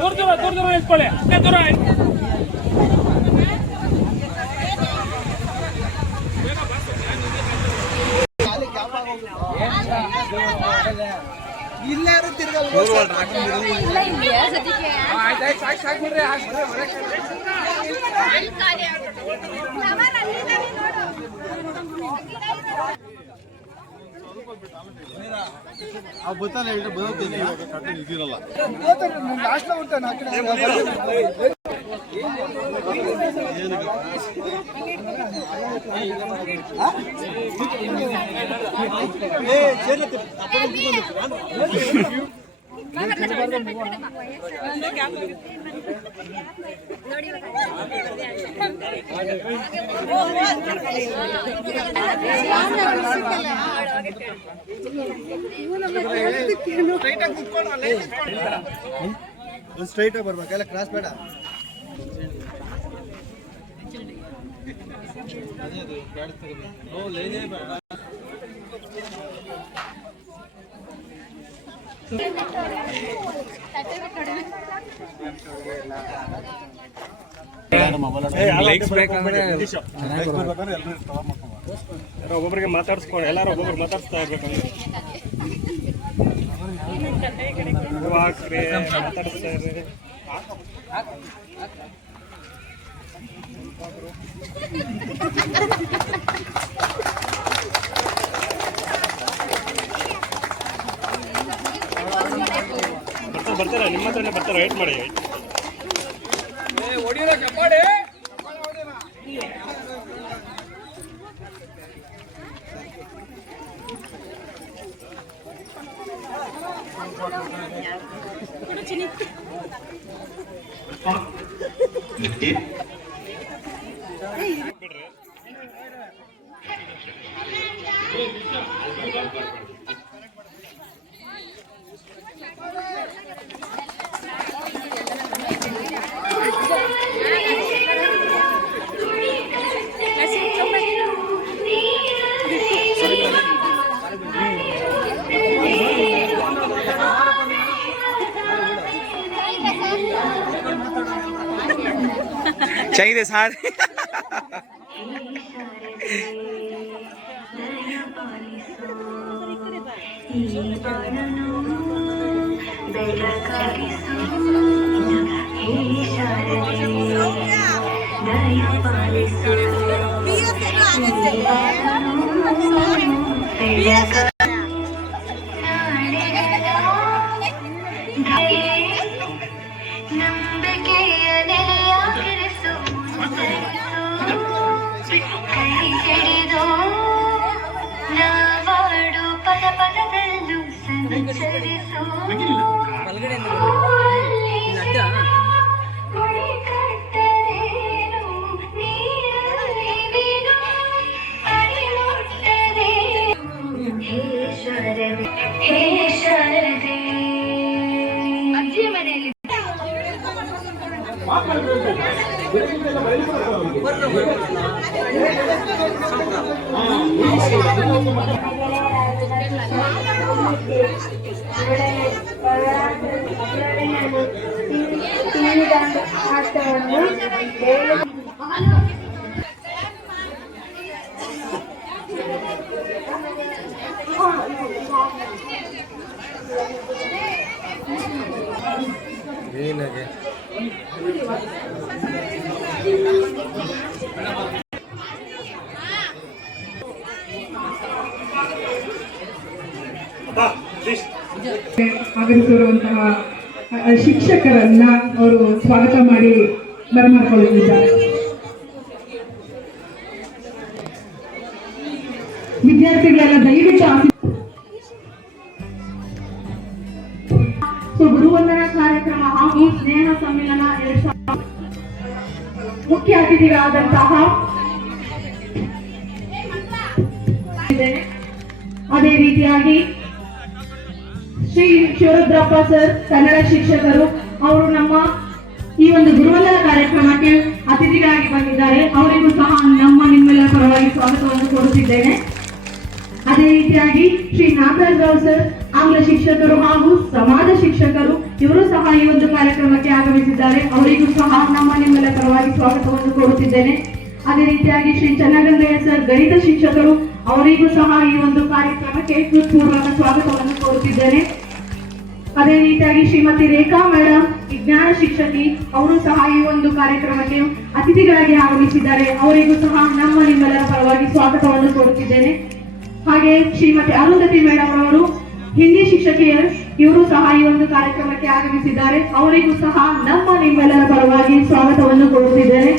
ದೂರ ನಿಂತ್ಕೊಳ್ಳಿ, ದೂರ ಇಲ್ಲಾರು ಬತ್ತಾನೆ ಹೇಳಿದ್ರೆ ಬದುಕ್ತೀನಿ ಕಟ್ಟೆ ಇದಿರಲ್ಲ ಲಾಸ್ಟ್ ಉಂಟಾನ ಆ ಕಡೆ ಸ್ಟ್ರೈಟ್ ಆಗಿ ಬರ್ಬೇಕಲ್ಲ, ಕ್ರಾಸ್ ಬೇಡ. ಒಬ್ಬೊಬ್ಬರಿಗೆ ಮಾತಾಡಿಸ್ಕೊಂಡು ಎಲ್ಲಾರು ಒಬ್ಬೊಬ್ರು ಮಾತಾಡಿಸ್ತಾ ಇರ್ಬೇಕಂದ್ರೆ ಮಾತಾಡಿಸ್ತಾ ಇರ್ರಿ. ಬರ್ತಾರ ನಿಮ್ಮ ಹತ್ರನೇ ಬರ್ತಾರ, ವೇಟ್ ಮಾಡಿ. चाहिए सारे ಆಗಮಿಸಿರುವಂತಹ ಶಿಕ್ಷಕರನ್ನ ಅವರು ಸ್ವಾಗತ ಮಾಡಿ ಬರಮಾಡಿಕೊಳ್ಳುತ್ತಿದ್ದಾರೆ. ವಿದ್ಯಾರ್ಥಿಗಳೆಲ್ಲ ದಯವಿಟ್ಟು ಗುರುವಂದನಾ ಕಾರ್ಯಕ್ರಮ ಹಾಗೂ ಸ್ನೇಹ ಸಮ್ಮೇಳನ ಮುಖ್ಯ ಅತಿಥಿಗಳಾದಂತಹ ಅದೇ ರೀತಿಯಾಗಿ ಶ್ರೀ ಶಿವರುದ್ರಪ್ಪ ಸರ್ ಕನ್ನಡ ಶಿಕ್ಷಕರು ಅವರು ನಮ್ಮ ಈ ಒಂದು ಗುರುವಂದನ ಕಾರ್ಯಕ್ರಮಕ್ಕೆ ಅತಿಥಿಗಳಾಗಿ ಬಂದಿದ್ದಾರೆ. ಅವರಿಗೂ ಸಹ ನಿಮ್ಮೆಲ್ಲರ ಪರವಾಗಿ ಸ್ವಾಗತವನ್ನು ಕೋರುತ್ತಿದ್ದೇನೆ. ಅದೇ ರೀತಿಯಾಗಿ ಶ್ರೀ ನಾಗರಾಜ್ ರಾವ್ ಸರ್ ಆಂಗ್ಲ ಶಿಕ್ಷಕರು ಹಾಗೂ ಸಮಾಜ ಶಿಕ್ಷಕರು ಇವರು ಸಹ ಈ ಒಂದು ಕಾರ್ಯಕ್ರಮಕ್ಕೆ ಆಗಮಿಸಿದ್ದಾರೆ. ಅವರಿಗೂ ಸಹ ನಿಮ್ಮೆಲ್ಲರ ಪರವಾಗಿ ಸ್ವಾಗತವನ್ನು ಕೋರುತ್ತಿದ್ದೇನೆ. ಅದೇ ರೀತಿಯಾಗಿ ಶ್ರೀ ಚನ್ನಗಂಗಯ್ಯ ಸರ್ ಗಣಿತ ಶಿಕ್ಷಕರು ಅವರಿಗೂ ಸಹ ಈ ಒಂದು ಕಾರ್ಯಕ್ರಮಕ್ಕೆ ಹೃತ್ಪೂರ್ವಕ ಸ್ವಾಗತವನ್ನು ಕೋರುತ್ತಿದ್ದೇನೆ. ಅದೇ ರೀತಿಯಾಗಿ ಶ್ರೀಮತಿ ರೇಖಾ ಮೇಡಮ್ ವಿಜ್ಞಾನ ಶಿಕ್ಷಕಿ ಅವರು ಸಹ ಈ ಒಂದು ಕಾರ್ಯಕ್ರಮಕ್ಕೆ ಅತಿಥಿಗಳಾಗಿ ಆಗಮಿಸಿದ್ದಾರೆ. ಅವರಿಗೂ ಸಹ ನಿಮ್ಮೆಲ್ಲರ ಪರವಾಗಿ ಸ್ವಾಗತವನ್ನು ಕೋರುತ್ತಿದ್ದೇನೆ. ಹಾಗೆ ಶ್ರೀಮತಿ ಅರುಂಧತಿ ಮೇಡಮ್ ಅವರು ಹಿಂದಿ ಶಿಕ್ಷಕಿಯರು ಇವರು ಸಹ ಈ ಒಂದು ಕಾರ್ಯಕ್ರಮಕ್ಕೆ ಆಗಮಿಸಿದ್ದಾರೆ. ಅವರಿಗೂ ಸಹ ನಿಮ್ಮೆಲ್ಲರ ಪರವಾಗಿ ಸ್ವಾಗತವನ್ನು ಕೋರುತ್ತಿದ್ದೇನೆ.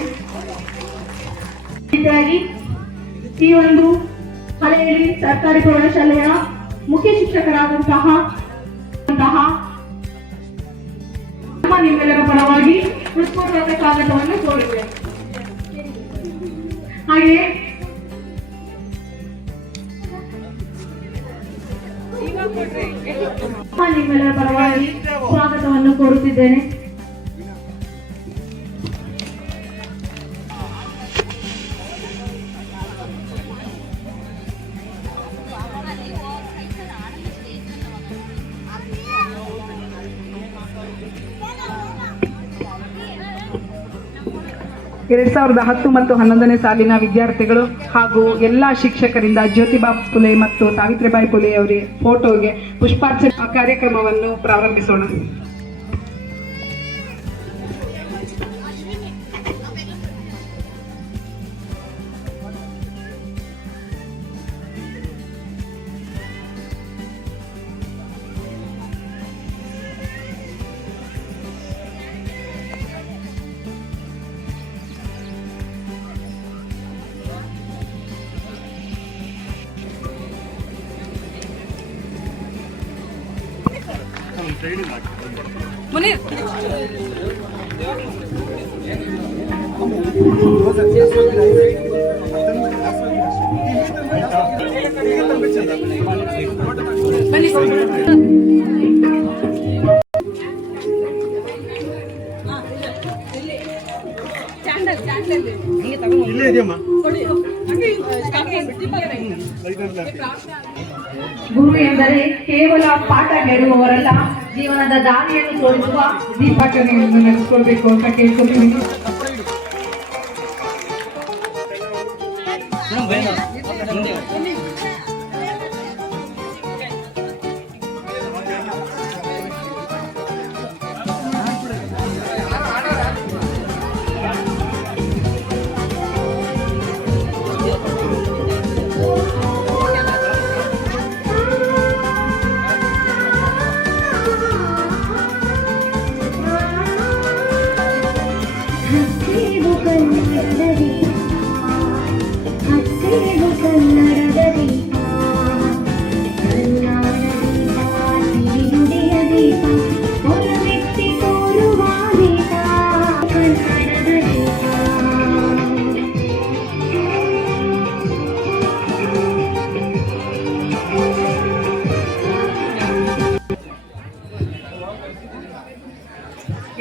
ರೀತಿಯಾಗಿ ಈ ಒಂದು ಹಳೆಯಲ್ಲಿ ಸರ್ಕಾರಿ ಪ್ರೌಢಶಾಲೆಯ ಮುಖ್ಯ ಶಿಕ್ಷಕರಾದಂತಹ ನಿಮ್ಮೆಲ್ಲರ ಪರವಾಗಿ ಹೃತ್ಪೂರ್ವಕ ಸ್ವಾಗತವನ್ನು ಕೋರುತ್ತೇನೆ. ಹಾಗೆ ನಿಮ್ಮೆಲ್ಲರ ಪರವಾಗಿ ಸ್ವಾಗತವನ್ನು ಕೋರುತ್ತಿದ್ದೇನೆ. ಎರಡ್ 2010 ಮತ್ತು 11ನೇ ಸಾಲಿನ ವಿದ್ಯಾರ್ಥಿಗಳು ಹಾಗೂ ಎಲ್ಲ ಶಿಕ್ಷಕರಿಂದ ಜ್ಯೋತಿಬಾ ಫುಲೆ ಮತ್ತು ಸಾವಿತ್ರಿಬಾಯಿ ಫುಲೆ ಅವರ ಫೋಟೋಗೆ ಪುಷ್ಪಾರ್ಚನೆ ಕಾರ್ಯಕ್ರಮವನ್ನು ಪ್ರಾರಂಭಿಸೋಣ. ಇಲ್ಲೇ ಇದೆಯಮ್ಮ. ಗುರು ಎಂದರೆ ಕೇವಲ ಪಾಠ ಹೇಳುವವರಲ್ಲ, ಜೀವನದ ದಾರಿಯನ್ನು ತೋರಿಸುವ ದೀಪಾಚರಣೆಯನ್ನು ನಡೆಸಿಕೊಳ್ಬೇಕು ಅಂತ ಕೇಳ್ಕೊಳ್ತೀನಿ.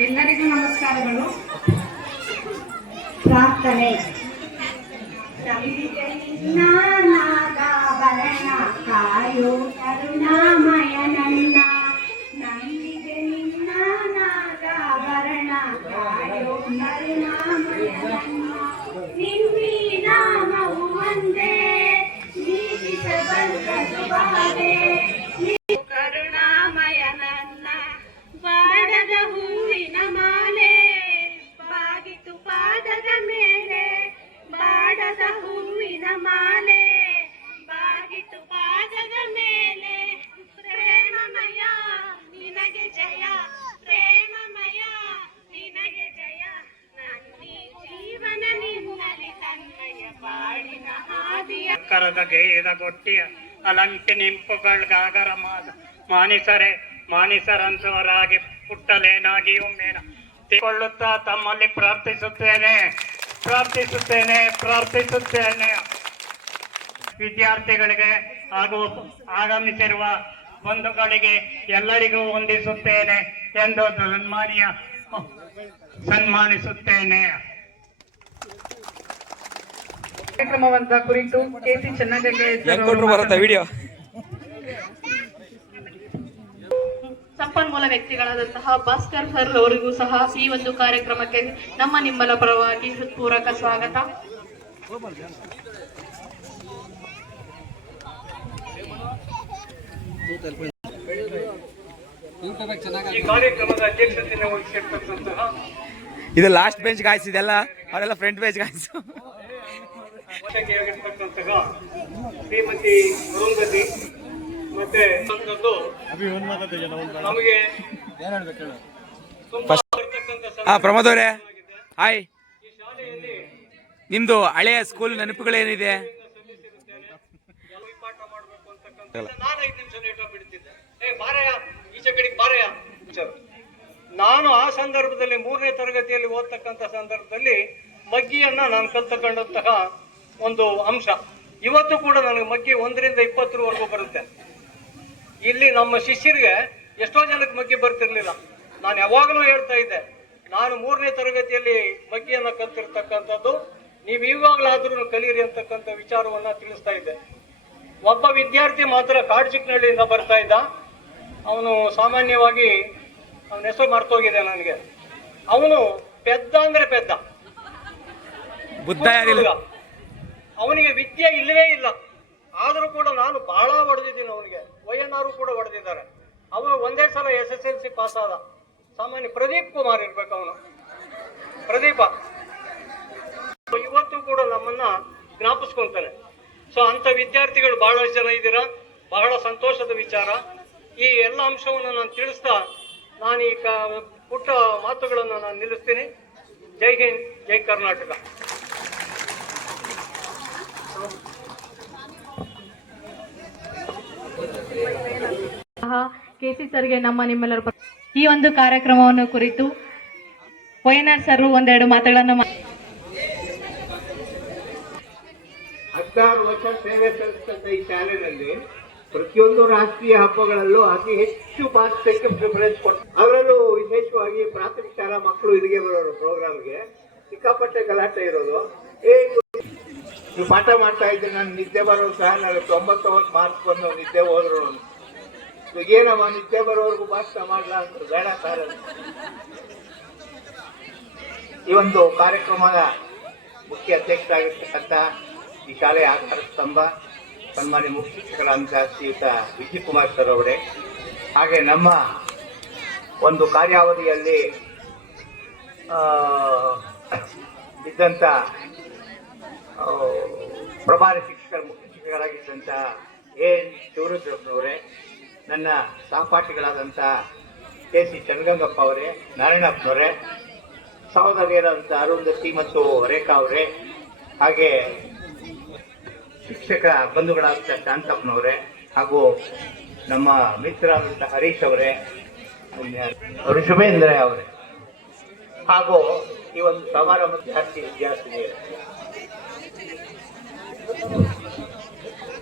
ಎಲ್ಲರಿಗೂ ನಮಸ್ಕಾರಗಳು. ಪ್ರಾರ್ಥನೆ. ನಾನಾಗಾಭರಣ ಕಾಯೋ ಕರುಣಾಮಯ ನನ್ನ, ನಂಬಿದೆ ನಿನ್ನ ನಾಗಾಭರಣ ಕಾಯೋ ಕರುಣಾಮಯ ನನ್ನ, ನಿನ್ನಿ ನಾಮವು ಒಂದೇ ನೀತಿಸಬಲ್ಲದು ಬಾರೆ, ಕರುಣಾಮಯ ನನ್ನ ಬಾಡದ ಹೂವಿನ ಮಾಲೆ ಬಾಗಿತು ಪಾದದ ಮೇಲೆ, ಬಾಡದ ಹೂವಿನ ಮಾಲೆ ಬಾಗಿತು ಪಾದದ ಮೇಲೆ, ಪ್ರೇಮಮಯ ನಿನಗೆ ಜಯ, ಪ್ರೇಮಮಯ ನಿನಗೆ ಜಯ, ನನ್ನಿ ಜೀವನ ನಿನ್ನಲಿ ತನ್ನಯ ಬಾಳಿನ ಹಾದಿಯ ಕರದ ಗೇಯದ ಗೊಟ್ಟಿಯ ಅಲಂಟಿ ನಿಂಪುಗಳ್ಗಾಗರ ಮಾನಿಸರಂತವರಾಗಿ ಪುಟ್ಟಲೇನಾಗಿ ಒಮ್ಮೆನ ಕೊಳ್ಳುತ್ತಾ ತಮ್ಮಲ್ಲಿ ಪ್ರಾರ್ಥಿಸುತ್ತೇನೆ. ವಿದ್ಯಾರ್ಥಿಗಳಿಗೆ ಹಾಗೂ ಆಗಮಿಸಿರುವ ಬಂಧುಗಳಿಗೆ ಎಲ್ಲರಿಗೂ ವಂದಿಸುತ್ತೇನೆ. ಎಂದು ಸನ್ಮಾನಿಸುತ್ತೇನೆ. ಕಾರ್ಯಕ್ರಮದ ಕುರಿತು ಕೆಸಿ ಚೆನ್ನಗಂಗೆ ವಿಡಿಯೋ ಸಂಪನ್ಮೂಲ ವ್ಯಕ್ತಿಗಳಾದಂತಹ ಭಾಸ್ಕರ್ ಸರ್ ಅವರಿಗೂ ಸಹ ಈ ಒಂದು ಕಾರ್ಯಕ್ರಮಕ್ಕೆ ನಿಮ್ಮಲ ಪರವಾಗಿ ಹೃತ್ಪೂರ್ವಕ ಸ್ವಾಗತ. ಈ ಕಾರ್ಯಕ್ರಮದ ಅಧ್ಯಕ್ಷತೆಯನ್ನು ವಹಿಸಿರ್ತಕ್ಕಂತಹ ಇದು ಲಾಸ್ಟ್ ಬೆಂಚ್ ಗಾಯ್ಸ್, ಇದೆಲ್ಲ ಅವರೆಲ್ಲ ಫ್ರಂಟ್ ಬೆಂಚ್ ಗಾಯ್ಸ್. ಆಗಿರ್ತಕ್ಕಂತಹ ಶ್ರೀಮತಿ ಅರುಂಧತಿ ಮತ್ತೆ ನಮಗೆ ಪ್ರಮೋದ್ ಅವರೇ ಹಾಯ್. ಈ ಶಾಲೆಯಲ್ಲಿ ನಿಮ್ದು ಹಳೆಯ ಸ್ಕೂಲ್ ನೆನಪುಗಳೇನಿದೆ? ಪಾಠ ಮಾಡಬೇಕು ಅಂತಕ್ಕಂಥ ನಾನು 5 ನಿಮಿಷ ಲೇಟ್ ಬಿಡ್ತಿದ್ದೆ. ಬಾರಯ್ಯ ಈಚೆ ಕಡೆಗೆ ಬಾರಯ್ಯ. ನಾನು ಆ ಸಂದರ್ಭದಲ್ಲಿ 3ನೇ ತರಗತಿಯಲ್ಲಿ ಓದ್ತಕ್ಕಂಥ ಸಂದರ್ಭದಲ್ಲಿ ಮಗ್ಗಿಯನ್ನ ನಾನು ಕಲ್ತಕೊಂಡಂತಹ ಒಂದು ಅಂಶ ಇವತ್ತು ಕೂಡ ನನಗೆ ಮಗ್ಗಿ 1ರಿಂದ 20ರವರೆಗೂ ಬರುತ್ತೆ. ಇಲ್ಲಿ ನಮ್ಮ ಶಿಷ್ಯರಿಗೆ ಎಷ್ಟೋ ಜನಕ್ಕೆ ಮಗ್ಗಿ ಬರ್ತಿರ್ಲಿಲ್ಲ. ನಾನು ಯಾವಾಗಲೂ ಹೇಳ್ತಾ ಇದ್ದೆ, ನಾನು 3ನೇ ತರಗತಿಯಲ್ಲಿ ಮಗ್ಗಿಯನ್ನ ಕಲ್ತಿರ್ತಕ್ಕಂಥದ್ದು, ನೀವು ಇವಾಗಲಾದ್ರೂ ಕಲೀರಿ ಅಂತಕ್ಕಂಥ ವಿಚಾರವನ್ನ ತಿಳಿಸ್ತಾ ಇದ್ದೆ. ಒಬ್ಬ ವಿದ್ಯಾರ್ಥಿ ಮಾತ್ರ ಕಾಡ್ಚಿಕ್ನಹಳ್ಳಿಯಿಂದ ಬರ್ತಾ ಇದ್ದ. ಅವನು ಸಾಮಾನ್ಯವಾಗಿ ಅವನ ಹೆಸರು ಮರ್ತೋಗಿದೆ ನನಗೆ. ಅವನು ಪೆದ್ದ ಅಂದ್ರೆ ಪೆದ್ದ, ಬುದ್ಧ ಯಾರಿಲ್ಲ, ಅವನಿಗೆ ವಿದ್ಯೆ ಇಲ್ಲವೇ ಇಲ್ಲ. ಆದರೂ ಕೂಡ ನಾನು ಬಹಳ ಹೊಡೆದಿದ್ದೀನಿ ಅವನಿಗೆ. ವೈಎನ್ಆರ್ ಕೂಡ ಹೊಡೆದಿದ್ದಾರೆ. ಅವನು ಒಂದೇ ಸಲ SSLC ಪಾಸ್ ಆದ. ಸಾಮಾನ್ಯ ಪ್ರದೀಪ್ ಕುಮಾರ್ ಇರ್ಬೇಕು ಅವನು, ಪ್ರದೀಪ. ಇವತ್ತು ಕೂಡ ನಮ್ಮನ್ನ ಜ್ಞಾಪಿಸ್ಕೊಂತಾನೆ. ಸೊ ಅಂತ ವಿದ್ಯಾರ್ಥಿಗಳು ಬಹಳಷ್ಟು ಜನ ಇದ್ದೀರಾ, ಬಹಳ ಸಂತೋಷದ ವಿಚಾರ. ಈ ಎಲ್ಲ ಅಂಶವನ್ನು ನಾನು ತಿಳಿಸ್ತಾ ನಾನು ಈ ಪುಟ್ಟ ಮಾತುಗಳನ್ನು ನಾನು ನಿಲ್ಲಿಸ್ತೀನಿ. ಜೈ ಹಿಂದ್, ಜೈ ಕರ್ನಾಟಕ. ಕೆಸಿ ಸರ್ಗೆ ನಿಮ್ಮೆಲ್ಲರ ಈ ಒಂದು ಕಾರ್ಯಕ್ರಮವನ್ನು ಕುರಿತು ವೈಎನ್ಆರ್ ಸರ್ ಒಂದೆರಡು ಮಾತುಗಳನ್ನು 16 ವರ್ಷ ಸೇವೆ ಸಲ್ಲಿಸಿದ ಈ ಶಾಲೆಯಲ್ಲಿ ಪ್ರತಿಯೊಂದು ರಾಷ್ಟ್ರೀಯ ಹಬ್ಬಗಳಲ್ಲೂ ಅತಿ ಹೆಚ್ಚು ಪಾಠಕ್ಕೆ ಪ್ರಿಫರೆನ್ಸ್ ಕೊಟ್ಟು, ಅದರಲ್ಲೂ ವಿಶೇಷವಾಗಿ ಪ್ರಾಥಮಿಕ ಶಾಲಾ ಮಕ್ಕಳು ಇಲ್ಲಿಗೆ ಬರೋರು ಪ್ರೋಗ್ರಾಮ್ಗೆ. ಸಿಕ್ಕಾಪಟ್ಟೆ ಗಲಾಟೆ ಇರೋದು. ನೀವು ಪಾಠ ಮಾಡ್ತಾ ಇದ್ರೆ ನಾನು ನಿದ್ದೆ ಬರೋರು ಸಹ ನನಗೆ 99 ಮಾರ್ಕ್ಸ್ ಬಂದು ನಿದ್ದೆ ಹೋದ್ರು. ಏನಮ್ಮ ನಿದ್ದೆ ಬರೋರ್ಗು ಭಾಷಣ ಮಾಡಲ ಅಂತ ಬೇಡ ಸರ್. ಈ ಒಂದು ಕಾರ್ಯಕ್ರಮದ ಮುಖ್ಯ ಅಧ್ಯಕ್ಷರಾಗಿರ್ತಕ್ಕಂಥ ಈ ಶಾಲೆಯ ಆಧಾರ ಸ್ತಂಭ ಸನ್ಮಾನ್ಯ ಮುಖ್ಯ ಶಿಕ್ಷಕರಾದಂಥ ಶ್ರೀಯುತ ವಿಜಯ್ ಕುಮಾರ್ ಸರ್ ಅವರೇ, ಹಾಗೆ ನಮ್ಮ ಒಂದು ಕಾರ್ಯಾವಧಿಯಲ್ಲಿ ಇದ್ದಂಥ ಪ್ರಭಾರಿ ಮುಖ್ಯ ಶಿಕ್ಷಕರಾಗಿದ್ದಂಥ AN ಶಿವರುದ್ರಪ್ಪನವರೇ, ನನ್ನ ಸಹಪಾಠಿಗಳಾದಂಥ KC ಚನ್ನಗಂಗಪ್ಪ ಅವರೇ, ನಾರಾಯಣಪ್ಪನವರೇ, ಸಹೋದರಿಯರಾದಂಥ ಅರುಂಧತಿ ಮತ್ತು ರೇಖಾ ಅವರೇ, ಹಾಗೆ ಶಿಕ್ಷಕ ಬಂಧುಗಳಾದಂಥ ಶಾಂತಪ್ಪನವರೇ, ಹಾಗೂ ನಮ್ಮ ಮಿತ್ರರಾದಂಥ ಹರೀಶ್ ಅವರೇ, ಋಷಭೇಂದ್ರ ಅವರೇ, ಹಾಗೂ ಈ ಒಂದು ಸಮಾರಂಭ ವಿದ್ಯಾರ್ಥಿನಿಯರು.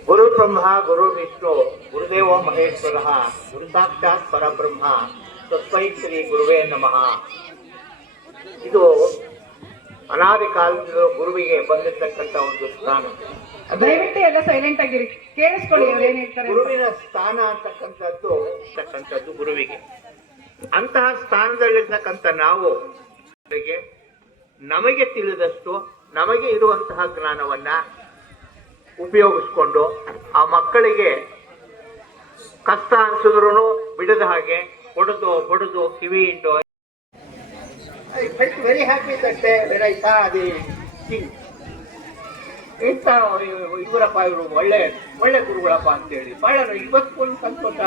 ಗುರು ಬ್ರಹ್ಮ ಗುರು ವಿಷ್ಣು ಗುರುದೇವ ಮಹೇಶ್ವರ ಗುರು ಸಾಕ್ಷಾತ್ ಪರಬ್ರಹ್ಮ ತಸ್ಮೈ ಶ್ರೀ ಗುರುವೇ ನಮಃ. ಇದು ಅನಾದಿ ಕಾಲದಿಂದ ಗುರುವಿಗೆ ಬಂದಿರತಕ್ಕಂಥ ಒಂದು ಸ್ಥಾನ. ದಯವಿಟ್ಟು ಎಲ್ಲ ಸೈಲೆಂಟ್ ಆಗಿರಿ, ಕೇಳಿಸ್ಕೊಳ್ಳಿ ಅವ್ರು ಏನ್ ಹೇಳ್ತಾರೆ. ಗುರುವಿನ ಸ್ಥಾನ ಅಂತಕ್ಕಂಥದ್ದು ಗುರುವಿಗೆ. ಅಂತಹ ಸ್ಥಾನದಲ್ಲಿರ್ತಕ್ಕಂಥ ನಾವು ನಮಗೆ ತಿಳಿದಷ್ಟು ನಮಗೆ ಇರುವಂತಹ ಜ್ಞಾನವನ್ನ ಉಪಯೋಗಿಸ್ಕೊಂಡು ಆ ಮಕ್ಕಳಿಗೆ ಕಷ್ಟ ಅನ್ಸಿದ್ರು ಬಿಡದ ಹಾಗೆ ಹೊಡೆದು ಕಿವಿ into I felt very happy that day when I saw the king. ಇಂಥ ಇವರಪ್ಪ ಇವರು ಒಳ್ಳೆ ಗುರುಗಳಪ್ಪ ಅಂತೇಳಿ ಬಹಳ ಇವತ್ತು ಸಂತೋಷ.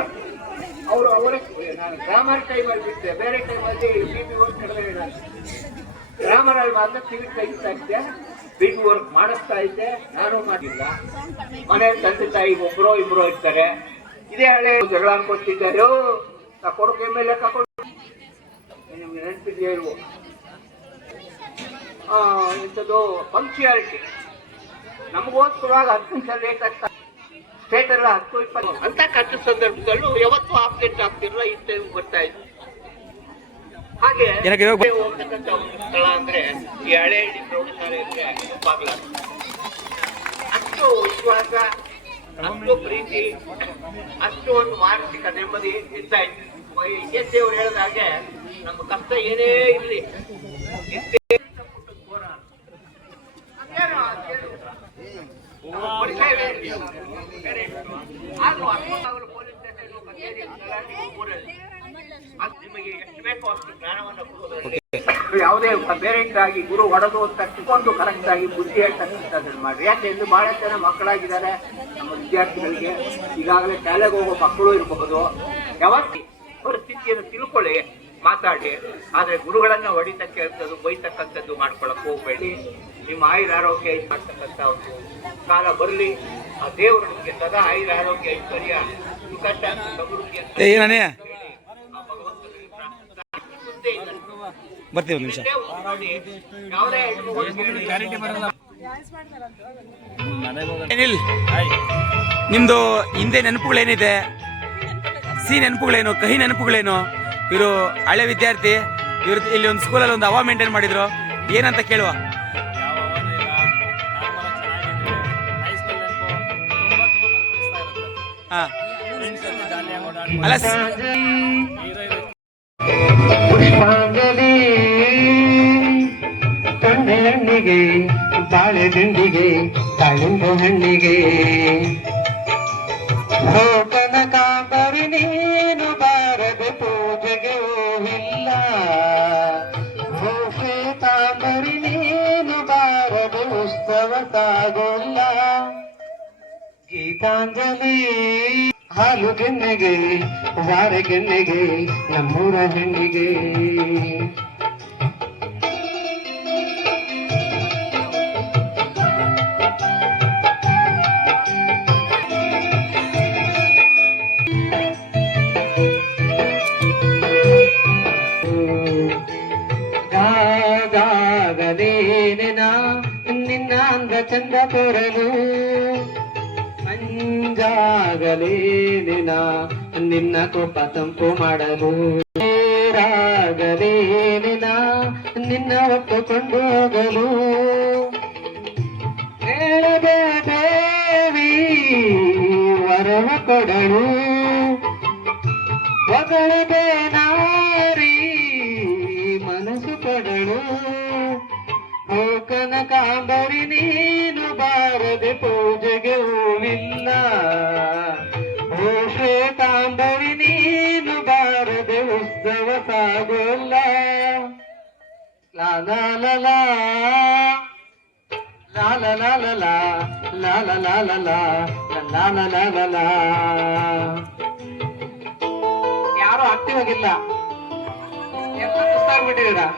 ಅವರೇ ನಾನು ಗ್ರಾಮರ್ ಟೈಮಲ್ಲಿ ಬಿಟ್ಟೆ, ಬೇರೆ ಟೈಮಲ್ಲಿ BP ವರ್ಕ್ ನಡೆದ್ರೆ ನಾನು ಗ್ರಾಮರಲ್ಲಿ ಮಾತ್ರ ಕಿವಿ ತೆಗಿತಾ ಇದ್ದೆ, BP ವರ್ಕ್ ಮಾಡಿಸ್ತಾ ಇದ್ದೆ. ನಾನು ಮಾಡಿಲ್ಲ. ಮನೆಯಲ್ಲಿ ತಂದೆ ತಾಯಿ ಒಬ್ಬರೋ ಇಬ್ಬರೋ ಇರ್ತಾರೆ. ಇದೇ ಹಳೆ ಜಗಳ ಅನ್ಕೊತಿದ್ದಾರೆ, ಕೊಡೋಕೆ ಮೇಲೆ ಕಾಕೊಂಡು ನಿಮ್ಗೆ ನೆನಪಿದೆಯೇ ಇಲ್ವೋ ಇಂಥದ್ದು ಪಂಕ್ಚುಯಾಲಿಟಿ. ನಮ್ಗೆ ಓದ್ಕೊಳ್ಳುವಾಗ 10 ನಿಮಿಷ ಲೇಟ್ ಆಗ್ತಾ, ಸ್ಟೇಟ್ ಎಲ್ಲ 10-20 ಅಂತ ಕಷ್ಟ ಸಂದರ್ಭದಲ್ಲೂ ಯಾವತ್ತೂ ಆಬ್ಸೆಂಟ್ ಆಗ್ತಿರಲ್ಲ. ಈ ಟೈಮ್ ಬರ್ತಾ ಇದ್ವಿ. ಹಾಗೆ ಏನಕ್ಕೆ ಇವಾಗ ಹೋಗ್ತಕ್ಕಂಥ ಒಂದು ಸ್ಥಳ ಅಂದ್ರೆ ಈ ಹಳೆ ಪ್ರೌಢಶಾಲೆಗೆ ಬಾಗ್ಲಾಟ. ಅಷ್ಟು ವಿಶ್ವಾಸ, ಅಷ್ಟು ಪ್ರೀತಿ, ಅಷ್ಟು ಒಂದು ಮಾನಸಿಕ ನೆಮ್ಮದಿ ಇರ್ತಾ ಇತ್ತು. ಎಸ್ ಅವರು ಹೇಳಿದ ಹಾಗೆ ನಮ್ಮ ಕಷ್ಟ ಏನೇ ಇರಲಿ ನಿಮಗೆ ಎಷ್ಟು ಬೇಕೋ ಅಷ್ಟು ಜ್ಞಾನವನ್ನು ಕೊಡುವುದರಲ್ಲಿ ಯಾವುದೇ ಪೇರೆಂಟ್ ಆಗಿ ಗುರು ಹೊಡೆದು ತಟ್ಟಿಕೊಂಡು ಕರೆಕ್ಟ್ ಆಗಿ ಬುದ್ಧಿ ಹೇಳ್ತಕ್ಕಂಥದ್ದನ್ನು ಮಾಡಿ. ಯಾಕೆಂದ್ರೆ ಬಹಳ ಜನ ಮಕ್ಕಳಾಗಿದ್ದಾರೆ ನಮ್ಮ ವಿದ್ಯಾರ್ಥಿಗಳಿಗೆ. ಈಗಾಗಲೇ ಶಾಲೆಗೆ ಹೋಗೋ ಮಕ್ಕಳು ಇರಬಹುದು. ಯಾವತ್ತಿ ಪರಿಸ್ಥಿತಿಯನ್ನು ತಿಳ್ಕೊಳ್ಳಿ, ಮಾತಾಡಿ. ಆದ್ರೆ ಗುರುಗಳನ್ನ ಹೊಡಿತಕ್ಕಂಥದ್ದು, ಬೈತಕ್ಕಂಥದ್ದು ಮಾಡ್ಕೊಳಕ್ ಹೋಗ್ಬೇಡಿ. ನಿಮ್ಮ ಆಯುರ ಆರೋಗ್ಯ ಮಾಡ್ತಕ್ಕಂಥ ಒಂದು ಕಾಲ ಬರಲಿ. ಆ ದೇವರು ನಿಮಗೆ ಸದಾ ಆಯುರ ಆರೋಗ್ಯ ಐಶ್ವರ್ಯ ಸುಖ ಶಾಂತಿ ಸಮೃದ್ಧಿ ಅಂತ ಏನನೇ ಆ ಭಗವಂತನಿಗೆ ಪ್ರಾರ್ಥನೆ. ಬರ್ತೀವಿ ಒಂದು ನಿಮಿಷ. ನೋಡಿ, ಯಾವುದೇ ಏನಿಲ್ಲ, ನಿಮ್ದು ಹಿಂದೆ ನೆನಪುಗಳೇನಿದೆ? ಸಿಹಿ ನೆನಪುಗಳೇನು, ಕಹಿ ನೆನಪುಗಳೇನು? ಇವರು ಹಳೆ ವಿದ್ಯಾರ್ಥಿ, ಇವರು ಇಲ್ಲಿ ಒಂದು ಸ್ಕೂಲಲ್ಲಿ ಒಂದು ಅವ ಮೇಂಟೈನ್ ಮಾಡಿದ್ರು, ಏನಂತ ಕೇಳುವ. ಹಾ ಅಲ್ಲ ಪುಷ್ಪಾಂಜಲಿ ತೊಂಡೆ ಹಣ್ಣಿಗೆ, ಬಾಳೆ ದಿಂಡಿಗೆ, ದಾಳಿಂಬೆ ಹಣ್ಣಿಗೆ, ಹೋ ಕನಕಾಂಬರಿ ನೀನು ಬಾರದೆ ಪೂಜೆಗೆ ಹೋಗಿಲ್ಲ, ಹೋ ಶ್ವೇತಾಂಬರಿ ನೀನು ಬಾರದೆ ಉತ್ಸವ ಸಾಗೋಲ್ಲ. ಗೀತಾಂಜಲಿ ಹಾಲು ಗೆನ್ನೆಗೆ, ವಾರೆ ಗೆನ್ನೆಗೆ, ನಮ್ಮೂರ ಹೆಣ್ಣಿಗೆ. ಗಾಗಲೇನ ನಿನ್ನ ಅಂದ ಚಂದ ತೋರಲು, ಅಂಜಾಗಲೇನ ನಿನ್ನ ಕೋಪ ತಂಪು ಮಾಡಲು, ರಾಗಲೇನ ನಿನ್ನ ಒಪ್ಪುಕೊಂಡು ಹೋಗಲು, ಹೇಳದೆ ದೇವಿ ವರವ ಕೊಡಲು, ಹೊಗಳದೆ ನಾರಿ ಮನಸ್ಸು ಕೊಡಲು, ಓ ಕನಕಾಂಬರಿ ನೀನು ಬಾರದೆ ಪೂಜೆಗೆ ಹೂವಿಲ್ಲ, ಓ ಶ್ವೇತಾಂಬರಿ ನೀನು ಬಾರದೆ ಉತ್ಸವ ಸಾಗೋಲ್ಲ. ಲಾಲ ಲಲ ಲಾಲ ಲಾಲ ಲಾಲ ಲಾಲ ಲಾಲ ಲಾಲ. ಯಾರು ಆಕ್ಟಿವ್ ಆಗಿಲ್ಲ, ಎಲ್ಲ ಸುಸ್ತಾಗ್ಬಿಟ್ಟಿದ್ದೀರಾ.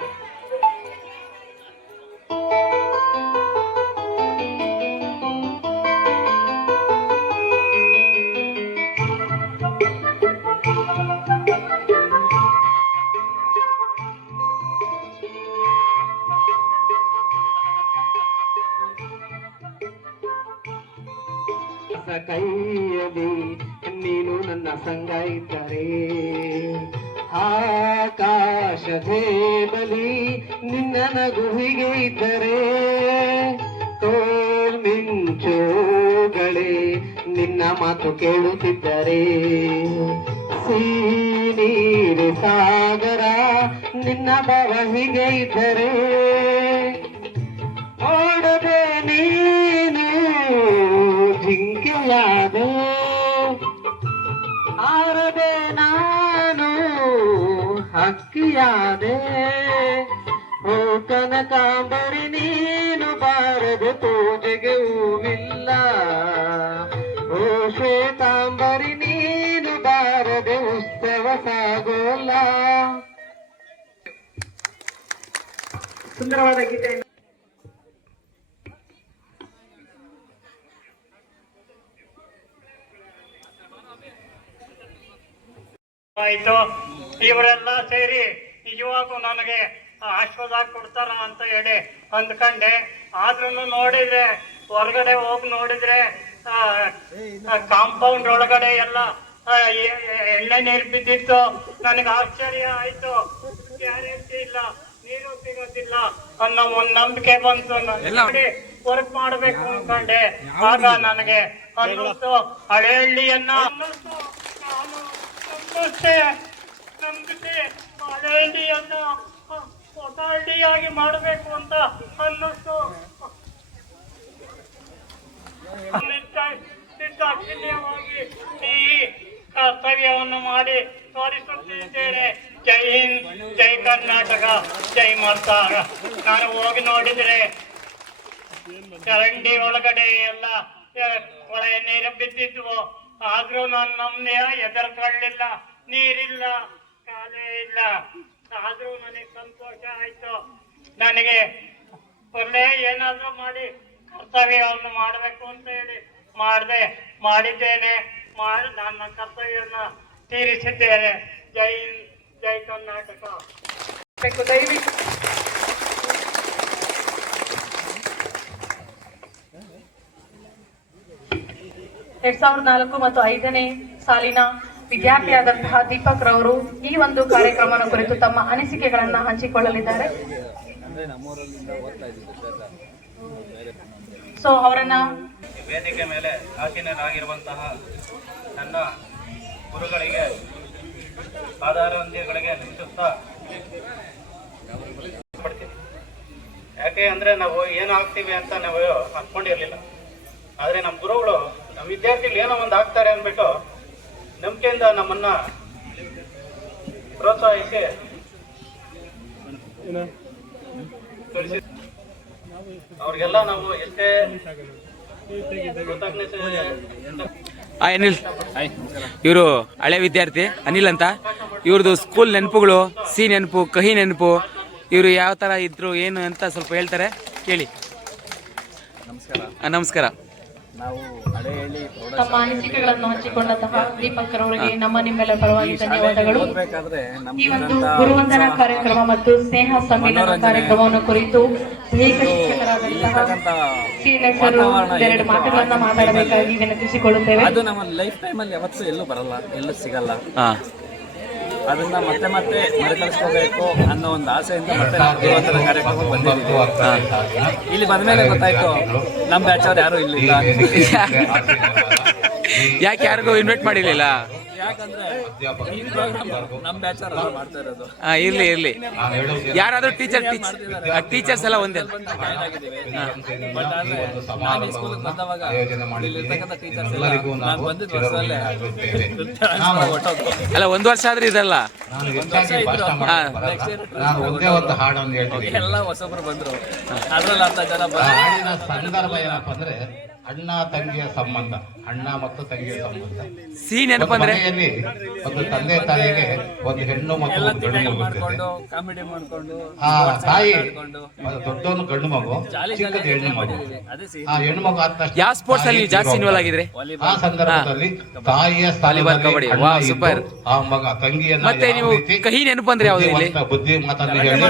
ಕೈಯಲ್ಲಿ ನೀನು ನನ್ನ ಸಂಗ ಇದ್ದರೆ, ಆಕಾಶ ಜೇಬಲಿ ನಿನ್ನ ನಗುವಿಗೆ ಇದ್ದರೆ, ಮಿಂಚುಗಳೇ ನಿನ್ನ ಮಾತು ಕೇಳುತ್ತಿದ್ದರೆ, ನೀರೆ ಸಾಗರ ನಿನ್ನ ಬರಹಿಗೆ ಇದ್ದರೆ, ಓಡದೆ ನೀನು ಜಿಂಕೆಯಾದೆ, ಆರದೆ ನಾನು ಹಕ್ಕಿಯಾದೆ, ಓ ಕನಕಾಂಬರಿ ನೀನು ಬಾರದೆ ಪೂಜೆಗೆ ಹೂವಿಲ್ಲ, ಓ ಶ್ವೇತಾಂಬರಿ ನೀನು ಬಾರದೆ ಉತ್ಸವ ಸಾಗೋಲ್ಲ. ಸುಂದರವಾದ ಗೀತೆ. ಆಯ್ತು, ಇವರೆಲ್ಲ ಸೇರಿ ನಿಜವಾಗೂ ನನಗೆ ಆಶ್ವಾದ ಕೊಡ್ತಾರ ಅಂತ ಹೇಳಿ ಅಂದ್ಕೊಂಡೆ. ಆದ್ರೂ ನೋಡಿದ್ರೆ, ಹೊರಗಡೆ ಹೋಗಿ ನೋಡಿದ್ರೆ ಕಾಂಪೌಂಡ್ ಒಳಗಡೆ ಎಲ್ಲ ಎಣ್ಣೆ ನೀರು ಬಿದ್ದಿತ್ತು. ನನಗೆ ಆಶ್ಚರ್ಯ ಆಯ್ತು. ಗ್ಯಾರಂಟಿ ಇಲ್ಲ, ನೀರು ಸಿಗೋದಿಲ್ಲ ಅನ್ನೋ ಒಂದು ನಂಬಿಕೆ ಬಂತು. ವರ್ಕ್ ಮಾಡಬೇಕು ಅನ್ಕೊಂಡೆ. ಆಗ ನನಗೆ ಅನ್ನಿಸ್ತು ಹಳೆಹಳ್ಳಿಯನ್ನ ನಂಬಿಕೆ ಹಳೆಹಳ್ಳಿಯನ್ನ ಹೊಸ ಹಳ್ಳಿಯಾಗಿ ಮಾಡಬೇಕು ಅಂತ ಅನ್ನಿಸ್ತು. ನಿರ್ದಾಕ್ಷಿಣ್ಯವಾಗಿ ಈ ಕರ್ತವ್ಯವನ್ನು ಮಾಡಿ ತೋರಿಸುತ್ತಿದ್ದೇನೆ. ಜೈ ಹಿಂದ್, ಜೈ ಕರ್ನಾಟಕ, ಜೈ ಮಾತಾ. ನಾನು ಹೋಗಿ ನೋಡಿದ್ರೆ ಚರಂಡಿ ಒಳಗಡೆ ಎಲ್ಲ ಕೊಳೆ ನೀರು ಬಿದ್ದಿದ್ವು. ಆದ್ರೂ ನಾನು ನಮ್ನೆ ಎದುರ್ಕೊಳ್ಳಿಲ್ಲ. ನೀರಿಲ್ಲ, ಕಾಲೇ ಇಲ್ಲ. ಆದ್ರೂ ನನಗೆ ಸಂತೋಷ ಆಯ್ತು. ನನಗೆ ಒಳ್ಳೆ ಏನಾದ್ರೂ ಮಾಡಿ ಕರ್ತವ್ಯವನ್ನು ಮಾಡಬೇಕು ಅಂತ ಹೇಳಿ ಮಾಡಿದ್ದೇನೆ. ನನ್ನ ಕರ್ತವ್ಯವನ್ನು ತೀರಿಸಿದ್ದೇನೆ. ಜೈ ಹಿಂದ್, ಜೈ ಕರ್ನಾಟಕ. ದಯವಿಟ್ಟು 2004 ಮತ್ತು 5ನೇ ಸಾಲಿನ ವಿದ್ಯಾರ್ಥಿಯಾದಂತಹ ದೀಪಕ್ ರವರು ಈ ಒಂದು ಕಾರ್ಯಕ್ರಮದ ಕುರಿತು ತಮ್ಮ ಅನಿಸಿಕೆಗಳನ್ನ ಹಂಚಿಕೊಳ್ಳಲಿದ್ದಾರೆ. ಸೊ ಅವರನ್ನ ವೇದಿಕೆ ಮೇಲೆ ಆಸೀನರಾಗಿರುವಂತಹ ನನ್ನ ಗುರುಗಳಿಗೆ ಆಧಾರವಂದಿಗಳಿಗೆ ನಿಲ್ಲಿಸುತ್ತಾ ಪಡ್ತೀನಿ. ಯಾಕೆ ಅಂದ್ರೆ ನಾವು ಏನಾಗ್ತೀವಿ ಅಂತ ನಾವು ಅನ್ಕೊಂಡಿರ್ಲಿಲ್ಲ. ಆದ್ರೆ ನಮ್ಮ ಗುರುಗಳು ನಮ್ಮ ವಿದ್ಯಾರ್ಥಿಗಳು ಏನೋ ಒಂದು ಆಗ್ತಾರೆ ಅಂದ್ಬಿಟ್ಟು ನಂಬಿಕೆಯಿಂದ ನಮ್ಮನ್ನ ಪ್ರೋತ್ಸಾಹಿಸಿ ಅವ್ರಿಗೆಲ್ಲ ನಾವು ಎಷ್ಟೇ ಕೃತಜ್ಞತೆ. ಅನಿಲ್, ಇವರು ಹಳೆ ವಿದ್ಯಾರ್ಥಿ ಅನಿಲ್ ಅಂತ. ಇವ್ರದ್ದು ಸ್ಕೂಲ್ ನೆನಪುಗಳು, ಸಿಹಿ ನೆನಪು, ಕಹಿ ನೆನಪು, ಇವರು ಯಾವ ಥರ ಇದ್ರು ಏನು ಅಂತ ಸ್ವಲ್ಪ ಹೇಳ್ತಾರೆ, ಕೇಳಿ. ನಮಸ್ಕಾರ. ನಾವು ಹಳೆಹಳ್ಳಿ ತಮ್ಮ ಅನಿಸಿಕೆಗಳನ್ನು ಹಂಚಿಕೊಂಡಂತಹ ದೀಪಕ್ ರವರಿಗೆ ನಮ್ಮ ನಿಮ್ಮೆಲ್ಲ ಪರವಾಗಿ ಧನ್ಯವಾದಗಳು. ಈ ಒಂದು ಗುರುವಂದನಾ ಕಾರ್ಯಕ್ರಮ ಮತ್ತು ಸ್ನೇಹ ಸಮ್ಮೇಳನ ಕಾರ್ಯಕ್ರಮವನ್ನು ಕುರಿತು ದೈಹಿಕ ಶಿಕ್ಷಕರಾದಂತಹ ಶ್ರೀನಿವಾಸ್ ಅವರು ಎರಡು ಮಾತುಗಳನ್ನ ಮಾತಾಡಬೇಕಾಗಿ ವಿನಂತಿಸಿಕೊಳ್ಳುತ್ತೇವೆ. ಅದು ನಮ್ಮ ಲೈಫ್ ಟೈಮಲ್ಲಿ ಯಾವತ್ತೂ ಎಲ್ಲೂ ಬರಲ್ಲ, ಎಲ್ಲೂ ಸಿಗಲ್ಲ. ಅದನ್ನ ಮತ್ತೆ ಮತ್ತೆ ಮರುಕಳಿಸ್ಕೋಬೇಕು ಅನ್ನೋ ಒಂದು ಆಸೆಯಿಂದ ಮತ್ತೆ ನಾವು ಗುರುವಂದನಾ ಕಾರ್ಯಕ್ರಮಕ್ಕೆ ಬಂದಿದ್ದೀವಿ. ಇಲ್ಲಿ ಬಂದ್ಮೇಲೆ ಗೊತ್ತಾಯ್ತು ನಮ್ಮ ಬ್ಯಾಚ್ ಅವ್ರು ಯಾರು ಇಲ್ಲ. ಯಾಕೆ ಯಾರಿಗೂ ಇನ್ವೈಟ್ ಮಾಡಿರ್ಲಿಲ್ಲ? ಯಾಕಂದ್ರೆ ಈ ಪ್ರೋಗ್ರಾಮ್ ನಮ್ಮ ಬ್ಯಾಚ್ ಅವ್ರು ಮಾಡ್ತಾ ಇರೋದು. ಇರ್ಲಿ ಯಾರಾದ್ರೂ ಟೀಚರ್ಸ್ ಎಲ್ಲ ಒಂದೇ. ಬಟ್ ಆದ್ರೆ ನಾನು ಈ ಸ್ಕೂಲ್ಗೆ ಬಂದವಾಗ ಇಲ್ಲಿರ್ತಕ್ಕಂಥ ಟೀಚರ್ಸ್ ಎಲ್ಲ ನಾನು ಬಂದಿದ್ದ ವರ್ಷದಲ್ಲೇ ಅಲ್ಲ, 1 ವರ್ಷ ಆದ್ರೆ ಇದಲ್ಲ, 1 ವರ್ಷ ಇದ್ರು. ನೆಕ್ಸ್ಟ್ ಇಯರ್ ಎಲ್ಲ ಹೊಸಬ್ರು ಬಂದ್ರು. ಅದ್ರಲ್ಲಿ 10 ಜನ ಬಂದ್ರು. ಸಂದರ್ಭ ಏನಪ್ಪ ಅಂದ್ರೆ ಅಣ್ಣ ತಂಗಿಯ ಸಂಬಂಧ, ಅಣ್ಣ ಮತ್ತು ತಂಗಿಯ ಸಂಬಂಧ. ಸಿಹಿ ನೆನಪಂದ್ರೆ ಒಂದು ತಂದೆ ತಾಯಿಗೆ ಒಂದು ಹೆಣ್ಣು ಮತ್ತು ಎಲ್ಲ ಒಂದು ಗಂಡು ತಿಂಡಿ ಮಗು ಮಾಡ್ಕೊಂಡು ಕಾಮಿಡಿ ಮಾಡ್ಕೊಂಡು ಆ ತಾಯಿ ದೊಡ್ಡವನು ಗಂಡು ಮಗು, ಚಿಕ್ಕದ ಹೆಣ್ಣು ಮಗು. ಅದೇ ಸಿಹಿ. ಆ ಹೆಣ್ಣು ಮಗು ಆದ ತಕ್ಷಣ ಯಾವ ಸ್ಪೋರ್ಟ್ಸ್ ಅಲ್ಲಿ ಜಾಸ್ತಿ ಇನ್ವಾಲ್ವ್ ಆಗಿದ್ರೆ? ಆ ಸಂದರ್ಭದಲ್ಲಿ ತಾಯಿಯ ವಾಲಿಬಾಲ್, ಕಬಡ್ಡಿ. ಅಣ್ಣ ವಾಹ್, ಇದ್ದು ಸೂಪರ್. ಆ ಮಗ ತಂಗಿಯನ್ನ ಮತ್ತೆ ನೀವು ಯಾವ ರೀತಿ ಕಹಿ ನೆನಪು ಅಂದ್ರೆ ಯಾವ್ದು ಇಲ್ಲಿ? ಬುದ್ಧಿ ಮಾತನ್ನು ಹೇಳಿ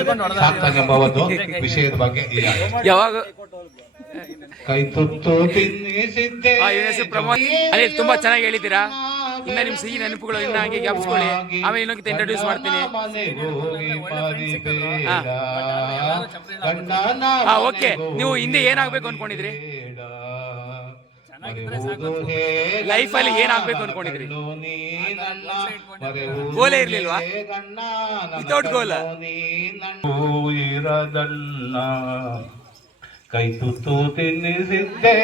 ಸಾಕ್ತಾನೆಂಬ ಒಂದು ವಿಷಯದ ಬಗ್ಗೆ ಈ ಯಾವಾಗ ಕೈ ತುತ್ತು ತಿನ್ನಿಸಿದ್ದೆ. ಅದೇ ತುಂಬಾ ಚೆನ್ನಾಗಿ ಹೇಳಿದ್ದೀರಾ. ಇನ್ನ ನಿಮ್ ಸಿಹಿ ನೆನಪುಗಳು ಇನ್ನ ಹಂಗೆ ಜ್ಞಾಪಿಸ್ಕೊಳ್ಳಿ. ಆಮೇಲೆ ಇನ್ನೊಂದು ಇಂಟ್ರೊಡ್ಯೂಸ್ ಮಾಡ್ತೀನಿ. ಓಕೆ, ನೀವು ಹಿಂದೆ ಏನಾಗ್ಬೇಕು ಅನ್ಕೊಂಡಿದ್ರಿ? ಲೈಫ್ ಅಲ್ಲಿ ಏನಾಗ್ಬೇಕು ಅನ್ಕೊಂಡಿದ್ರಿ? ಗೋಲೇ ಇರ್ಲಿಲ್ವಾ? ವಿತೌಟ್ ಗೋಲ್ ಇರದನ್ನ ಕೈ ತುತ್ತು ತಿನ್ನಿಸಿದ್ದೆ,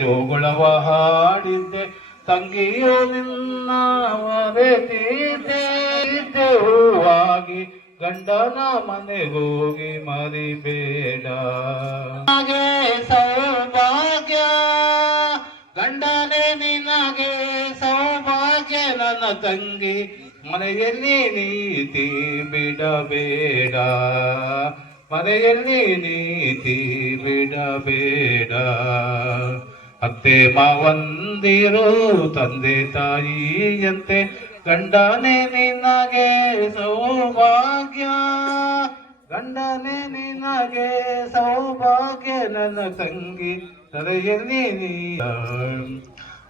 ಜೋಗುಳವ ಹಾಡಿದ್ದೆ, ತಂಗಿಯು ನಿನ್ನ ಮರೆತಿದ್ದೆ, ಹೂವಾಗಿ ಗಂಡನ ಮನೆಗೋಗಿ ಮರಿಬೇಡ. ಸೌಭಾಗ್ಯ ಗಂಡನೇ ನಿನಗೆ ಸೌಭಾಗ್ಯ, ನನ್ನ ತಂಗಿ ಮನೆಯಲ್ಲಿ ನೀತಿ ಬಿಡಬೇಡ, ಮನೆಯಲ್ಲಿ ನೀತಿ ಬಿಡಬೇಡ. ಅತ್ತೆ ಮಾವಂದಿರು ತಂದೆ ತಾಯಿಯಂತೆ, ಗಂಡನೇ ನಿನಗೆ ಸೌಭಾಗ್ಯ, ಗಂಡನೇ ನಿನಗೆ ಸೌಭಾಗ್ಯ, ನನ್ನ ತಂಗಿ ತಲೆಯಲ್ಲಿ ನೀ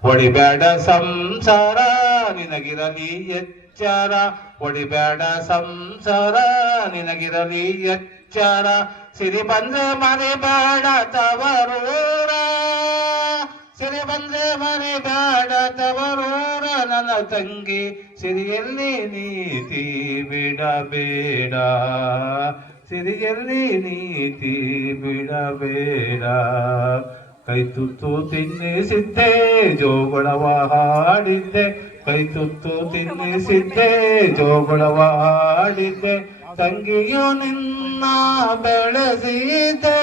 ಹೊಡಿಬೇಡ ಸಂಸಾರ, ನಿನಗಿರಲಿ ಎಚ್ಚರ ಹೊಡಿಬೇಡ ಸಂಸಾರ ನಿನಗಿರಲಿ ಎಚ್ಚರ ಸಿರಿ ಬಂದ್ರೆ ಮರಿಬೇಡ ತವರೂರ ಸಿರಿ ಬಂದ್ರೆ ಮರಿಬೇಡ ತವರೂರ ನನ್ನ ತಂಗಿ ಸಿರಿಯಲ್ಲಿ ನೀತಿ ಬಿಡಬೇಡ ಸಿರಿಯಲ್ಲಿ ನೀತಿ ಬಿಡಬೇಡ ಕೈ ತುತ್ತು ತಿನ್ನಿಸಿದ್ದೆ ಜೋಗುಳವ ಹಾಡಿದ್ದೆ ಕೈ ತುತ್ತು ತಿನ್ನಿಸಿದ್ದೆ ಜೋಗುಳವ ಹಾಡಿದ್ದೆ ತಂಗಿಯು ನಿನ್ನ ಬೆಳೆಸಿದ್ದೆ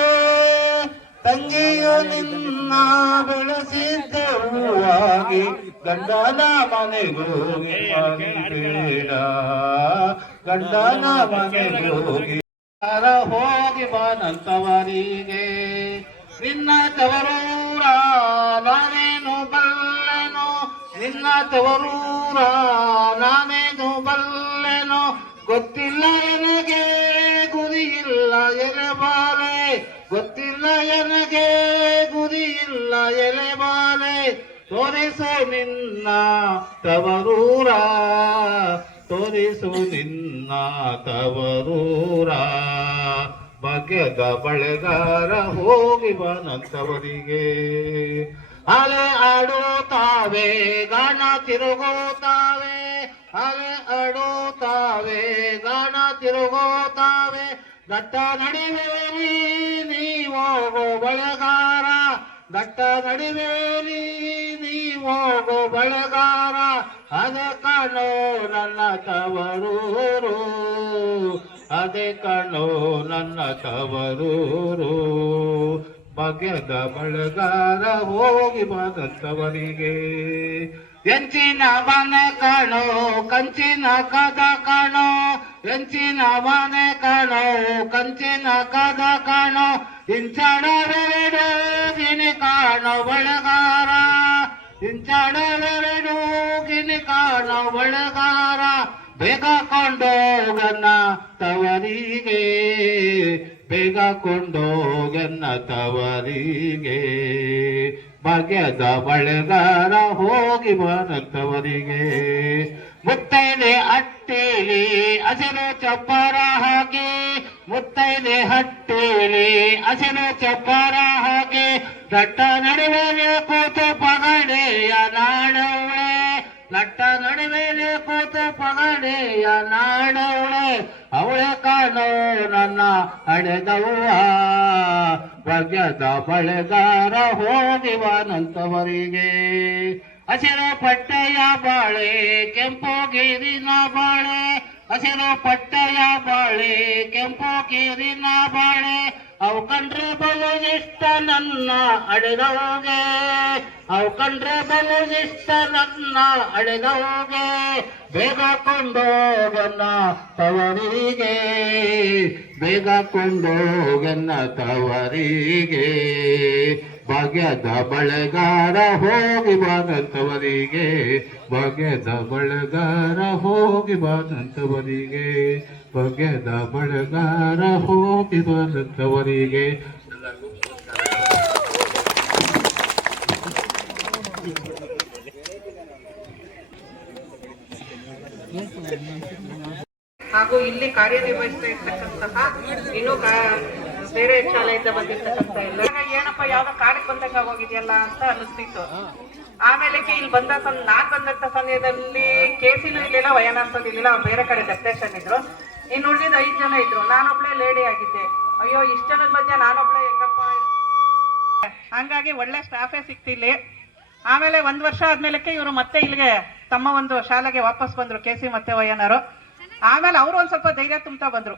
ತಂಗಿಯು ನಿನ್ನ ಬೆಳೆಸಿದ್ದೆ ಹೂವಾಗಿ ಗಂಡನ ಮನೆಗೋಗಿ ಬೇಡ ಗಂಡನ ಮನೆಗೋಗಿ ಹೋಗಿ ಬಾನಂತವರಿಗೆ ನಿನ್ನ ತವರೂರ ನಾನೇನು ಬಲ್ಲೆನು ನಿನ್ನ ತವರೂರ ನಾನೇನು ಬಲ್ಲೆನು ಗೊತ್ತಿಲ್ಲ ನನಗೆ ಗುರಿಯಿಲ್ಲ ಎಲೆಬಾಲೆ ಗೊತ್ತಿಲ್ಲ ನನಗೆ ಗುರಿಯಿಲ್ಲ ಎಲೆಬಾಲೆ ತೋರಿಸು ನಿನ್ನ ತವರೂರ ತೋರಿಸು ನಿನ್ನ ತವರೂರ ಭಾಗ್ಯದ ಬಳೆಗಾರ ಹೋಗಿ ಬಾನಂತವರಿಗೆ ಅಲೆ ಆಡುತ್ತಾವೆ ಗಾಣ ತಿರುಗುತ್ತಾವೆ ಅಲೆ ಆಡುತ್ತಾವೆ ಗಾಣ ತಿರುಗುತ್ತಾವೆ ದಟ್ಟ ನಡಿವೇಲಿ ನೀವೋಗೋ ಬಳೆಗಾರ ದಟ್ಟ ನಡಿವೇಲಿ ನೀವೋಗೋ ಬಳೆಗಾರ ಅದೇ ಕಾಣೋ ನನ್ನ ತವರೂರು ಅದೇ ಕಣೋ ನನ್ನ ತವರೂರು ಭಾಗ್ಯದ ಬಳೆಗಾರ ಹೋಗಿ ಬಾದಂತವರಿಗೆ ಎಂಚಿನ ಮನೆ ಕಾಣೋ ಕಂಚಿನ ಕದ ಕಾಣೋ ಎಂಚಿನ ಮನೆ ಕಾಣೋ ಕಂಚಿನ ಕದ ಕಾಣೋ ಇಂಚಡವೆರಡು ಗಿಣಿ ಕಾಣೋ ಬಳೆಗಾರ ಇಂಚಡವೆರಡು ಗಿಣಿ ಕಾಣೋ ಬಳೆಗಾರ ಬೇಗ ಕೊಂಡೋಗನ್ನ ತವರಿಗೆ ಬೇಗ ಕೊಂಡೋಗನ್ನ ತವರಿಗೆ ಭಾಗ್ಯದ ಬಳೆಗಾರ ಹೋಗಿ ಬಾನಂತವರಿಗೆ ಮುತ್ತೈದೆ ಹಟ್ಟಿಲಿ ಹಸಿರು ಚಪ್ಪರ ಹಾಕಿ ಮುತ್ತೈದೆ ಹಟ್ಟಿಲಿ ಹಸಿರು ಚಪ್ಪರ ಹಾಕಿ ದಟ್ಟ ನಡುವೆ ಕೂತು ಪಗಡೆಯ ನಾಡವಳೆ ನಟ್ಟ ನಡುವೆ ಕೂತು ಪಗಡೆಯ ನಾಡವಳೆ ಅವಳೆ ಕಾಣೋ ನನ್ನ ಹಡೆದವ್ವ ಭಾಗ್ಯದ ಬಳೆಗಾರ ಹೋಗಿ ಬಾನಂತವರಿಗೆ ಹಸಿರು ಪಟ್ಟೆಯ ಬಾಳೆ ಕೆಂಪು ಗೀರಿನ ಬಾಳೆ ಹಸಿರು ಪಟ್ಟೆಯ ಬಾಳೆ ಕೆಂಪು ಗೀರಿನ ಬಾಳೆ ಅವು ಕಂಡ್ರೆ ಬಲು ಇಷ್ಟ ನನ್ನ ಅಡೆದವ್ಗೆ ಅವು ಕಂಡ್ರೆ ಬಲು ಇಷ್ಟ ನನ್ನ ಅಡೆದವ್ಗೆ ಬೇಗ ಕೊಂಡೋಗನ್ನ ತವರಿಗೆ ಬೇಗ ಕೊಂಡೋಗನ್ನ ತವರಿಗೆ ಭಾಗ್ಯದ ಬಳೆಗಾರ ಹೋಗಿ ಬಾದಂತವರಿಗೆ ಭಾಗ್ಯದ ಬಳೆಗಾರ ಹೋಗಿ ಬಾದಂತವರಿಗೆ ಭಾಗ್ಯದ ಬಳೆಗಾರ ಹೋಗಿ ಬಾದಂತವರಿಗೆ ಹಾಗೂ ಇಲ್ಲಿ ಕಾರ್ಯನಿರ್ವಹಿಸ್ತಾ ಇರ್ತಕ್ಕಂತಹ ಇನ್ನೂ ಬೇರೆ ಶಾಲೆಯಿಂದ ಬಂದಿರ್ತಕ್ಕಂಥ ಎಲ್ಲ ಏನಪ್ಪ ಯಾವ್ದೋ ಕಾಡಿಗೆ ಬಂದಾಗ ಹೋಗಿದೆಯಲ್ಲ ಅಂತ ಅನಿಸ್ತಿತ್ತು. ಆಮೇಲೆ ಇಲ್ಲಿ ನಾನ್ ಬಂದಂತ ಸಮಯದಲ್ಲಿ ಕೇಸಿನೂ ಇರ್ಲಿಲ್ಲ, ವಯನಾರ್ಸೋದು ಇರ್ಲಿಲ್ಲ, ಅವ್ರು ಬೇರೆ ಕಡೆ ಡೆಪ್ಟೇಷನ್ ಇದ್ರು. ಇನ್ನು ಉಳಿದ 5 ಜನ ಇದ್ರು, ನಾನೊಬ್ಳೆ ಲೇಡಿ ಆಗಿದ್ದೆ. ಅಯ್ಯೋ ಇಷ್ಟ ಜನದ ಮಧ್ಯೆ ನಾನೊಬ್ಳೆ ಹೆಂಗಪ್ಪ, ಹಂಗಾಗಿ ಒಳ್ಳೆ ಸ್ಟಾಫೇ ಸಿಕ್ತಿಲ್ಲಿ. ಆಮೇಲೆ 1 ವರ್ಷ ಆದ್ಮೇಲೆ ಇವರು ಮತ್ತೆ ಇಲ್ಲಿಗೆ ತಮ್ಮ ಒಂದು ಶಾಲೆಗೆ ವಾಪಸ್ ಬಂದ್ರು, ಕೆಸಿ ಮತ್ತೆ ವಯನರು. ಆಮೇಲೆ ಅವರು ಒಂದ್ ಸ್ವಲ್ಪ ಧೈರ್ಯ ತುಂಬ್ತಾ ಬಂದ್ರು.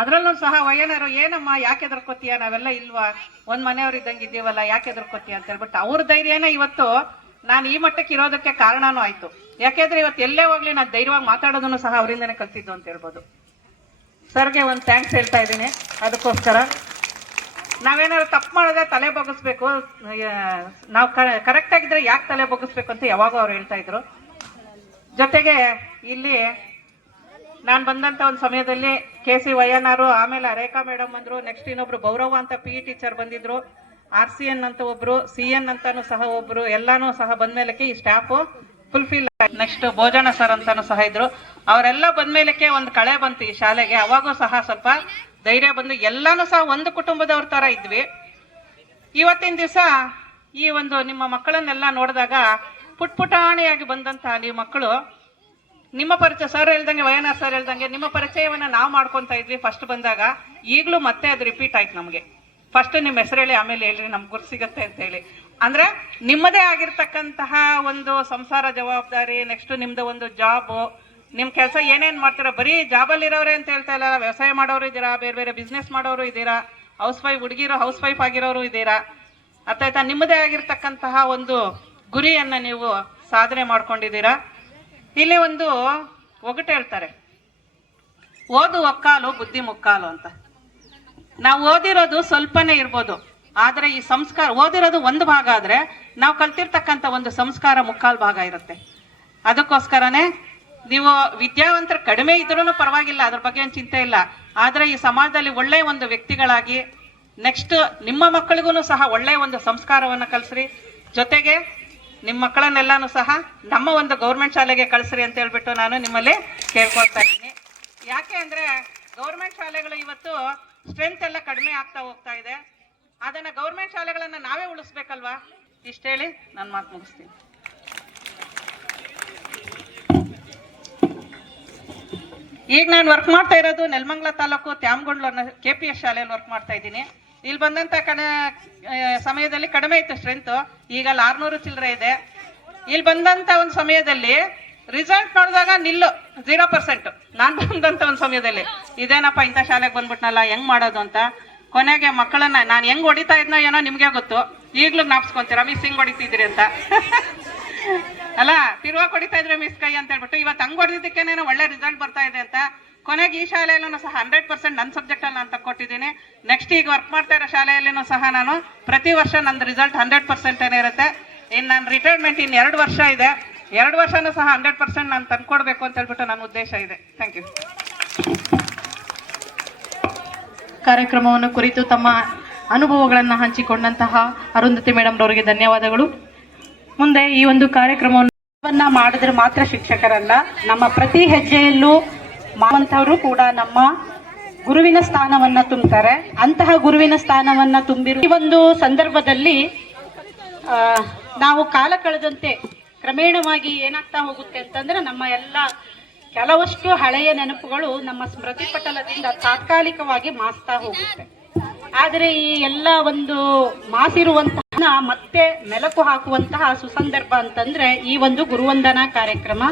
ಅದ್ರಲ್ಲೂ ಸಹ ವಯನರು ಏನಮ್ಮ ಯಾಕೆ ಎದುರ್ಕೋತೀಯ, ನಾವೆಲ್ಲ ಇಲ್ವಾ, ಒಂದ್ ಮನೆಯವ್ರು ಇದ್ದಂಗೆ ಇದ್ದೀವಲ್ಲ, ಯಾಕೆ ಎದುರ್ಕೋತೀಯ ಅಂತ ಹೇಳ್ಬಿಟ್ಟು ಅವ್ರ ಧೈರ್ಯನೇ ಇವತ್ತು ನಾನು ಈ ಮಟ್ಟಕ್ಕೆ ಇರೋದಕ್ಕೆ ಕಾರಣನೂ ಆಯ್ತು. ಯಾಕೆಂದ್ರೆ ಇವತ್ತು ಎಲ್ಲೇ ಹೋಗ್ಲಿ ನಾನು ಧೈರ್ಯವಾಗಿ ಮಾತಾಡೋದನ್ನು ಸಹ ಅವರಿಂದನೇ ಕಲ್ತಿದ್ದು ಅಂತ ಹೇಳ್ಬೋದು. ಸರ್ಗೆ ಒಂದು ಥ್ಯಾಂಕ್ಸ್ ಹೇಳ್ತಾ ಇದ್ದೀನಿ. ಅದಕ್ಕೋಸ್ಕರ ನಾವೇನಾದ್ರು ತಪ್ಪು ಮಾಡಿದ್ರೆ ತಲೆ ಬಗ್ಗಿಸ್ಬೇಕು, ನಾವು ಕರೆಕ್ಟ್ ಆಗಿದ್ರೆ ಯಾಕೆ ತಲೆ ಬಗ್ಗಿಸ್ಬೇಕು ಅಂತ ಯಾವಾಗೂ ಅವ್ರು ಹೇಳ್ತಾ ಇದ್ರು. ಜೊತೆಗೆ ಇಲ್ಲಿ ನಾನು ಬಂದಂತ ಒಂದು ಸಮಯದಲ್ಲಿ KC ವಯನಾರು, ಆಮೇಲೆ ರೇಖಾ ಮೇಡಮ್ ಬಂದ್ರು, ನೆಕ್ಸ್ಟ್ ಇನ್ನೊಬ್ರು ಗೌರವ ಅಂತ PE ಟೀಚರ್ ಬಂದಿದ್ರು, RCN ಅಂತ ಒಬ್ರು, CN ಅಂತಾನು ಸಹ ಒಬ್ರು, ಎಲ್ಲಾನು ಸಹ ಬಂದ್ಮೇಲೆ ಈ ಸ್ಟಾಫು ಫುಲ್ಫಿಲ್. ನೆಕ್ಸ್ಟ್ ಭೋಜನ ಸರ್ ಅಂತಾನು ಸಹ ಇದ್ರು. ಅವರೆಲ್ಲ ಬಂದ್ಮೇಲಕ್ಕೆ ಒಂದು ಕಳೆ ಬಂತು ಈ ಶಾಲೆಗೆ. ಅವಾಗೂ ಸಹ ಸ್ವಲ್ಪ ಧೈರ್ಯ ಬಂದು ಎಲ್ಲಾನು ಸಹ ಒಂದು ಕುಟುಂಬದವ್ರ ತರ ಇದ್ವಿ. ಇವತ್ತಿನ ದಿವಸ ಈ ಒಂದು ನಿಮ್ಮ ಮಕ್ಕಳನ್ನೆಲ್ಲ ನೋಡಿದಾಗ ಪುಟಾಣಿಯಾಗಿ ಬಂದಂತಹ ನೀವು ಮಕ್ಕಳು, ನಿಮ್ಮ ಪರಿಚಯ ಸರ್ ಹೇಳ್ದಂಗೆ, ವಯನಾರ್ ಸರ್ ಹೇಳ್ದಂಗೆ ನಿಮ್ಮ ಪರಿಚಯವನ್ನ ನಾವು ಮಾಡ್ಕೊತಾ ಇದ್ವಿ ಫಸ್ಟ್ ಬಂದಾಗ. ಈಗಲೂ ಮತ್ತೆ ಅದು ರಿಪೀಟ್ ಆಯ್ತು ನಮಗೆ. ಫಸ್ಟ್ ನಿಮ್ಮ ಹೆಸರು ಹೇಳಿ, ಆಮೇಲೆ ಹೇಳ್ರಿ ನಮ್ಗೆ ಗುರ್ತು ಸಿಗತ್ತೆ ಅಂತ ಹೇಳಿ. ಅಂದ್ರೆ ನಿಮ್ಮದೇ ಆಗಿರ್ತಕ್ಕಂತಹ ಒಂದು ಸಂಸಾರ ಜವಾಬ್ದಾರಿ, ನೆಕ್ಸ್ಟ್ ನಿಮ್ದು ಒಂದು ಜಾಬ್, ನಿಮ್ ಕೆಲಸ ಏನೇನ್ ಮಾಡ್ತೀರಾ, ಬರೀ ಜಾಬಲ್ಲಿ ಇರೋರೆ ಅಂತ ಹೇಳ್ತಾ ಇಲ್ಲ, ವ್ಯವಸಾಯ ಮಾಡೋರು ಇದ್ದೀರಾ, ಬೇರೆ ಬೇರೆ ಬಿಸ್ನೆಸ್ ಮಾಡೋರು ಇದ್ದೀರಾ, ಹೌಸ್ ವೈಫ್ ಹುಡುಗಿರೋ ಹೌಸ್ ವೈಫ್ ಆಗಿರೋರು ಇದ್ದೀರಾ. ಅರ್ಥ ಆಯ್ತಾ? ನಿಮ್ಮದೇ ಆಗಿರ್ತಕ್ಕಂತಹ ಒಂದು ಗುರಿಯನ್ನ ನೀವು ಸಾಧನೆ ಮಾಡ್ಕೊಂಡಿದ್ದೀರಾ. ಇಲ್ಲಿ ಒಂದು ಒಗಟು ಹೇಳ್ತಾರೆ, ಓದು ಒಕ್ಕಾಲು ಬುದ್ಧಿ ಮುಕ್ಕಾಲು ಅಂತ. ನಾವು ಓದಿರೋದು ಸ್ವಲ್ಪನೇ ಇರ್ಬೋದು, ಆದ್ರೆ ಈ ಸಂಸ್ಕಾರ, ಓದಿರೋದು ಒಂದು ಭಾಗ ಆದ್ರೆ ನಾವು ಕಲ್ತಿರ್ತಕ್ಕಂಥ ಒಂದು ಸಂಸ್ಕಾರ ಮುಕ್ಕಾಲು ಭಾಗ ಇರುತ್ತೆ. ಅದಕ್ಕೋಸ್ಕರನೇ ನೀವು ವಿದ್ಯಾವಂತರು ಕಡಿಮೆ ಇದ್ರೂ ಪರವಾಗಿಲ್ಲ, ಅದ್ರ ಬಗ್ಗೆ ಏನು ಚಿಂತೆ ಇಲ್ಲ. ಆದ್ರೆ ಈ ಸಮಾಜದಲ್ಲಿ ಒಳ್ಳೆಯ ಒಂದು ವ್ಯಕ್ತಿಗಳಾಗಿ, ನೆಕ್ಸ್ಟ್ ನಿಮ್ಮ ಮಕ್ಕಳಿಗೂ ಸಹ ಒಳ್ಳೆಯ ಒಂದು ಸಂಸ್ಕಾರವನ್ನು ಕಲಿಸ್ರಿ. ಜೊತೆಗೆ ನಿಮ್ಮ ಮಕ್ಕಳನ್ನೆಲ್ಲಾನು ಸಹ ನಮ್ಮ ಒಂದು ಗೌರ್ಮೆಂಟ್ ಶಾಲೆಗೆ ಕಳಿಸ್ರಿ ಅಂತ ಹೇಳ್ಬಿಟ್ಟು ನಾನು ನಿಮ್ಮಲ್ಲಿ ಕೇಳ್ಕೊಳ್ತಾ ಇದ್ದೀನಿ. ಯಾಕೆ ಅಂದ್ರೆ ಗೌರ್ಮೆಂಟ್ ಶಾಲೆಗಳು ಇವತ್ತು ಸ್ಟ್ರೆಂತ್ ಎಲ್ಲ ಕಡಿಮೆ ಆಗ್ತಾ ಹೋಗ್ತಾ ಇದೆ. ಅದನ್ನ ಗೌರ್ಮೆಂಟ್ ಶಾಲೆಗಳನ್ನ ನಾವೇ ಉಳಿಸ್ಬೇಕಲ್ವಾ? ಇಷ್ಟ ಹೇಳಿ ನಾನು ಮಾತು ಮುಗಿಸ್ತೀನಿ. ಈಗ ನಾನು ವರ್ಕ್ ಮಾಡ್ತಾ ಇರೋದು ನೆಲಮಂಗಲ ತಾಲೂಕು ತ್ಯಾಮಗೊಂಡ್ಲು ಅನ್ನೋ KPS ಶಾಲೆಯಲ್ಲಿ ವರ್ಕ್ ಮಾಡ್ತಾ ಇದ್ದೀನಿ. ಇಲ್ಲಿ ಬಂದಂತ ಸಮಯದಲ್ಲಿ ಕಡಿಮೆ ಇತ್ತು ಸ್ಟ್ರೆಂತ್, ಈಗ 600 ಚಿಲ್ಲರೆ ಇದೆ. ಇಲ್ಲಿ ಬಂದಂತ ಒಂದು ಸಮಯದಲ್ಲಿ ರಿಸಲ್ಟ್ ನೋಡಿದಾಗ 0%. ನಾನು ಬಂದಂತ ಒಂದು ಸಮಯದಲ್ಲಿ ಇದೇನಪ್ಪ ಇಂಥ ಶಾಲೆಗೆ ಬಂದ್ಬಿಟ್ನಲ್ಲ, ಹೆಂಗ್ ಮಾಡೋದು ಅಂತ. ಕೊನೆಗೆ ಮಕ್ಕಳನ್ನ ನಾನು ಹೆಂಗ್ ಹೊಡಿತಾ ಇದ್ನೋ ಏನೋ ನಿಮ್ಗೆ ಗೊತ್ತು, ಈಗ್ಲೂ ಜ್ಞಾಪಿಸ್ಕೊಂತೀರಾ ಮಿಸ್ ಹಿಂಗ್ ಹೊಡಿತಿದ್ರಿ ಅಂತ. ಅಲ್ಲ, ತಿರುವಾಗ ಹೊಡಿತಾ ಇದ್ರೆ ಮಿಸ್ ಕೈ ಅಂತ ಹೇಳ್ಬಿಟ್ಟು ಇವತ್ತು ಹಂಗ್ ಹೊಡೆದಿದ್ದಕ್ಕೇನೇನೋ ಒಳ್ಳೆ ರಿಸಲ್ಟ್ ಬರ್ತಾ ಇದೆ ಅಂತ. ಕೊನೆಗೆ ಈ ಶಾಲೆಯಲ್ಲೂ ಸಹ 100% ನನ್ನ ಸಬ್ಜೆಕ್ಟ್ ಅಲ್ಲಿ ನಾನು ತಕ್ಕೊಟ್ಟಿದ್ದೀನಿ. ನೆಕ್ಸ್ಟ್ ಈಗ ವರ್ಕ್ ಮಾಡ್ತಾ ಇರೋ ಶಾಲೆಯಲ್ಲಿನೂ ಸಹ ನಾನು ಪ್ರತಿ ವರ್ಷ ನಂದು ರಿಸಲ್ಟ್ 100% ಇರುತ್ತೆ. ಇನ್ನು ನನ್ನ ರಿಟೈರ್ಮೆಂಟ್ ಇನ್ನು 2 ವರ್ಷ ಇದೆ, 2 ವರ್ಷನೂ ಸಹ 100% ನಾನು ತಂದ್ಕೊಡ್ಬೇಕು ಅಂತ ಹೇಳ್ಬಿಟ್ಟು ನನ್ನ ಉದ್ದೇಶ ಇದೆ. Thank you. ಕಾರ್ಯಕ್ರಮವನ್ನು ಕುರಿತು ತಮ್ಮ ಅನುಭವಗಳನ್ನು ಹಂಚಿಕೊಂಡಂತಹ ಅರುಂಧತಿ ಮೇಡಮ್ ಅವರಿಗೆ ಧನ್ಯವಾದಗಳು. ಮುಂದೆ ಈ ಒಂದು ಕಾರ್ಯಕ್ರಮವನ್ನ ಮಾಡಿದ್ರೆ ಮಾತ್ರ ಶಿಕ್ಷಕರಲ್ಲ, ನಮ್ಮ ಪ್ರತಿ ಹೆಜ್ಜೆಯಲ್ಲೂ ಮಾಡುವಂಥವರು ಕೂಡ ನಮ್ಮ ಗುರುವಿನ ಸ್ಥಾನವನ್ನ ತುಂಬುತ್ತಾರೆ. ಅಂತಹ ಗುರುವಿನ ಸ್ಥಾನವನ್ನ ತುಂಬಿರುವ ಈ ಒಂದು ಸಂದರ್ಭದಲ್ಲಿ ನಾವು ಕಾಲ ಕಳೆದಂತೆ ಕ್ರಮೇಣವಾಗಿ ಏನಾಗ್ತಾ ಹೋಗುತ್ತೆ ಅಂತಂದ್ರೆ, ನಮ್ಮ ಎಲ್ಲ ಕೆಲವಷ್ಟು ಹಳೆಯ ನೆನಪುಗಳು ನಮ್ಮ ಸ್ಮೃತಿ ಪಟಲದಿಂದ ತಾತ್ಕಾಲಿಕವಾಗಿ ಮಾಸ್ತಾ ಹೋಗುತ್ತೆ. ಆದರೆ ಈ ಎಲ್ಲ ಒಂದು ಮಾಸಿರುವಂತಹ ಮತ್ತೆ ಮೆಲುಕು ಹಾಕುವಂತಹ ಸುಸಂದರ್ಭ ಅಂತಂದ್ರೆ ಈ ಒಂದು ಗುರುವಂದನಾ ಕಾರ್ಯಕ್ರಮ.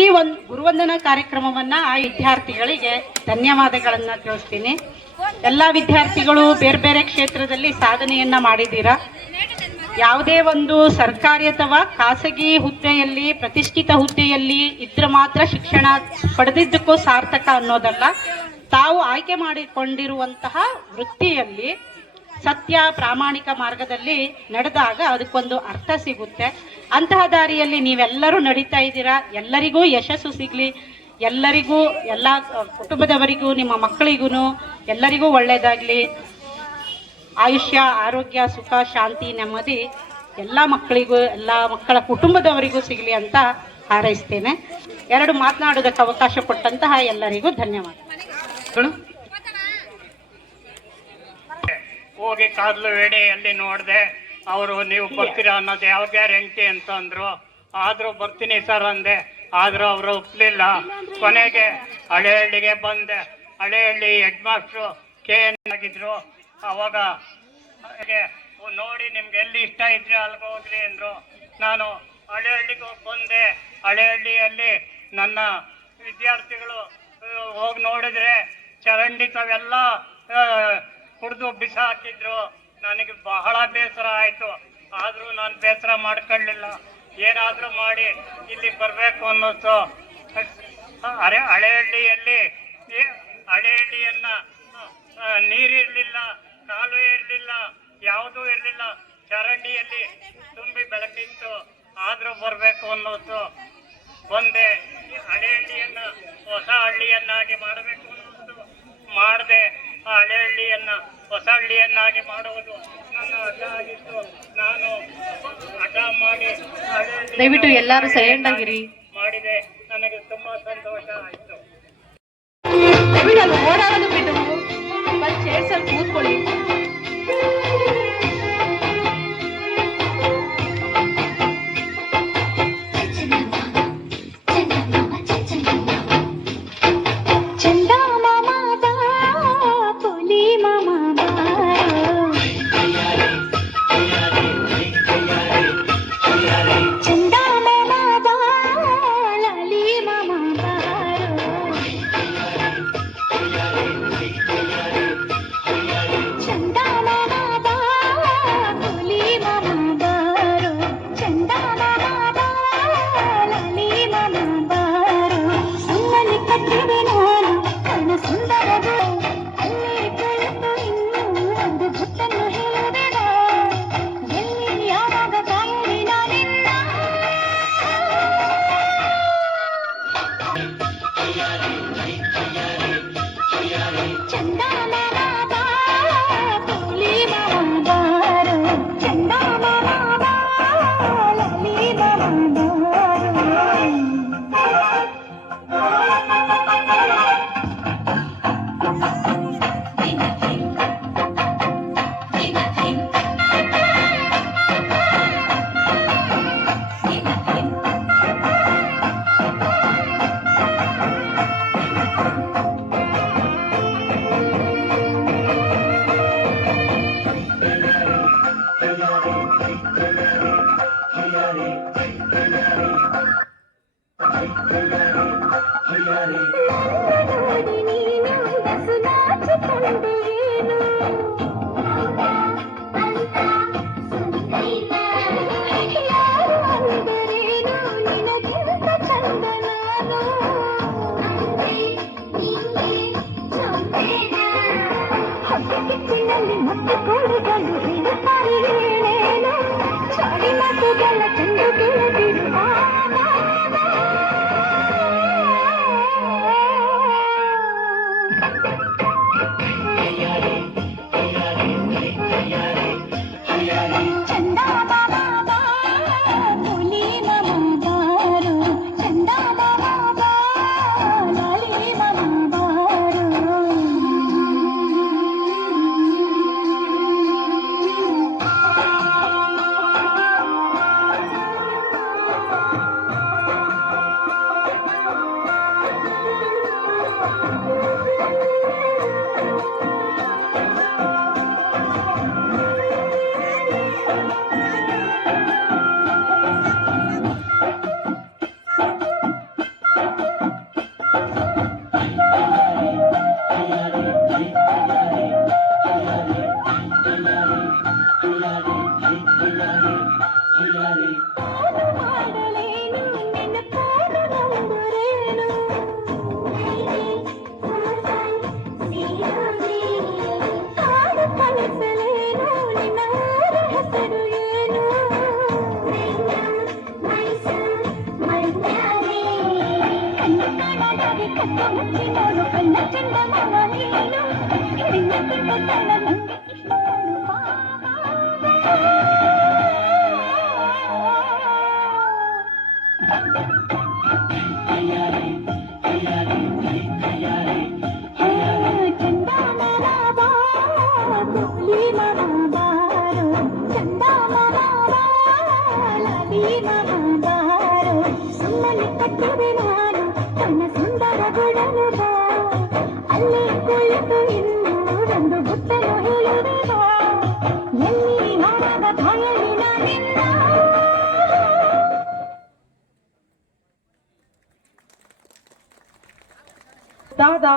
ಈ ಒಂದು ಗುರುವಂದನಾ ಕಾರ್ಯಕ್ರಮವನ್ನ ಆ ವಿದ್ಯಾರ್ಥಿಗಳಿಗೆ ಧನ್ಯವಾದಗಳನ್ನ ತಿಳಿಸ್ತೀನಿ. ಎಲ್ಲ ವಿದ್ಯಾರ್ಥಿಗಳು ಬೇರೆ ಬೇರೆ ಕ್ಷೇತ್ರದಲ್ಲಿ ಸಾಧನೆಯನ್ನ ಮಾಡಿದ್ದೀರಾ. ಯಾವುದೇ ಒಂದು ಸರ್ಕಾರಿ ಅಥವಾ ಖಾಸಗಿ ಹುದ್ದೆಯಲ್ಲಿ, ಪ್ರತಿಷ್ಠಿತ ಹುದ್ದೆಯಲ್ಲಿ ಇದ್ರೆ ಮಾತ್ರ ಶಿಕ್ಷಣ ಪಡೆದಿದ್ದಕ್ಕೂ ಸಾರ್ಥಕ ಅನ್ನೋದಲ್ಲ. ತಾವು ಆಯ್ಕೆ ಮಾಡಿಕೊಂಡಿರುವಂತಹ ವೃತ್ತಿಯಲ್ಲಿ ಸತ್ಯ ಪ್ರಾಮಾಣಿಕ ಮಾರ್ಗದಲ್ಲಿ ನಡೆದಾಗ ಅದಕ್ಕೊಂದು ಅರ್ಥ ಸಿಗುತ್ತೆ. ಅಂತಹ ದಾರಿಯಲ್ಲಿ ನೀವೆಲ್ಲರೂ ನಡೀತಾ ಇದ್ದೀರಾ. ಎಲ್ಲರಿಗೂ ಯಶಸ್ಸು ಸಿಗಲಿ, ಎಲ್ಲರಿಗೂ, ಎಲ್ಲ ಕುಟುಂಬದವರಿಗೂ, ನಿಮ್ಮ ಮಕ್ಕಳಿಗೂ ಎಲ್ಲರಿಗೂ ಒಳ್ಳೆಯದಾಗಲಿ. ಆಯುಷ್ಯ, ಆರೋಗ್ಯ, ಸುಖ, ಶಾಂತಿ, ನೆಮ್ಮದಿ ಎಲ್ಲ ಮಕ್ಕಳಿಗೂ, ಎಲ್ಲ ಮಕ್ಕಳ ಕುಟುಂಬದವರಿಗೂ ಸಿಗಲಿ ಅಂತ ಹಾರೈಸ್ತೇನೆ. 2 ಮಾತನಾಡೋದಕ್ಕೆ ಅವಕಾಶ ಕೊಟ್ಟಂತಹ ಎಲ್ಲರಿಗೂ ಧನ್ಯವಾದಗಳು. ಹೋಗಿ ಕಾದ್ಲು ವೇಣೆಯಲ್ಲಿ ನೋಡಿದೆ. ಅವರು ನೀವು ಬರ್ತೀರಾ ಅನ್ನೋದು ಯಾವ ಗ್ಯಾರಂಟಿ ಅಂತ ಅಂದ್ರು. ಆದರೂ ಬರ್ತೀನಿ ಸರ್ ಅಂದೆ, ಆದರೂ ಅವರು ಒಪ್ಪಲಿಲ್ಲ. ಕೊನೆಗೆ ಹಳೆಹಳ್ಳಿಗೆ ಬಂದೆ. ಹಳೆಹಳ್ಳಿ ಹೆಡ್ ಮಾಸ್ಟ್ರು KN ಆಗಿದ್ರು. ಅವಾಗ ನೋಡಿ ನಿಮ್ಗೆ ಎಲ್ಲಿ ಇಷ್ಟ ಇದ್ರೆ ಅಲ್ಲಿಗೆ ಹೋಗ್ರಿ ಅಂದರು. ನಾನು ಹಳೆಹಳ್ಳಿಗೆ ಹೋಗಿ ಬಂದೆ. ಹಳೆಹಳ್ಳಿಯಲ್ಲಿ ನನ್ನ ವಿದ್ಯಾರ್ಥಿಗಳು ಹೋಗಿ ನೋಡಿದ್ರೆ ಚರಂಡಿ ತಾವೆಲ್ಲ ಕುಡಿದು ಬಿಸಾಕಿದ್ರು. ನನಗೆ ಬಹಳ ಬೇಸರ ಆಯಿತು. ಆದರೂ ನಾನು ಬೇಸರ ಮಾಡ್ಕೊಳ್ಳಿಲ್ಲ. ಏನಾದರೂ ಮಾಡಿ ಇಲ್ಲಿ ಬರಬೇಕು ಅನ್ನೋದು. ಹಳೆಹಳ್ಳಿಯಲ್ಲಿ ಹಳೆಹಳ್ಳಿಯನ್ನ ನೀರಿರಲಿಲ್ಲ, ಕಾಲುವೆ ಇರಲಿಲ್ಲ, ಯಾವುದೂ ಇರಲಿಲ್ಲ. ಚರಂಡಿಯಲ್ಲಿ ತುಂಬಿ ಬೆಳಕಿತ್ತು. ಆದರೂ ಬರಬೇಕು ಅನ್ನೋದು. ಬಂದೆ. ಹಳೆಹಳ್ಳಿಯನ್ನ ಹೊಸ ಹಳ್ಳಿಯನ್ನಾಗಿ ಮಾಡಬೇಕು ಅನ್ನೋದು ಮಾಡಿದೆ. ಆ ಹಳೆಹಳ್ಳಿಯನ್ನ ಹೊಸ ಹಳ್ಳಿಯನ್ನಾಗಿ ಮಾಡುವುದು ನನ್ನ ಅಡ್ಡ ಆಗಿತ್ತು. ನಾನು ಅಡ್ಡ ಮಾಡಿ ದಯವಿಟ್ಟು ಎಲ್ಲರೂ ಸೈಲೆಂಟ್ ಆಗಿರಿ. ಮಾಡಿದೆ. ನನಗೆ ತುಂಬಾ ಸಂತೋಷ ಆಯ್ತು. ದಯವಿಟ್ಟು ಅಲ್ಲಿ ಓಡಾಡೋದು ಬಿಟ್ಟು ಬಂದು ಚೇರ್ಸಲ್ಲಿ ಕೂತ್ಕೊಳ್ಳಿ.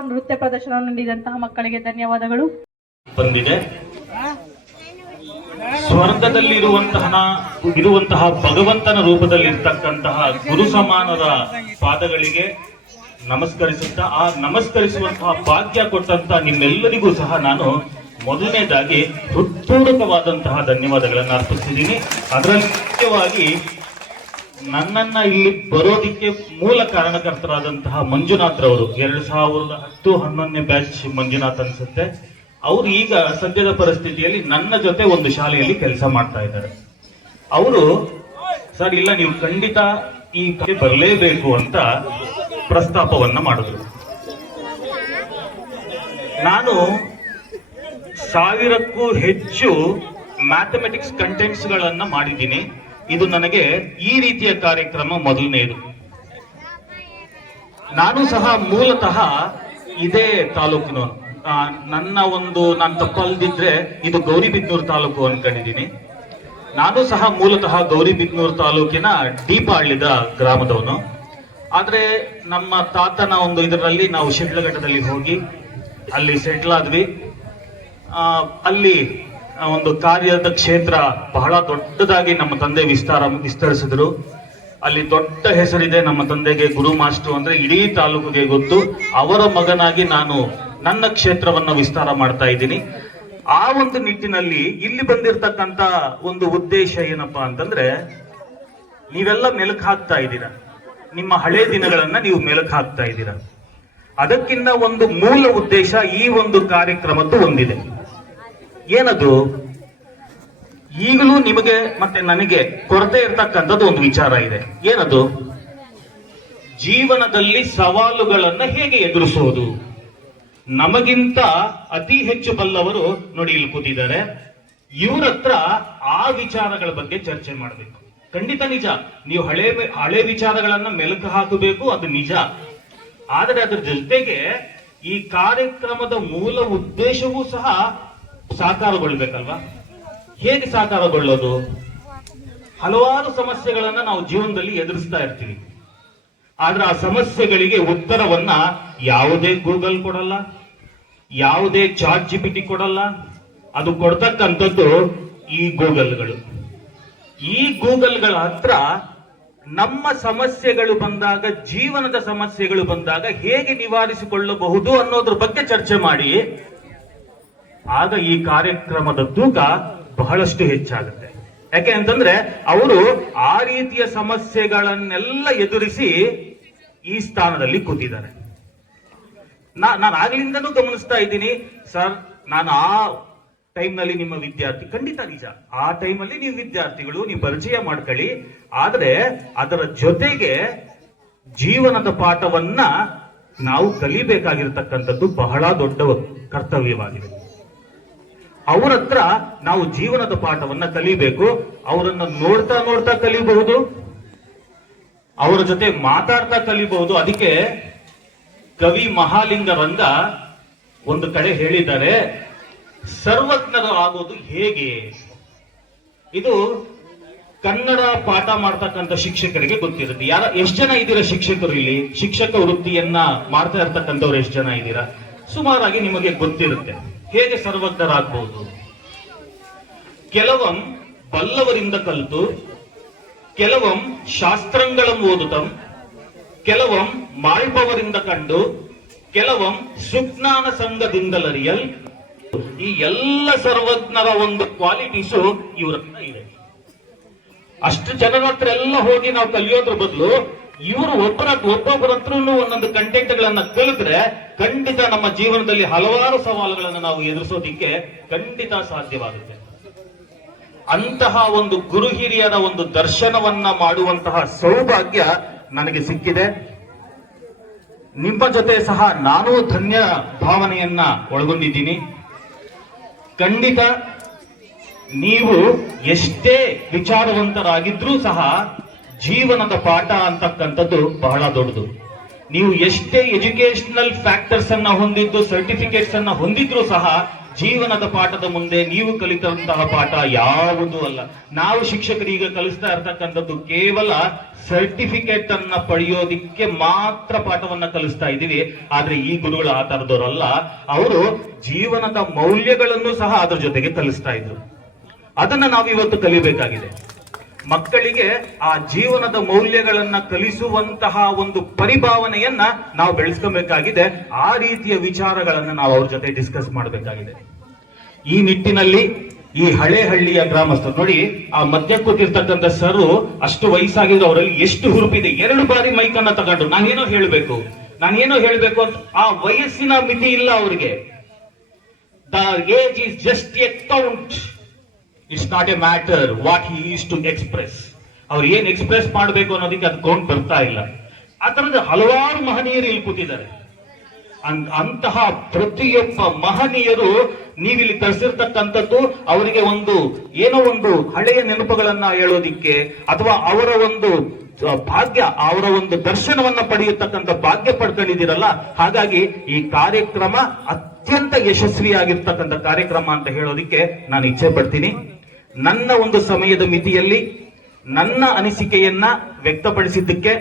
ನೃತ್ಯ ಪ್ರದರ್ಶನ ನೀಡಿದಂತಹ ಮಕ್ಕಳಿಗೆ ಧನ್ಯವಾದಗಳು. ಬಂದಿದೆ. ಸ್ವರ್ಗದಲ್ಲಿರುವಂತಹ ಭಗವಂತನ ರೂಪದಲ್ಲಿರ್ತಕ್ಕಂತಹ ಗುರು ಸಮಾನರ ಪಾದಗಳಿಗೆ ನಮಸ್ಕರಿಸುತ್ತಾ ಆ ನಮಸ್ಕರಿಸುವಂತಹ ಭಾಗ್ಯ ಕೊಟ್ಟಂತ ನಿಮ್ಮೆಲ್ಲರಿಗೂ ಸಹ ನಾನು ಮೊದಲನೇದಾಗಿ ಹೃತ್ಪೂರ್ವಕವಾದಂತಹ ಧನ್ಯವಾದಗಳನ್ನು ಅರ್ಪಿಸ್ತಿದ್ದೀನಿ. ಅದರಲ್ಲಿ ಮುಖ್ಯವಾಗಿ ನನ್ನನ್ನ ಇಲ್ಲಿ ಬರೋದಿಕ್ಕೆ ಮೂಲ ಕಾರಣಕರ್ತರಾದಂತಹ ಮಂಜುನಾಥ್ ರವರು 2010-11ನೇ ಬ್ಯಾಚ್ ಮಂಜುನಾಥ್ ಅನ್ಸುತ್ತೆ. ಅವರು ಈಗ ಸದ್ಯದ ಪರಿಸ್ಥಿತಿಯಲ್ಲಿ ನನ್ನ ಜೊತೆ ಒಂದು ಶಾಲೆಯಲ್ಲಿ ಕೆಲಸ ಮಾಡ್ತಾ ಇದ್ದಾರೆ. ಅವರು ಸರ್ ಇಲ್ಲ ನೀವು ಖಂಡಿತ ಈ ಬರಲೇಬೇಕು ಅಂತ ಪ್ರಸ್ತಾಪವನ್ನ ಮಾಡಿದ್ರು. ನಾನು 1000ಕ್ಕೂ ಹೆಚ್ಚು ಮ್ಯಾಥಮೆಟಿಕ್ಸ್ ಕಂಟೆಂಟ್ಸ್ ಗಳನ್ನ ಮಾಡಿದ್ದೀನಿ. ಇದು ನನಗೆ ಈ ರೀತಿಯ ಕಾರ್ಯಕ್ರಮ ಮೊದಲನೆಯದು. ನಾನು ಸಹ ಮೂಲತಃ ಇದೇ ತಾಲೂಕಿನವನು. ನಾನು ತಪ್ಪಲ್ದಿದ್ರೆ ಇದು ಗೌರಿಬಿದನೂರು ತಾಲೂಕು ಅನ್ಕೊಂಡಿದ್ದೀನಿ. ನಾನು ಸಹ ಮೂಲತಃ ಗೌರಿಬಿದನೂರು ತಾಲೂಕಿನ ದೀಪಾಳ್ಳಿದ ಗ್ರಾಮದವನು. ಆದ್ರೆ ನಮ್ಮ ತಾತನ ಒಂದು ಇದರಲ್ಲಿ ನಾವು ಶಿಡ್ಲಘಟ್ಟದಲ್ಲಿ ಹೋಗಿ ಅಲ್ಲಿ ಸೆಟ್ಲ್ ಆದ್ವಿ. ಅಲ್ಲಿ ಒಂದು ಕಾರ್ಯದ ಕ್ಷೇತ್ರ ಬಹಳ ದೊಡ್ಡದಾಗಿ ನಮ್ಮ ತಂದೆ ವಿಸ್ತರಿಸಿದ್ರು. ಅಲ್ಲಿ ದೊಡ್ಡ ಹೆಸರಿದೆ ನಮ್ಮ ತಂದೆಗೆ. ಗುರು ಮಾಸ್ಟರ್ ಅಂದ್ರೆ ಇಡೀ ತಾಲೂಕಿಗೆ ಗೊತ್ತು. ಅವರ ಮಗನಾಗಿ ನಾನು ನನ್ನ ಕ್ಷೇತ್ರವನ್ನ ವಿಸ್ತಾರ ಮಾಡ್ತಾ ಇದ್ದೀನಿ. ಆ ಒಂದು ನಿಟ್ಟಿನಲ್ಲಿ ಇಲ್ಲಿ ಬಂದಿರತಕ್ಕಂತ ಒಂದು ಉದ್ದೇಶ ಏನಪ್ಪಾ ಅಂತಂದ್ರೆ, ನೀವೆಲ್ಲ ಮೆಲುಕು ಹಾಕ್ತಾ ಇದ್ದೀರಾ, ನಿಮ್ಮ ಹಳೆ ದಿನಗಳನ್ನ ನೀವು ಮೆಲುಕು ಹಾಕ್ತಾ ಇದ್ದೀರಾ. ಅದಕ್ಕಿಂತ ಒಂದು ಮೂಲ ಉದ್ದೇಶ ಈ ಒಂದು ಕಾರ್ಯಕ್ರಮದ್ದು ಒಂದಿದೆ. ಏನದು? ಈಗಲೂ ನಿಮಗೆ ಮತ್ತೆ ನನಗೆ ಕೊರತೆ ಇರ್ತಕ್ಕಂಥದ್ದು ಒಂದು ವಿಚಾರ ಇದೆ. ಏನದು? ಜೀವನದಲ್ಲಿ ಸವಾಲುಗಳನ್ನ ಹೇಗೆ ಎದುರಿಸುವುದು. ನಮಗಿಂತ ಅತಿ ಹೆಚ್ಚು ಬಲ್ಲವರು ನೋಡಿ ಇಲ್ಲಿ ಕೂತಿದ್ದಾರೆ. ಇವ್ರ ಹತ್ರ ಆ ವಿಚಾರಗಳ ಬಗ್ಗೆ ಚರ್ಚೆ ಮಾಡಬೇಕು. ಖಂಡಿತ ನಿಜ, ನೀವು ಹಳೆ ವಿಚಾರಗಳನ್ನ ಮೆಲುಕು ಹಾಕಬೇಕು, ಅದು ನಿಜ. ಆದರೆ ಅದರ ಜೊತೆಗೆ ಈ ಕಾರ್ಯಕ್ರಮದ ಮೂಲ ಉದ್ದೇಶವೂ ಸಹ ಸಾಕಾರಗೊಳ್ಬೇಕಲ್ವಾ? ಹೇಗೆ ಸಾಕಾರಗೊಳ್ಳೋದು? ಹಲವಾರು ಸಮಸ್ಯೆಗಳನ್ನ ನಾವು ಜೀವನದಲ್ಲಿ ಎದುರಿಸ್ತಾ ಇರ್ತೀವಿ. ಆದ್ರೆ ಆ ಸಮಸ್ಯೆಗಳಿಗೆ ಉತ್ತರವನ್ನ ಯಾವುದೇ ಗೂಗಲ್ ಕೊಡಲ್ಲ, ಯಾವುದೇ ಚಾಟ್ ಜಿಪಿಟಿ ಕೊಡಲ್ಲ. ಅದು ಕೊಡ್ತಕ್ಕಂಥದ್ದು ಈ ಗೂಗಲ್ಗಳು. ಈ ಗೂಗಲ್ಗಳ ಹತ್ರ ನಮ್ಮ ಸಮಸ್ಯೆಗಳು ಬಂದಾಗ, ಜೀವನದ ಸಮಸ್ಯೆಗಳು ಬಂದಾಗ ಹೇಗೆ ನಿವಾರಿಸಿಕೊಳ್ಳಬಹುದು ಅನ್ನೋದ್ರ ಬಗ್ಗೆ ಚರ್ಚೆ ಮಾಡಿ, ಆಗ ಈ ಕಾರ್ಯಕ್ರಮದ ತೂಕ ಬಹಳಷ್ಟು ಹೆಚ್ಚಾಗುತ್ತೆ. ಯಾಕೆ ಅಂತಂದ್ರೆ ಅವರು ಆ ರೀತಿಯ ಸಮಸ್ಯೆಗಳನ್ನೆಲ್ಲ ಎದುರಿಸಿ ಈ ಸ್ಥಾನದಲ್ಲಿ ಕೂತಿದ್ದಾರೆ. ನಾನು ಆಗ್ಲಿಂದನೂ ಗಮನಿಸ್ತಾ ಇದ್ದೀನಿ ಸರ್, ನಾನು ಆ ಟೈಮ್ನಲ್ಲಿ ನಿಮ್ಮ ವಿದ್ಯಾರ್ಥಿ. ಖಂಡಿತ ನಿಜ, ಆ ಟೈಮಲ್ಲಿ ನೀವು ವಿದ್ಯಾರ್ಥಿಗಳು, ನೀವು ಪರಿಚಯ ಮಾಡ್ಕೊಳ್ಳಿ. ಆದ್ರೆ ಅದರ ಜೊತೆಗೆ ಜೀವನದ ಪಾಠವನ್ನ ನಾವು ಕಲಿಬೇಕಾಗಿರ್ತಕ್ಕಂಥದ್ದು ಬಹಳ ದೊಡ್ಡ ಕರ್ತವ್ಯವಾಗಿದೆ. ಅವರ ಹತ್ರ ನಾವು ಜೀವನದ ಪಾಠವನ್ನ ಕಲಿಬೇಕು. ಅವರನ್ನ ನೋಡ್ತಾ ನೋಡ್ತಾ ಕಲಿಬಹುದು, ಅವರ ಜೊತೆ ಮಾತಾಡ್ತಾ ಕಲಿಬಹುದು. ಅದಕ್ಕೆ ಕವಿ ಮಹಾಲಿಂಗ ರಂಗ ಒಂದು ಕಡೆ ಹೇಳಿದ್ದಾರೆ, ಸರ್ವಜ್ಞರು ಆಗೋದು ಹೇಗೆ. ಇದು ಕನ್ನಡ ಪಾಠ ಮಾಡ್ತಕ್ಕಂಥ ಶಿಕ್ಷಕರಿಗೆ ಗೊತ್ತಿರುತ್ತೆ. ಎಷ್ಟು ಜನ ಇದ್ದೀರಾ ಶಿಕ್ಷಕರು ಇಲ್ಲಿ? ಶಿಕ್ಷಕ ವೃತ್ತಿಯನ್ನ ಮಾಡ್ತಾ ಇರ್ತಕ್ಕಂಥವ್ರು ಎಷ್ಟು ಜನ ಇದ್ದೀರಾ? ಸುಮಾರಾಗಿ ನಿಮಗೆ ಗೊತ್ತಿರುತ್ತೆ ಹೇಗೆ ಸರ್ವಜ್ಞರಾಗಬಹುದು. ಕೆಲವಂ ಬಲ್ಲವರಿಂದ ಕಲಿತು, ಕೆಲವಂ ಶಾಸ್ತ್ರಗಳಂ ಓದುತ್ತಂ, ಕೆಲವಂ ಮಾಳ್ಪವರಿಂದ ಕಂಡು, ಕೆಲವಂ ಸುಜ್ಞಾನ ಸಂಘದಿಂದಲರಿಯಲ್. ಈ ಎಲ್ಲ ಸರ್ವಜ್ಞರ ಒಂದು ಕ್ವಾಲಿಟೀಸು ಇವರ ಹತ್ರ ಇದೆ. ಅಷ್ಟು ಜನರ ಹತ್ರ ಎಲ್ಲ ಹೋಗಿ ನಾವು ಕಲಿಯೋದ್ರ ಬದಲು ಇವರು ಒಬ್ಬೊಬ್ಬರ ಹತ್ರನೂ ಒಂದೊಂದು ಕಂಟೆಂಟ್ ಗಳನ್ನ ಕಲಿತ್ರೆ ಖಂಡಿತ ನಮ್ಮ ಜೀವನದಲ್ಲಿ ಹಲವಾರು ಸವಾಲುಗಳನ್ನು ನಾವು ಎದುರಿಸೋದಿಕ್ಕೆ ಖಂಡಿತ ಸಾಧ್ಯವಾಗುತ್ತೆ. ಅಂತಹ ಒಂದು ಗುರು ಹಿರಿಯರ ಒಂದು ದರ್ಶನವನ್ನ ಮಾಡುವಂತಹ ಸೌಭಾಗ್ಯ ನನಗೆ ಸಿಕ್ಕಿದೆ. ನಿಮ್ಮ ಜೊತೆ ಸಹ ನಾನು ಧನ್ಯ ಭಾವನೆಯನ್ನ ಒಳಗೊಂಡಿದ್ದೀನಿ. ಖಂಡಿತ ನೀವು ಎಷ್ಟೇ ವಿಚಾರವಂತರಾಗಿದ್ರೂ ಸಹ ಜೀವನದ ಪಾಠ ಅಂತಕ್ಕಂಥದ್ದು ಬಹಳ ದೊಡ್ಡದು. ನೀವು ಎಷ್ಟೇ ಎಜುಕೇಶನಲ್ ಫ್ಯಾಕ್ಟರ್ಸ್ ಅನ್ನ ಹೊಂದಿದ್ದು, ಸರ್ಟಿಫಿಕೇಟ್ಸ್ ಅನ್ನ ಹೊಂದಿದ್ರೂ ಸಹ ಜೀವನದ ಪಾಠದ ಮುಂದೆ ನೀವು ಕಲಿತಂತಹ ಪಾಠ ಯಾವುದೂ ಅಲ್ಲ. ನಾವು ಶಿಕ್ಷಕರಿಗೆ ಕಲಿಸ್ತಾ ಇರ್ತಕ್ಕಂಥದ್ದು ಕೇವಲ ಸರ್ಟಿಫಿಕೇಟ್ ಅನ್ನ ಪಡೆಯೋದಿಕ್ಕೆ ಮಾತ್ರ ಪಾಠವನ್ನ ಕಲಿಸ್ತಾ ಇದ್ದೀವಿ. ಆದ್ರೆ ಈ ಗುರುಗಳು ಆ ತರದವರಲ್ಲ. ಅವರು ಜೀವನದ ಮೌಲ್ಯಗಳನ್ನು ಸಹ ಅದರ ಜೊತೆಗೆ ಕಲಿಸ್ತಾ ಇದ್ರು. ಅದನ್ನ ನಾವು ಇವತ್ತು ಕಲಿಬೇಕಾಗಿದೆ. ಮಕ್ಕಳಿಗೆ ಆ ಜೀವನದ ಮೌಲ್ಯಗಳನ್ನ ಕಲಿಸುವಂತಹ ಒಂದು ಪರಿಭಾವನೆಯನ್ನ ನಾವು ಬೆಳೆಸ್ಕೊಬೇಕಾಗಿದೆ. ಆ ರೀತಿಯ ವಿಚಾರಗಳನ್ನ ನಾವು ಅವ್ರ ಜೊತೆ ಡಿಸ್ಕಸ್ ಮಾಡಬೇಕಾಗಿದೆ. ಈ ನಿಟ್ಟಿನಲ್ಲಿ ಈ ಹಳೆ ಹಳ್ಳಿಯ ಗ್ರಾಮಸ್ಥರು ನೋಡಿ, ಆ ಮಧ್ಯ ಕೂತಿರ್ತಕ್ಕಂಥ ಸರ್ ಅಷ್ಟು ವಯಸ್ಸಾಗಿದ್ರು, ಅವರಲ್ಲಿ ಎಷ್ಟು ಹುರುಪಿದೆ. 2 ಬಾರಿ ಮೈಕನ್ನ ತಗೊಂಡು ನಾನೇನೋ ಹೇಳ್ಬೇಕು ಅಂತ ಆ ವಯಸ್ಸಿನ ಮಿತಿ ಇಲ್ಲ ಅವ್ರಿಗೆ. The age is just a count. It's not a matter what he is to express. ಅವ್ರು ಏನ್ ಎಕ್ಸ್ಪ್ರೆಸ್ ಮಾಡಬೇಕು ಅನ್ನೋದಕ್ಕೆ ಅದು ಕೌಂಟ್ ಬರ್ತಾ ಇಲ್ಲ. ಆ ತರದ ಹಲವಾರು ಮಹನೀಯರು ಇಲ್ಲಿ ಕೂತಿದ್ದಾರೆ. ಅಂತಹ ಪ್ರತಿಯೊಬ್ಬ ಮಹನೀಯರು ನೀವಿಲ್ಲಿ ತರಿಸಿರ್ತಕ್ಕಂಥದ್ದು ಅವರಿಗೆ ಏನೋ ಒಂದು ಹಳೆಯ ನೆನಪುಗಳನ್ನ ಹೇಳೋದಿಕ್ಕೆ ಅಥವಾ ಅವರ ಒಂದು ಭಾಗ್ಯ, ಅವರ ಒಂದು ದರ್ಶನವನ್ನ ಪಡೆಯತಕ್ಕಂಥ ಭಾಗ್ಯ ಪಡ್ಕೊಂಡಿದ್ದೀರಲ್ಲ. ಹಾಗಾಗಿ ಈ ಕಾರ್ಯಕ್ರಮ ಅತ್ಯಂತ ಯಶಸ್ವಿಯಾಗಿರ್ತಕ್ಕಂಥ ಕಾರ್ಯಕ್ರಮ ಅಂತ ಹೇಳೋದಿಕ್ಕೆ ನಾನು ಇಚ್ಛೆ ಪಡ್ತೀನಿ. ನನ್ನ ಒಂದು ಸಮಯದ ಮಿತಿಯಲ್ಲಿ ನನ್ನ ಅನಿಸಿಕೆಯನ್ನ ವ್ಯಕ್ತಪಡಿಸಿದ್ದಕ್ಕೆ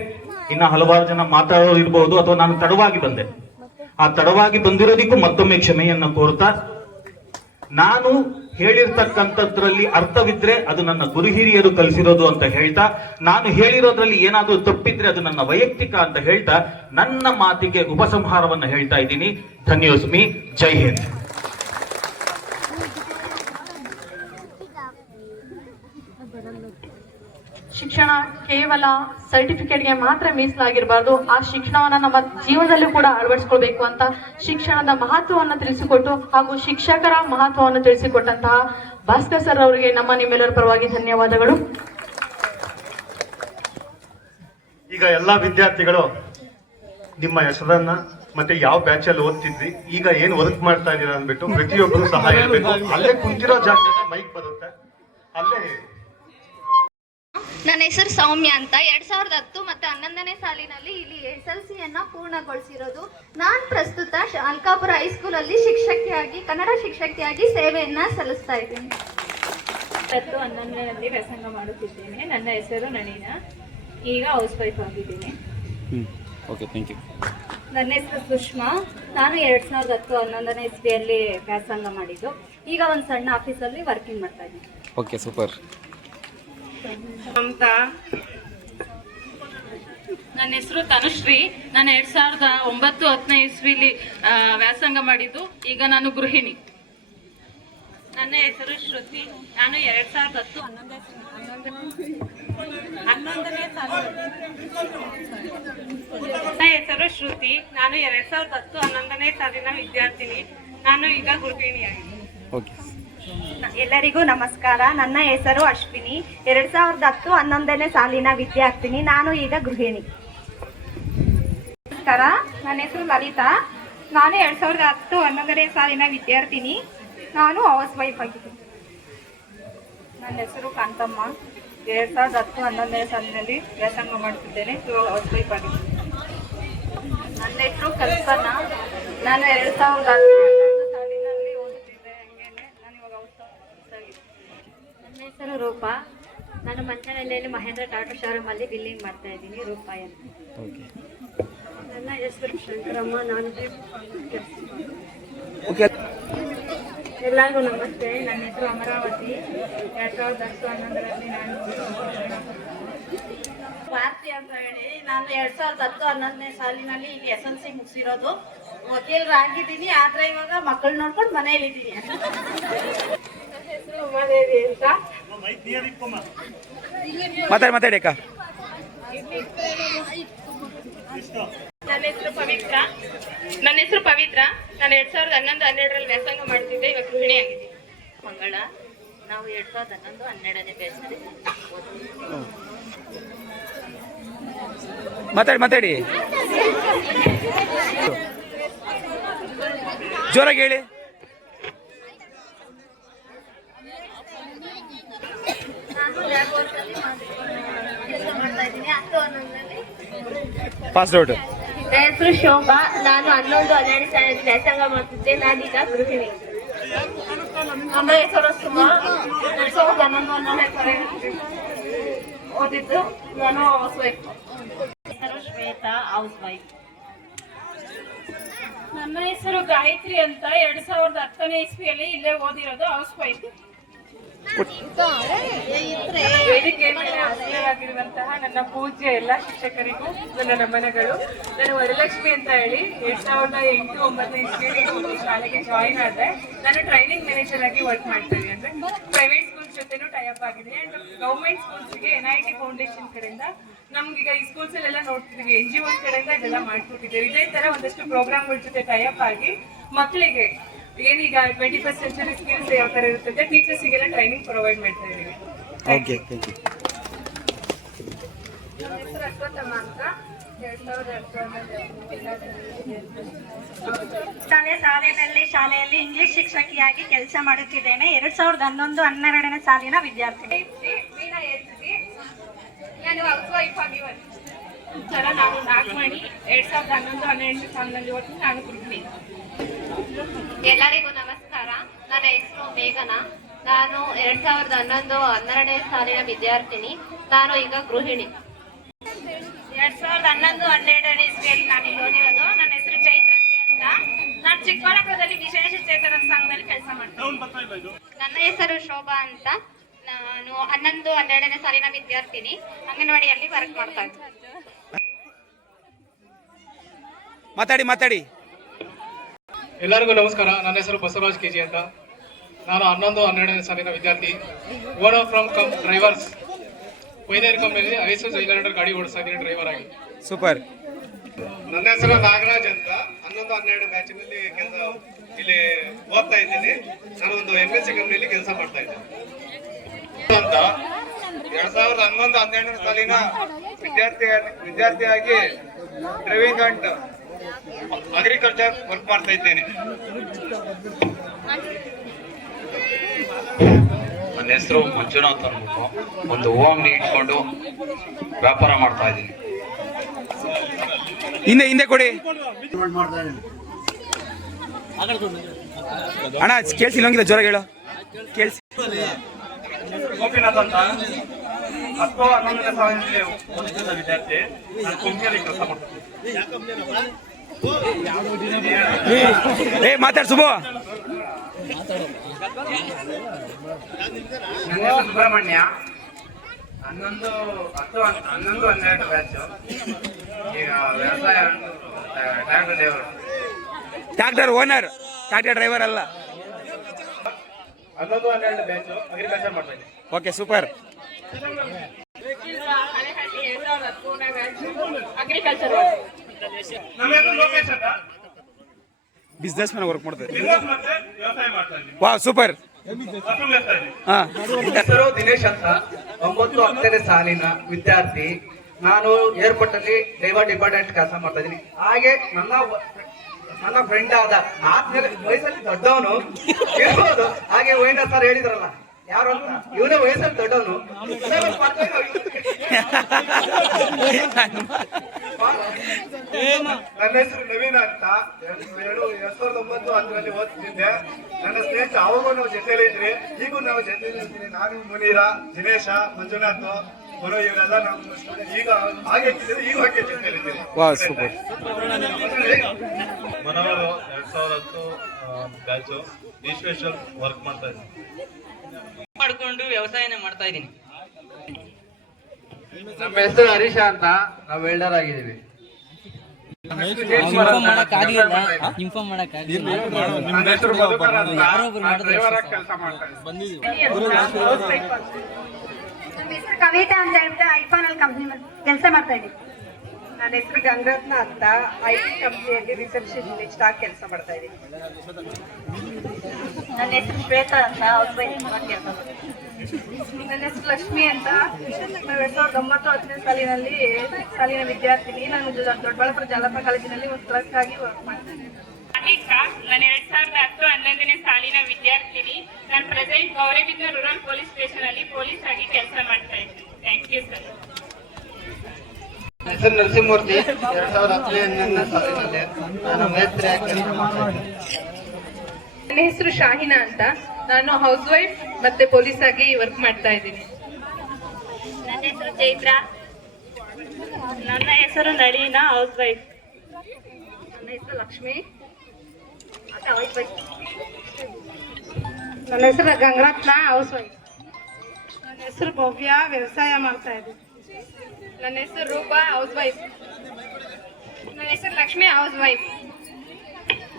ಇನ್ನ ಹಲವಾರು ಜನ ಮಾತಾಡೋರು ಇರಬಹುದು, ಅಥವಾ ನಾನು ತಡವಾಗಿ ಬಂದೆ. ಆ ತಡವಾಗಿ ಬಂದಿರೋದಕ್ಕೂ ಮತ್ತೊಮ್ಮೆ ಕ್ಷಮೆಯನ್ನ ಕೋರ್ತಾ, ನಾನು ಹೇಳಿರ್ತಕ್ಕಂಥದ್ರಲ್ಲಿ ಅರ್ಥವಿದ್ರೆ ಅದು ನನ್ನ ಗುರು ಹಿರಿಯರು ಕಲಿಸಿರೋದು ಅಂತ ಹೇಳ್ತಾ, ನಾನು ಹೇಳಿರೋದ್ರಲ್ಲಿ ಏನಾದ್ರೂ ತಪ್ಪಿದ್ರೆ ಅದು ನನ್ನ ವೈಯಕ್ತಿಕ ಅಂತ ಹೇಳ್ತಾ ನನ್ನ ಮಾತಿಗೆ ಉಪಸಂಹಾರವನ್ನು ಹೇಳ್ತಾ ಇದ್ದೀನಿ. ಧನ್ಯೋಸ್ಮಿ. ಜೈ ಹಿಂದ್. ಶಿಕ್ಷಣ ಕೇವಲ ಸರ್ಟಿಫಿಕೇಟ್ಗೆ ಮಾತ್ರ ಮೀಸಲಾಗಿರಬಾರ್ದು. ಆ ಶಿಕ್ಷಣವನ್ನ ನಮ್ಮ ಜೀವನದಲ್ಲೂ ಕೂಡ ಅಳವಡಿಸ್ಕೊಳ್ಬೇಕು ಅಂತ ಶಿಕ್ಷಣದ ಮಹತ್ವವನ್ನು ತಿಳಿಸಿಕೊಟ್ಟು ಹಾಗೂ ಶಿಕ್ಷಕರ ಮಹತ್ವವನ್ನು ತಿಳಿಸಿಕೊಟ್ಟಂತಹ ಭಾಸ್ಕರ್ ಸರ್ ಅವರಿಗೆ ನಿಮ್ಮೆಲ್ಲರ ಪರವಾಗಿ ಧನ್ಯವಾದಗಳು. ಈಗ ಎಲ್ಲಾ ವಿದ್ಯಾರ್ಥಿಗಳು ನಿಮ್ಮ ಹೆಸರನ್ನ ಮತ್ತೆ ಯಾವ ಬ್ಯಾಚ್ ಅಲ್ಲಿ ಓದ್ತಿದ್ರಿ, ಈಗ ಏನ್ ವರ್ಕ್ ಮಾಡ್ತಾ ಇದೀರಾ ಅಂದ್ಬಿಟ್ಟು ಪ್ರತಿಯೊಬ್ಬರು ಸಹ ಹೇಳ್ಬೇಕು. ಅಲ್ಲೇ ಕುಂತಿರೋ ಜಾಗದಲ್ಲಿ ಮೈಕ್ ಬರುತ್ತೆ, ಅಲ್ಲೇ. ನನ್ನ ಹೆಸರು ಸೌಮ್ಯ ಅಂತ. 2010 ಮತ್ತು 11ನೇ ಸಾಲಿನಲ್ಲಿ ಇಲ್ಲಿ SLCಯನ್ನ ಪೂರ್ಣಗೊಳಿಸಿರೋದು. ನಾನು ಪ್ರಸ್ತುತ ಅಲ್ಕಾಪುರ ಹೈಸ್ಕೂಲಲ್ಲಿ ಶಿಕ್ಷಕಿಯಾಗಿ, ಕನ್ನಡ ಶಿಕ್ಷಕಿಯಾಗಿ ಸೇವೆಯನ್ನ ಸಲ್ಲಿಸ್ತಾ ಇದ್ದೀನಿ. 11ರಲ್ಲಿ ವ್ಯಾಸಂಗ ಮಾಡುತ್ತಿದ್ದೇನೆ. ನನ್ನ ಹೆಸರು ನಳಿನ. ಈಗ ಹೌಸ್ ವೈಫ್ ಆಗಿದ್ದೀನಿ. Okay, thank you. ನನ್ನ ಹೆಸರು ಸುಷ್ಮಾ. ನಾನು 2010-11ನೇ ಇಸ್ವಿಯಲ್ಲಿ ವ್ಯಾಸಂಗ ಮಾಡಿದ್ದು. ಈಗ ಒಂದು ಸಣ್ಣ ಆಫೀಸಲ್ಲಿ ವರ್ಕಿಂಗ್ ಮಾಡ್ತಾ ಇದ್ದೀನಿ. Okay, super. ಅಂತ ನನ್ನ ಹೆಸರು ತನುಶ್ರೀ. ನಾನು 2009-10ನೇ ಇಸ್ವಿಲಿ ವ್ಯಾಸಂಗ ಮಾಡಿದ್ದು. ಈಗ ನಾನು ಗೃಹಿಣಿ. ನನ್ನ ಹೆಸರು ಶ್ರುತಿ. ನಾನು 2010-11ನೇ ನನ್ನ ಹೆಸರು ಶ್ರುತಿ. ನಾನು 2010-11ನೇ ಸಾಲಿನ ವಿದ್ಯಾರ್ಥಿನಿ. ನಾನು ಈಗ ಗೃಹಿಣಿಯಾಗಿದ್ದೀನಿ. ಓಕೆ. ಎಲ್ಲರಿಗೂ ನಮಸ್ಕಾರ. ನನ್ನ ಹೆಸರು ಅಶ್ವಿನಿ. 2010-11ನೇ ಸಾಲಿನ ವಿದ್ಯಾರ್ಥಿನಿ. ನಾನು ಈಗ ಗೃಹಿಣಿ. ನಮಸ್ಕಾರ, ನನ್ನ ಹೆಸರು ಲಲಿತಾ. ನಾನು 2010-11ನೇ ಸಾಲಿನ ವಿದ್ಯಾರ್ಥಿನಿ. ನಾನು ಹೌಸ್ ವೈಫ್ ಆಗಿದ್ದೀನಿ. ನನ್ನ ಹೆಸರು ಕಾಂತಮ್ಮ. 2010-11ನೇ ಸಾಲಿನಲ್ಲಿ ವ್ಯಾಸಂಗ ಮಾಡುತ್ತಿದ್ದೇನೆ. ಇವಾಗ ಹೌಸ್ ವೈಫ್ ಆಗಿದ್ದೀನಿ. ನನ್ನ ಹೆಸರು ಕಲ್ಪನಾ. ನಾನು 2010 ಸಾಲಿನಲ್ಲಿ ಓದುತ್ತಿದ್ದೆ. ನಾನು ಇವಾಗ ಹೌಸ್ ವೈಫ್ ಆಗಿದ್ದೀನಿ. ನನ್ನ ಹೆಸರು ರೂಪಾ. ನಾನು ಮಂಚನಹಳ್ಳಿಯಲ್ಲಿ ಮಹೇಂದ್ರ ಟಾಟಾ ಶೋರೂಮ್ ಅಲ್ಲಿ ಬಿಲ್ಲಿಂಗ್ ಮಾಡ್ತಾ ಇದ್ದೀನಿ. ರೂಪಾಯಿ ಅಂತ. ನನ್ನ ಹೆಸರು ಶಂಕರಮ್ಮ. ನಾನು ಎಲ್ಲರಿಗೂ ನಮಸ್ತೆ. ನನ್ನ ಹೆಸರು ಅಮರಾವತಿ. 2010-11ರಲ್ಲಿ ನಾನು ಭಾರತಿ ಅಂತ ಹೇಳಿ. ನಾನು 2010-11ನೇ ಸಾಲಿನಲ್ಲಿ ಇಲ್ಲಿ SLC ಮುಗಿಸಿರೋದು. ವಕೀಲರಾಗಿದ್ದೀನಿ. ಆದ್ರೆ ಇವಾಗ ಮಕ್ಕಳು ನೋಡ್ಕೊಂಡು ಮನೆಯಲ್ಲಿದ್ದೀನಿ. ನನ್ನ ಹೆಸರು ಉಮಾದೇವಿ ಅಂತ. ಮಾತಾಡಿ ಅಕ್ಕ. ನನ್ನ ಹೆಸರು ಪವಿತ್ರ. ನಾನು 2011-12ರಲ್ಲಿ ವ್ಯಾಸಂಗ ಮಾಡ್ತಿದ್ದೆ. ಇವಾಗ ಗೃಹಿಣಿ ಆಗಿದ್ದೀನಿ. ಮಂಗಳ. ನಾವು 2011-12ನೇ ಬ್ಯಾಚ್ನಲ್ಲಿ ಮಾತಾಡಿ ಜೋರಾಗಿ ಹೇಳಿ. Pass out. ನನ್ನ ಹೆಸರು ಶೋಭಾ. ನಾನು 11-12 ವ್ಯಾಸಂಗ ಮಾಡ್ತಿದ್ದೆ. ನಾನೀಗ ಗೃಹಿಣಿ. ನನ್ನ ಹೆಸರು ಸುಮಾ. 2011-12 ಓದಿದ್ದು. ನಾನು ಹೌಸ್ ವೈಫ್. ಹೆಸರು ಶ್ವೇತಾ, ಹೌಸ್ ವೈಫ್. ನನ್ನ ಹೆಸರು ಗಾಯತ್ರಿ ಅಂತ. 2010ನೇ ಇಸ್ವಿಯಲ್ಲಿ ಇಲ್ಲೇ ಓದಿರೋದು. House wife. ವೇದಿಕೆ ಮೇಲೆ ಆಸೀನರಾಗಿರುವಂತಹ ನನ್ನ ಪೂಜ್ಯ ಎಲ್ಲ ಶಿಕ್ಷಕರಿಗೂ ನನ್ನ ನಮನಗಳು. ನಾನು ವರಲಕ್ಷ್ಮಿ ಅಂತ ಹೇಳಿ 2008-9ನೇ ಇಸ್ವಿಯಲ್ಲಿ ಈ ಶಾಲೆಗೆ ಜಾಯಿನ್ ಆದ್ರೆ. ನಾನು ಟ್ರೈನಿಂಗ್ ಮ್ಯಾನೇಜರ್ ಆಗಿ ವರ್ಕ್ ಮಾಡ್ತಾ ಇದ್ದೀನಿ. ಅಂದ್ರೆ ಪ್ರೈವೇಟ್ ಸ್ಕೂಲ್ಸ್ ಜೊತೆನೂ ಟೈಅಪ್ ಆಗಿದೆ. ಅಂಡ್ ಗೌರ್ಮೆಂಟ್ ಸ್ಕೂಲ್ಸ್ಗೆ NIT ಫೌಂಡೇಶನ್ ಕಡೆಯಿಂದ ನಮ್ಗೀಗ ಈ ಸ್ಕೂಲ್ಸ್ ಅಲ್ಲೆಲ್ಲ ನೋಡ್ತಿದೀವಿ, NGOs ಕಡೆಯಿಂದ ಇದೆಲ್ಲ ಮಾಡ್ಕೊಟ್ಟಿದ್ದೇವೆ. ಇದೇ ತರ ಒಂದಷ್ಟು ಪ್ರೋಗ್ರಾಮ್ಗಳ ಜೊತೆ ಟೈಅಪ್ ಆಗಿ ಮಕ್ಕಳಿಗೆ ಏನೀಗ 21st ಸೆಂಚುರಿ ಸ್ಕಿಲ್ಸ್ ಯಾವ ತರ ಇರುತ್ತೆ ಟೀಚರ್ಸಿಗೆಲ್ಲ ಟ್ರೈನಿಂಗ್ ಪ್ರೊವೈಡ್ ಮಾಡ್ತಾ ಇದೀವಿ. Okay thank you. ನನ್ನ ಹೆಸರು ಅಶ್ವಥಮ್ಮ ಅಂತ 2012 ಶಾಲೆಯಲ್ಲಿ ಇಂಗ್ಲಿಷ್ ಶಿಕ್ಷಕಿಯಾಗಿ ಕೆಲಸ ಮಾಡುತ್ತಿದ್ದೇನೆ. 2011-12ನೇ ಸಾಲಿನ ವಿದ್ಯಾರ್ಥಿ. ನಾನು ಹೌಸ್ ವೈಫ್ ಆಗಿ ಸರ ನಾನು ನಾಗಮಣಿ 2011-12 ಸಾಲಿನಲ್ಲಿ ಓದಿ ನಾನು ಗೃಹಿಣಿ. ಎಲ್ಲರಿಗೂ ನಮಸ್ಕಾರ. ನನ್ನ ಹೆಸರು ಮೇಘನಾ. ನಾನು 2011-12ನೇ ಸಾಲಿನ ವಿದ್ಯಾರ್ಥಿನಿ. ನಾನು ಈಗ ಗೃಹಿಣಿ. 2011-12ನೇ ಇಸ್ವಿಯಲ್ಲಿ ನಾನು ಇಲ್ಲಿ ಓದಿರೋದು. ನನ್ನ ಹೆಸರು ಚೈತ್ರಕ್ಕೆ ಅಂತ. ನಾನು ಚಿಕ್ಕಬಳ್ಳಾಪುರದಲ್ಲಿ ವಿಶೇಷ ಚೇತನ ಸಂಘದಲ್ಲಿ ಕೆಲಸ ಮಾಡ್ತೀನಿ. ನನ್ನ ಹೆಸರು ಶೋಭಾ ಅಂತ. ನಾನು 11-12ನೇ ಸಾಲಿನ ವಿದ್ಯಾರ್ಥಿನಿ. ಅಂಗನವಾಡಿಯಲ್ಲಿ ವರ್ಕ್ ಮಾಡ್ತಾ ಇದ್ದೀನಿ. ಮಾತಾಡಿ. ಎಲ್ಲರಿಗೂ ನಮಸ್ಕಾರ. ನನ್ನ ಹೆಸರು ಬಸವರಾಜ್ ಕೆಜಿ ಅಂತ. ನಾನು 11-12ನೇ ಸಾಲಿನ ವಿದ್ಯಾರ್ಥಿ. ಓನರ್ ಫ್ರಮ್ ಡ್ರೈವರ್ಸ್ ವೈದ್ಯರ ಕಂಪನಿಯಲ್ಲಿ ಐಸಸ್ ಐಲ್ಯಾಂಡರ್ ಗಾಡಿ ಓಡಿಸ್ತಾ ಇದ್ದೀನಿ ಡ್ರೈವರ್ ಆಗಿ. ಸೂಪರ್. ನನ್ನ ಹೆಸರು ನಾಗರಾಜ್ ಅಂತ. 11-12 ಬ್ಯಾಚಿನಲ್ಲಿ ಇಲ್ಲಿ ಓದ್ತಾ ಇದ್ದೀನಿ. ನಾನು ಒಂದು MSc ಕಂಪನಿಯಲ್ಲಿ ಕೆಲಸ ಮಾಡ್ತಾ ಇದ್ದೀನಿ ಅಂತ. 2011-12ನೇ ಸಾಲಿನ ವಿದ್ಯಾರ್ಥಿಯಾಗಿ ಡ್ರೈವಿಂಗ್ ಅಂಡ್ ಅಗ್ರಿಕಲ್ಚರ್ ವರ್ಕ್ ಮಾಡ್ತಾ ಇದ್ದೇನೆ. ನನ್ನ ಹೆಸರು ಮಂಜುನಾಥ್ ಅಂದ್ಬಿಟ್ಟು ಒಂದು ಹೂ ಅಂಗಡಿ ಇಟ್ಕೊಂಡು ವ್ಯಾಪಾರ ಮಾಡ್ತಾ ಇದ್ದೀನಿ. ಹಿಂದೆ ಕೊಡಿ ಅಣ್ಣ. ಕೇಳಿಸಿಲ್ಲ ಹಂಗಿಲ್ಲ, ಜೋರಾಗಿ ಹೇಳು. ಕೇಳಿಸಿ. ಗೋಪಿನಾಥ್ ಅಂತ 10-11ನೇ ಸಾಲಿನಲ್ಲಿ ಓದುತ್ತಿದ್ದ ವಿದ್ಯಾರ್ಥಿ. ನಾನು ಕಂಪನಿಯಲ್ಲಿ ಕೆಲಸ ಮಾಡ್ತೀನಿ. ಮಾತಾಡ್ ಸುಬು. ನನ್ನ ಹೆಸರು ಸುಬ್ರಹ್ಮಣ್ಯ. 11-12 ಬ್ಯಾಚ್. ಈಗ ವ್ಯವಸಾಯ tractor driver. Tractor owner, tractor driver ಅಲ್ಲ. 11-12 ಬ್ಯಾಚ್ ಅಗ್ರಿಕಲ್ಚರ್ ಮಾಡ್ತಾ ಇದ್ದೀನಿ. Okay super. ಅಗ್ರಿಕಲ್ಚರ್. ನಮ್ಮ ಹೆಸರು ಲೋಕೇಶ್ ಅಂತ. ಬಿಸ್ನೆಸ್ ಮ್ಯಾನ್ ವರ್ಕ್ ಮಾಡ್ತಾರೆ. ಬಿಸ್ನೆಸ್ ಮತ್ತೆ ವ್ಯವಸಾಯ ಮಾಡ್ತಾ ಇದ್ದೀನಿ. ವಾ ಸೂಪರ್. ಹಾ. ಹೆಸರು ದಿನೇಶ್ ಅಂತ. 9-10ನೇ ಸಾಲಿನ ವಿದ್ಯಾರ್ಥಿ. ನಾನು ಏರ್ಪೋರ್ಟ್ ಅಲ್ಲಿ ಡ್ರೈವರ್ ಡಿಪಾರ್ಟ್ಮೆಂಟ್ ಕೆಲಸ ಮಾಡ್ತಾ ಇದ್ದೀನಿ. ಹಾಗೆ ನನ್ನ ಫ್ರೆಂಡ್ ಆದ 4 ವಯಸ್ಸಲ್ಲಿ ದೊಡ್ಡವನು ಇರ್ಬೋದು. ಹಾಗೆ ವೈನ ಸರ್ ಹೇಳಿದ್ರಲ್ಲ ಯಾರು ಅಂತ, ಇವನೇ ವಯಸ್ಸಲ್ಲಿ ದೊಡ್ಡವನು. ನನ್ನ ಹೆಸರು ನವೀನ ಅಂತ. 2009-10ರಲ್ಲಿ ಓದ್ತಿದ್ದೆ. ನನ್ನ ಸ್ನೇಹಿತ ಅವಾಗೂ ನಾವು ಜೊತೆಲಿ ಇದ್ರಿ, ಈಗೂ ನಾವು ಜೊತೆಲಿ ಇರ್ತೀವಿ. ನಾನು ಮುನೀರ, ದಿನೇಶ, ಮಂಜುನಾಥ್, ಮನು ಇವರೆಲ್ಲ ನಾವು ಈಗ ಹಾಗೆ ಇರ್ತಿದ್ದೀವಿ, ಈಗ ಹಾಗೆ ಜೊತೆಲಿ ಇದ್ದೀವಿ. ಮನೋಹರ್ 2010 ಬ್ಯಾಚು ಈಶ್ವೇಶ್ವರ್ ವರ್ಕ್ ಮಾಡ್ತಾ ಇದ್ದೀನಿ. ಮಾಡ್ಕೊಂಡು ವ್ಯವಸಾಯನೇ ಮಾಡ್ತಾ ಇದ್ದೀನಿ. ನಮ್ಮ ಹೆಸರು ಹರೀಶ ಅಂತ. ನಾವು ವೆಲ್ಡರ್ ಆಗಿದ್ದೀವಿ. ಇನ್ಫಾರ್ಮ್ ಮಾಡಕ್ಕಾಗಿಲ್ಲ. ನನ್ನ ಹೆಸರು ಮಧುಕರ್ ಅಂತ. ಡ್ರೈವರ್ ಆಗಿ ಕೆಲಸ ಮಾಡ್ತಾ ಇದ್ದೀನಿ. ನನ್ನ ಹೆಸರು ಕವಿತಾ ಅಂತ ಹೇಳ್ಬಿಟ್ಟು ಐಫೋನ್ ಅಲ್ಲಿ ಕಂಪ್ನಿ ಕೆಲಸ ಮಾಡ್ತಾ ಇದ್ದೀನಿ. ನನ್ನ ಹೆಸರು ಗಂಗರತ್ನ ಅಂತ. IT ಕಂಪ್ನಿಯಲ್ಲಿ ರಿಸೆಪ್ಷನಿಸ್ಟ್ ಆಗಿ ಕೆಲಸ ಮಾಡ್ತಾ ಇದ್ದೀನಿ. ನನ್ನ ಹೆಸರು ಶ್ವೇತಾ ಅಂತ. ನನ್ನ ಹೆಸರು ಲಕ್ಷ್ಮಿ ಅಂತ. 2009-10ನೇ ಸಾಲಿನ ವಿದ್ಯಾರ್ಥಿನಿ. ನಾನು ದೊಡ್ಡಬಳ್ಳಾಪುರ ಜಾಲಪ ಕಾಲೇಜಿನಲ್ಲಿ ಒಂದು ಕ್ಲರ್ಕ್ ಆಗಿ ವರ್ಕ್ ಮಾಡ್ತೀನಿ. ನಾನು 2010-11ನೇ ಸಾಲಿನ ವಿದ್ಯಾರ್ಥಿನಿ. ನಾನು present Gauribidanur rural police station ಅಲ್ಲಿ ಪೊಲೀಸ್ ಆಗಿ ಕೆಲಸ ಮಾಡ್ತಾ ಇದ್ದೀನಿ. Thank you sir. ನನ್ನ ಹೆಸರು ನರಸಿಂಹಮೂರ್ತಿ. 2010ನೇ ಸಾಲಿನಲ್ಲಿ ನಾನು ಮೇಸ್ತ್ರಿ ಆಗಿ ಕೆಲಸ ಮಾಡ್ತಾ ಇದ್ದೀನಿ. ನನ್ನ ಹೆಸರು ಶಾಹಿನಾ ಅಂತ. ನಾನು ಹೌಸ್ ವೈಫ್ ಮತ್ತೆ ಪೊಲೀಸ್ ಆಗಿ ವರ್ಕ್ ಮಾಡ್ತಾ ಇದ್ದೀನಿ. ನನ್ನ ಹೆಸರು ಚೈತ್ರ. ನನ್ನ ಹೆಸರು ನಳೀನಾ, ಹೌಸ್ ವೈಫ್. ನನ್ನ ಹೆಸರು ಲಕ್ಷ್ಮಿ ಮತ್ತೆ ಹೌಸ್ ವೈಫ್. ನನ್ನ ಹೆಸರು ಗಂಗರತ್ನ, ಹೌಸ್ ವೈಫ್. ನನ್ನ ಹೆಸರು ಭವ್ಯ, ವ್ಯವಸಾಯ ಮಾಡ್ತಾ ಇದ್ದೀನಿ. ನನ್ನ ಹೆಸರು ರೂಪಾ, ಹೌಸ್ ವೈಫ್. ನನ್ನ ಹೆಸರು Lakshmi, house wife.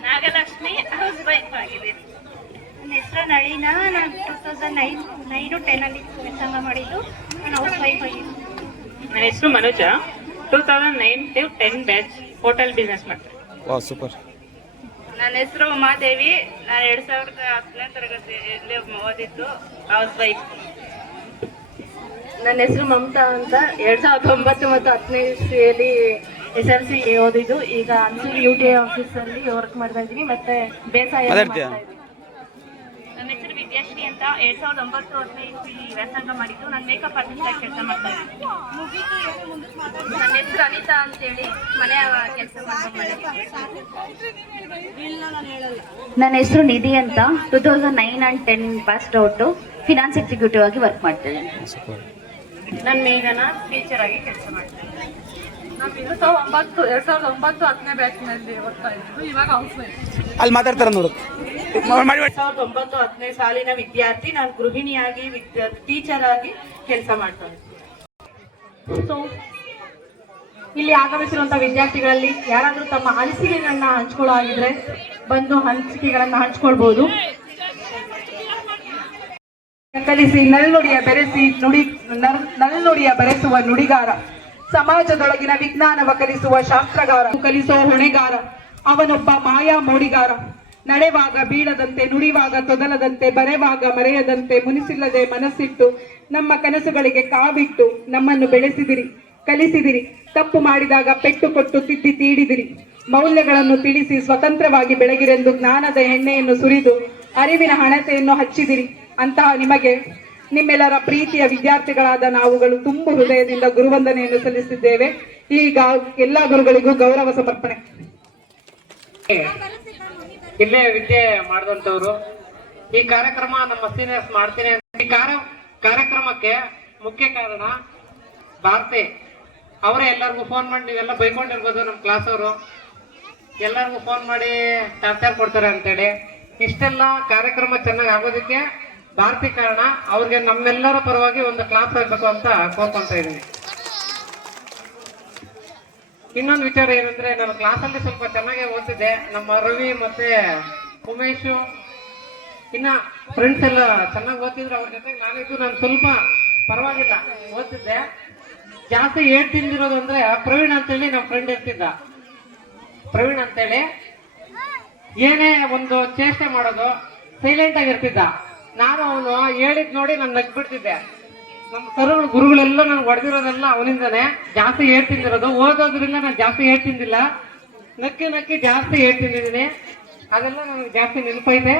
Nagalakshmi, house wife ಆಗಿದ್ದೀನಿ. ನನ್ನ ಹೆಸರು ನಳಿನಾ. ನಾನು 2009-10 ವ್ಯಾಸಂಗ ಮಾಡಿದ್ದು. ನಾನು ಹೌಸ್ ವೈಫ್ ಆಗಿದ್ದೀನಿ. ನನ್ನ ಹೆಸರು ಮನುಜ. 2009-10 ಬ್ಯಾಚ್ ಹೋಟೆಲ್ ಬಿಸ್ನೆಸ್ ಮಾಡ್ತಾರೆ. ವಾ ಸೂಪರ್. ನನ್ನ ಹೆಸರು ಉಮಾದೇವಿ. ನಾನು 2010ನೇ ತರಗತಿಯಲ್ಲಿ ಓದಿದ್ದು, ಹೌಸ್ ವೈಫ್. ನನ್ನ ಹೆಸರು ಮಮತಾ ಅಂತ. 2009 ಮತ್ತು 10ನೇ ಇಸ್ವಿಯಲ್ಲಿ SLC ಓದಿದ್ದು. ಈಗ ಅನ್ಸೂರು UTA ಆಫೀಸಲ್ಲಿ ವರ್ಕ್ ಮಾಡ್ತಾ ಇದ್ದೀನಿ, ಮತ್ತೆ ಬೇಸಾಯ ಮಾಡ್ತಾ ಇದ್ದೀನಿ. ನನ್ನ ಹೆಸರು ವಿದ್ಯಾಶ್ರೀ ಅಂತ. 2009-10ನೇ ಇಸ್ವಿ ವ್ಯಾಸಂಗ ಮಾಡಿದ್ದು. ನಾನು ಮೇಕಪ್ ಆರ್ಟಿಸ್ಟ್ ಆಗಿ ಕೆಲಸ ಮಾಡ್ತಾ ಇದ್ದೀನಿ. ನನ್ನ ಹೆಸರು ಅನಿತಾ ಅಂತೇಳಿ, ಮನೆಯ ಕೆಲಸ ಮಾಡ್ತಾ ನನ್ನ ಹೆಸರು ನಿಧಿ ಅಂತ. 2009 and 10 passed out, finance executive ಆಗಿ ವರ್ಕ್ ಮಾಡ್ತಿದ್ದೀನಿ. ನಾನು ಮೇಘನ, ಟೀಚರ್ ಆಗಿ ಕೆಲಸ ಮಾಡ್ತೀನಿ. ನಾನು 2009-10ನೇ ಬ್ಯಾಚ್ನಲ್ಲಿ ಓದ್ತಾ ಇದ್ದು, ಇವಾಗ ಹೌಸ್ ವೈಫ್. ಅಲ್ಲಿ ಮಾತಾಡ್ತಾರ ನೋಡು. 2009-10ನೇ ಸಾಲಿನ ವಿದ್ಯಾರ್ಥಿ. ನಾನು ಗೃಹಿಣಿಯಾಗಿ ಟೀಚರ್ ಆಗಿ ಕೆಲಸ ಮಾಡ್ತಾ ಇದ್ದೀನಿ. ಸೊ ಇಲ್ಲಿ ಆಗಮಿಸಿರುವಂತಹ ವಿದ್ಯಾರ್ಥಿಗಳಲ್ಲಿ ಯಾರಾದರೂ ತಮ್ಮ ಅನಿಸಿಕೆಗಳನ್ನ ಹಂಚ್ಕೊಳ್ಳೋ ಆಗಿದ್ರೆ ಬಂದು ಅನಿಸಿಕೆಗಳನ್ನ ಹಂಚ್ಕೊಳ್ಬಹುದು. ಕಲಿಸಿ ನಲ್ನುಡಿಯ ಬೆರೆಸಿ ನಲ್ನುಡಿಯ ಬೆರೆಸುವ ನುಡಿಗಾರ, ಸಮಾಜದೊಳಗಿನ ವಿಜ್ಞಾನವ ಕಲಿಸುವ ಶಾಸ್ತ್ರಗಾರ, ಕಲಿಸುವ ಹೊಣೆಗಾರ, ಅವನೊಬ್ಬ ಮಾಯಾ ಮೋಡಿಗಾರ. ನಡೆವಾಗ ಬೀಳದಂತೆ, ನುಡಿವಾಗ ತೊದಲದಂತೆ, ಬರೆವಾಗ ಮರೆಯದಂತೆ, ಮುನಿಸಿಲ್ಲದೆ ಮನಸ್ಸಿಟ್ಟು ನಮ್ಮ ಕನಸುಗಳಿಗೆ ಕಾವಿಟ್ಟು ನಮ್ಮನ್ನು ಬೆಳೆಸಿದಿರಿ, ಕಲಿಸಿದಿರಿ. ತಪ್ಪು ಮಾಡಿದಾಗ ಪೆಟ್ಟು ಕೊಟ್ಟು ತಿದ್ದಿ ತೀಡಿದಿರಿ. ಮೌಲ್ಯಗಳನ್ನು ತಿಳಿಸಿ ಸ್ವತಂತ್ರವಾಗಿ ಬೆಳಗಿರೆಂದು ಜ್ಞಾನದ ಎಣ್ಣೆಯನ್ನು ಸುರಿದು ಅರಿವಿನ ಹಣತೆಯನ್ನು ಹಚ್ಚಿದಿರಿ. ಅಂತಹ ನಿಮಗೆ ನಿಮ್ಮೆಲ್ಲರ ಪ್ರೀತಿಯ ವಿದ್ಯಾರ್ಥಿಗಳಾದ ನಾವುಗಳು ತುಂಬು ಹೃದಯದಿಂದ ಗುರುವಂದನೆಯನ್ನು ಸಲ್ಲಿಸಿದ್ದೇವೆ. ಈಗ ಎಲ್ಲಾ ಗುರುಗಳಿಗೂ ಗೌರವ ಸಮರ್ಪಣೆ. ಇಲ್ಲೇ ವಿದ್ಯೆ ಮಾಡಿದಂಥವ್ರು ಈ ಕಾರ್ಯಕ್ರಮ ನಮ್ಮ ಸೀನಿಯರ್ಸ್ ಮಾಡ್ತೀನಿ ಅಂತ. ಈ ಕಾರ್ಯಕ್ರಮಕ್ಕೆ ಮುಖ್ಯ ಕಾರಣ ಭಾರತಿ ಅವರೇ. ಎಲ್ಲರಿಗೂ ಫೋನ್ ಮಾಡಿ, ನೀವೆಲ್ಲ ಬೈಕೊಂಡಿರ್ಬೋದು, ನಮ್ಮ ಕ್ಲಾಸ್ ಅವರು ಎಲ್ಲರಿಗೂ ಫೋನ್ ಮಾಡಿ ಟಾರ್ಚರ್ ಕೊಡ್ತಾರೆ ಅಂತೇಳಿ. ಇಷ್ಟೆಲ್ಲ ಕಾರ್ಯಕ್ರಮ ಚೆನ್ನಾಗಿ ಆಗೋದಕ್ಕೆ ಭಾರತಿ ಕಾರಣ. ಅವ್ರಿಗೆ ನಮ್ಮೆಲ್ಲರ ಪರವಾಗಿ ಒಂದು ಕ್ಲಾಸ್ ಆಗಬೇಕು ಅಂತ ಕೋರ್ಕೊಂತ ಇದ್ದೀನಿ. ಇನ್ನೊಂದು ವಿಚಾರ ಏನಂದ್ರೆ, ನಾನು ಕ್ಲಾಸಲ್ಲಿ ಸ್ವಲ್ಪ ಚೆನ್ನಾಗಿ ಓದ್ತಿದ್ದೆ. ನಮ್ಮ ರವಿ ಮತ್ತೆ ಉಮೇಶು ಇನ್ನ ಫ್ರೆಂಡ್ಸ್ ಎಲ್ಲ ಚೆನ್ನಾಗಿ ಓದ್ತಿದ್ರು. ಅವ್ರ ಜೊತೆಗೆ ನಾನಿದ್ದು ನಾನು ಸ್ವಲ್ಪ ಪರವಾಗಿಲ್ಲ ಓದ್ತಿದ್ದೆ. ಜಾಸ್ತಿ ಏಟ್ ತಿಂದಿರೋದು ಅಂದ್ರೆ ಪ್ರವೀಣ್ ಅಂತೇಳಿ ನಮ್ಮ ಫ್ರೆಂಡ್ ಇರ್ತಿದ್ದ. ಪ್ರವೀಣ್ ಅಂತೇಳಿ ಏನೇ ಒಂದು ಚೇಷ್ಟೆ ಮಾಡೋದು, ಸೈಲೆಂಟ್ ಆಗಿರ್ತಿದ್ದ. ನಾನು ಅವನು ಹೇಳಿದ್ ನೋಡಿ ನಾನು ನಗ್ಬಿಡ್ತಿದ್ದೆ. ನಮ್ಮ ಸರುಗಳು ಗುರುಗಳೆಲ್ಲ ನನ್ಗೆ ಹೊಡೆದಿರೋದೆಲ್ಲ ಅವನಿಂದಾನೆ. ಜಾಸ್ತಿ ಏಟ್ ತಿಂದಿರೋದು, ಓದೋದ್ರಿಂದ ನಾನು ಜಾಸ್ತಿ ಏಟ್ ತಿಂದಿಲ್ಲ. ನಕ್ಕಿ ಜಾಸ್ತಿ ಏಟ್ ತಿಂದಿದ್ದೀನಿ. ಅದೆಲ್ಲ ನನಗೆ ಜಾಸ್ತಿ ನೆನಪೈತೆ.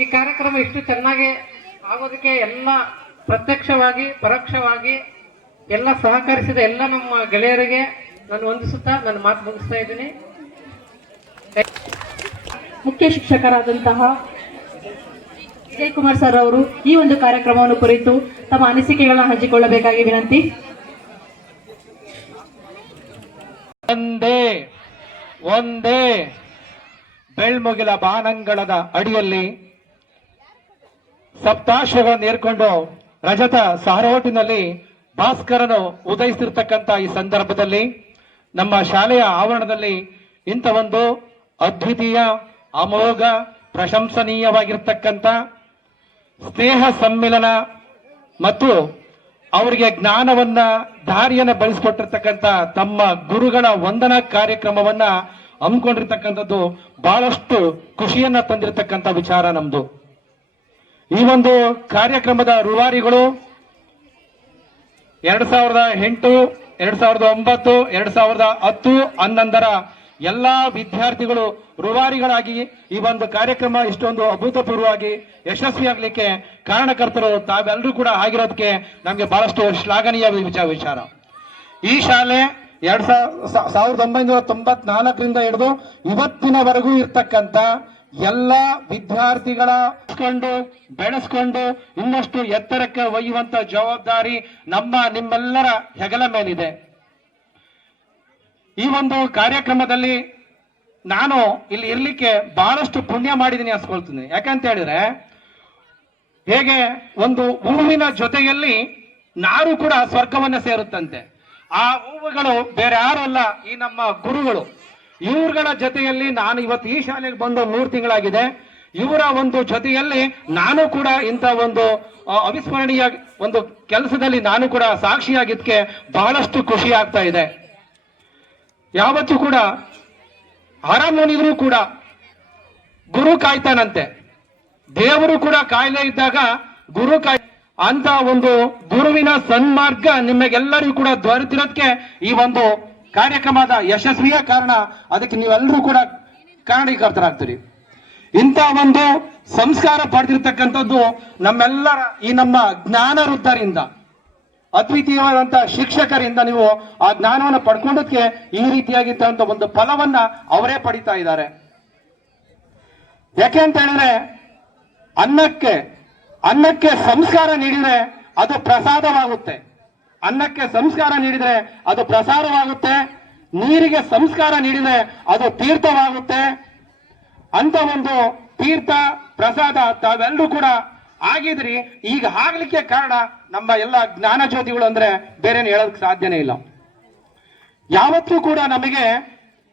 ಈ ಕಾರ್ಯಕ್ರಮ ಇಷ್ಟು ಚೆನ್ನಾಗಿ ಆಗೋದಕ್ಕೆ ಎಲ್ಲ ಪ್ರತ್ಯಕ್ಷವಾಗಿ ಪರೋಕ್ಷವಾಗಿ ಎಲ್ಲ ಸಹಕರಿಸಿದ ಎಲ್ಲ ನಮ್ಮ ಗೆಳೆಯರಿಗೆ ನಾನು ವಂದಿಸುತ್ತಾ ನನ್ನ ಮಾತು ಮುಗಿಸ್ತಾ ಇದ್ದೀನಿ. ಮುಖ್ಯ ಶಿಕ್ಷಕರಾದಂತಹ ವಿಜಯ್ ಕುಮಾರ್ ಸರ್ ಅವರು ಈ ಒಂದು ಕಾರ್ಯಕ್ರಮವನ್ನು ಕುರಿತು ತಮ್ಮ ಅನಿಸಿಕೆಗಳನ್ನ ಹಂಚಿಕೊಳ್ಳಬೇಕಾಗಿ ವಿನಂತಿ. ಒಂದೇ ಬೆಳ್ಮುಗಿಲ ಬಾನಂಗಳದ ಅಡಿಯಲ್ಲಿ ಸಪ್ತಾಶ್ವಗಳನ್ನು ಏರ್ಕೊಂಡು ರಜತ ಸಾರೋಟಿನಲ್ಲಿ ಭಾಸ್ಕರನು ಉದಯಿಸಿರ್ತಕ್ಕಂಥ ಈ ಸಂದರ್ಭದಲ್ಲಿ ನಮ್ಮ ಶಾಲೆಯ ಆವರಣದಲ್ಲಿ ಇಂಥ ಒಂದು ಅದ್ವಿತೀಯ, ಅಮೋಘ, ಪ್ರಶಂಸನೀಯವಾಗಿರ್ತಕ್ಕಂಥ ಸ್ನೇಹ ಸಮ್ಮಿಲನ ಮತ್ತು ಅವರಿಗೆ ಜ್ಞಾನವನ್ನ ದಾರಿಯನ್ನ ಬೆಳೆಸಿಕೊಟ್ಟಿರ್ತಕ್ಕಂಥ ತಮ್ಮ ಗುರುಗಳ ವಂದನಾ ಕಾರ್ಯಕ್ರಮವನ್ನ ಹಮ್ಮಿಕೊಂಡಿರ್ತಕ್ಕಂಥದ್ದು ಬಹಳಷ್ಟು ಖುಷಿಯನ್ನ ತಂದಿರತಕ್ಕಂಥ ವಿಚಾರ ನಮ್ದು. ಈ ಒಂದು ಕಾರ್ಯಕ್ರಮದ ರೂವಾರಿಗಳು 2008, 2009, 2010, 11ರ ಎಲ್ಲಾ ವಿದ್ಯಾರ್ಥಿಗಳು ರೂವಾರಿಗಳಾಗಿ ಈ ಒಂದು ಕಾರ್ಯಕ್ರಮ ಇಷ್ಟೊಂದು ಅಭೂತಪೂರ್ವವಾಗಿ ಯಶಸ್ವಿಯಾಗಲಿಕ್ಕೆ ಕಾರಣಕರ್ತರು ತಾವೆಲ್ಲರೂ ಕೂಡ ಆಗಿರೋದಕ್ಕೆ ನಮಗೆ ಬಹಳಷ್ಟು ಶ್ಲಾಘನೀಯ ವಿಚಾರ. ಈ ಶಾಲೆ 1994ರಿಂದ ಹಿಡಿದು ಇವತ್ತಿನವರೆಗೂ ಇರ್ತಕ್ಕಂಥ ಎಲ್ಲ ವಿದ್ಯಾರ್ಥಿಗಳ ಬೆಳೆಸ್ಕೊಂಡು ಇನ್ನಷ್ಟು ಎತ್ತರಕ್ಕೆ ಒಯ್ಯುವಂತ ಜವಾಬ್ದಾರಿ ನಿಮ್ಮೆಲ್ಲರ ಹೆಗಲ ಮೇಲಿದೆ. ಈ ಒಂದು ಕಾರ್ಯಕ್ರಮದಲ್ಲಿ ನಾನು ಇಲ್ಲಿ ಇರ್ಲಿಕ್ಕೆ ಬಹಳಷ್ಟು ಪುಣ್ಯ ಮಾಡಿದ್ದೀನಿ ಅನ್ಸ್ಕೊಳ್ತೀನಿ. ಯಾಕಂತ ಹೇಳಿದ್ರೆ, ಹೇಗೆ ಒಂದು ಹೂವಿನ ಜೊತೆಯಲ್ಲಿ ನಾರು ಕೂಡ ಸ್ವರ್ಗವನ್ನ ಸೇರುತ್ತಂತೆ. ಆ ಹೂವುಗಳು ಬೇರೆ ಯಾರು ಅಲ್ಲ, ಈ ನಮ್ಮ ಗುರುಗಳು. ಇವ್ರುಗಳ ಜೊತೆಯಲ್ಲಿ ನಾನು ಇವತ್ತು ಈ ಶಾಲೆಗೆ ಬಂದು 3 ತಿಂಗಳಾಗಿದೆ. ಇವರ ಒಂದು ಜೊತೆಯಲ್ಲಿ ನಾನು ಕೂಡ ಇಂಥ ಒಂದು ಅವಿಸ್ಮರಣೀಯ ಒಂದು ಕೆಲಸದಲ್ಲಿ ನಾನು ಕೂಡ ಸಾಕ್ಷಿಯಾಗಿದ್ದಕ್ಕೆ ಬಹಳಷ್ಟು ಖುಷಿ ಆಗ್ತಾ ಇದೆ. ಯಾವತ್ತೂ ಕೂಡ ಆರಾಮನಿದ್ರು ಕೂಡ ಗುರು ಕಾಯ್ತಾನಂತೆ. ದೇವರು ಕೂಡ ಕಾಯ್ದೆ ಇದ್ದಾಗ ಗುರು ಅಂತ ಒಂದು ಗುರುವಿನ ಸನ್ಮಾರ್ಗ ನಿಮಗೆಲ್ಲರಿಗೂ ಕೂಡ ದೊರೆತಿರೋದಕ್ಕೆ ಈ ಒಂದು ಕಾರ್ಯಕ್ರಮದ ಯಶಸ್ವಿಯ ಕಾರಣ. ಅದಕ್ಕೆ ನೀವೆಲ್ಲರೂ ಕೂಡ ಕಾರಣೀಕರ್ತರಾಗ್ತೀರಿ. ಇಂಥ ಒಂದು ಸಂಸ್ಕಾರ ಪಡೆದಿರ್ತಕ್ಕಂಥದ್ದು ನಮ್ಮೆಲ್ಲರ ಈ ನಮ್ಮ ಜ್ಞಾನ ವೃದ್ಧರಿಂದ, ಅದ್ವಿತೀಯವಾದಂತಹ ಶಿಕ್ಷಕರಿಂದ ನೀವು ಆ ಜ್ಞಾನವನ್ನು ಪಡ್ಕೊಂಡದಕ್ಕೆ ಈ ರೀತಿಯಾಗಿದ್ದಂತ ಒಂದು ಫಲವನ್ನ ಅವರೇ ಪಡಿತಾ ಇದ್ದಾರೆ. ಯಾಕೆ ಅಂತ ಹೇಳಿದ್ರೆ ಅನ್ನಕ್ಕೆ ಸಂಸ್ಕಾರ ನೀಡಿದ್ರೆ ಅದು ಪ್ರಸಾದವಾಗುತ್ತೆ. ಅನ್ನಕ್ಕೆ ಸಂಸ್ಕಾರ ನೀಡಿದ್ರೆ ಅದು ಪ್ರಸಾದವಾಗುತ್ತೆ. ನೀರಿಗೆ ಸಂಸ್ಕಾರ ನೀಡಿದ್ರೆ ಅದು ತೀರ್ಥವಾಗುತ್ತೆ. ಅಂತ ಒಂದು ತೀರ್ಥ ಪ್ರಸಾದ ತಾವೆಲ್ಲರೂ ಕೂಡ ಆಗಿದ್ರಿ. ಈಗ ಆಗ್ಲಿಕ್ಕೆ ಕಾರಣ ನಮ್ಮ ಎಲ್ಲ ಜ್ಞಾನ ಜ್ಯೋತಿಗಳು ಅಂದ್ರೆ ಬೇರೆ ಹೇಳೋದಕ್ಕೆ ಸಾಧ್ಯನೇ ಇಲ್ಲ. ಯಾವತ್ತೂ ಕೂಡ ನಮಗೆ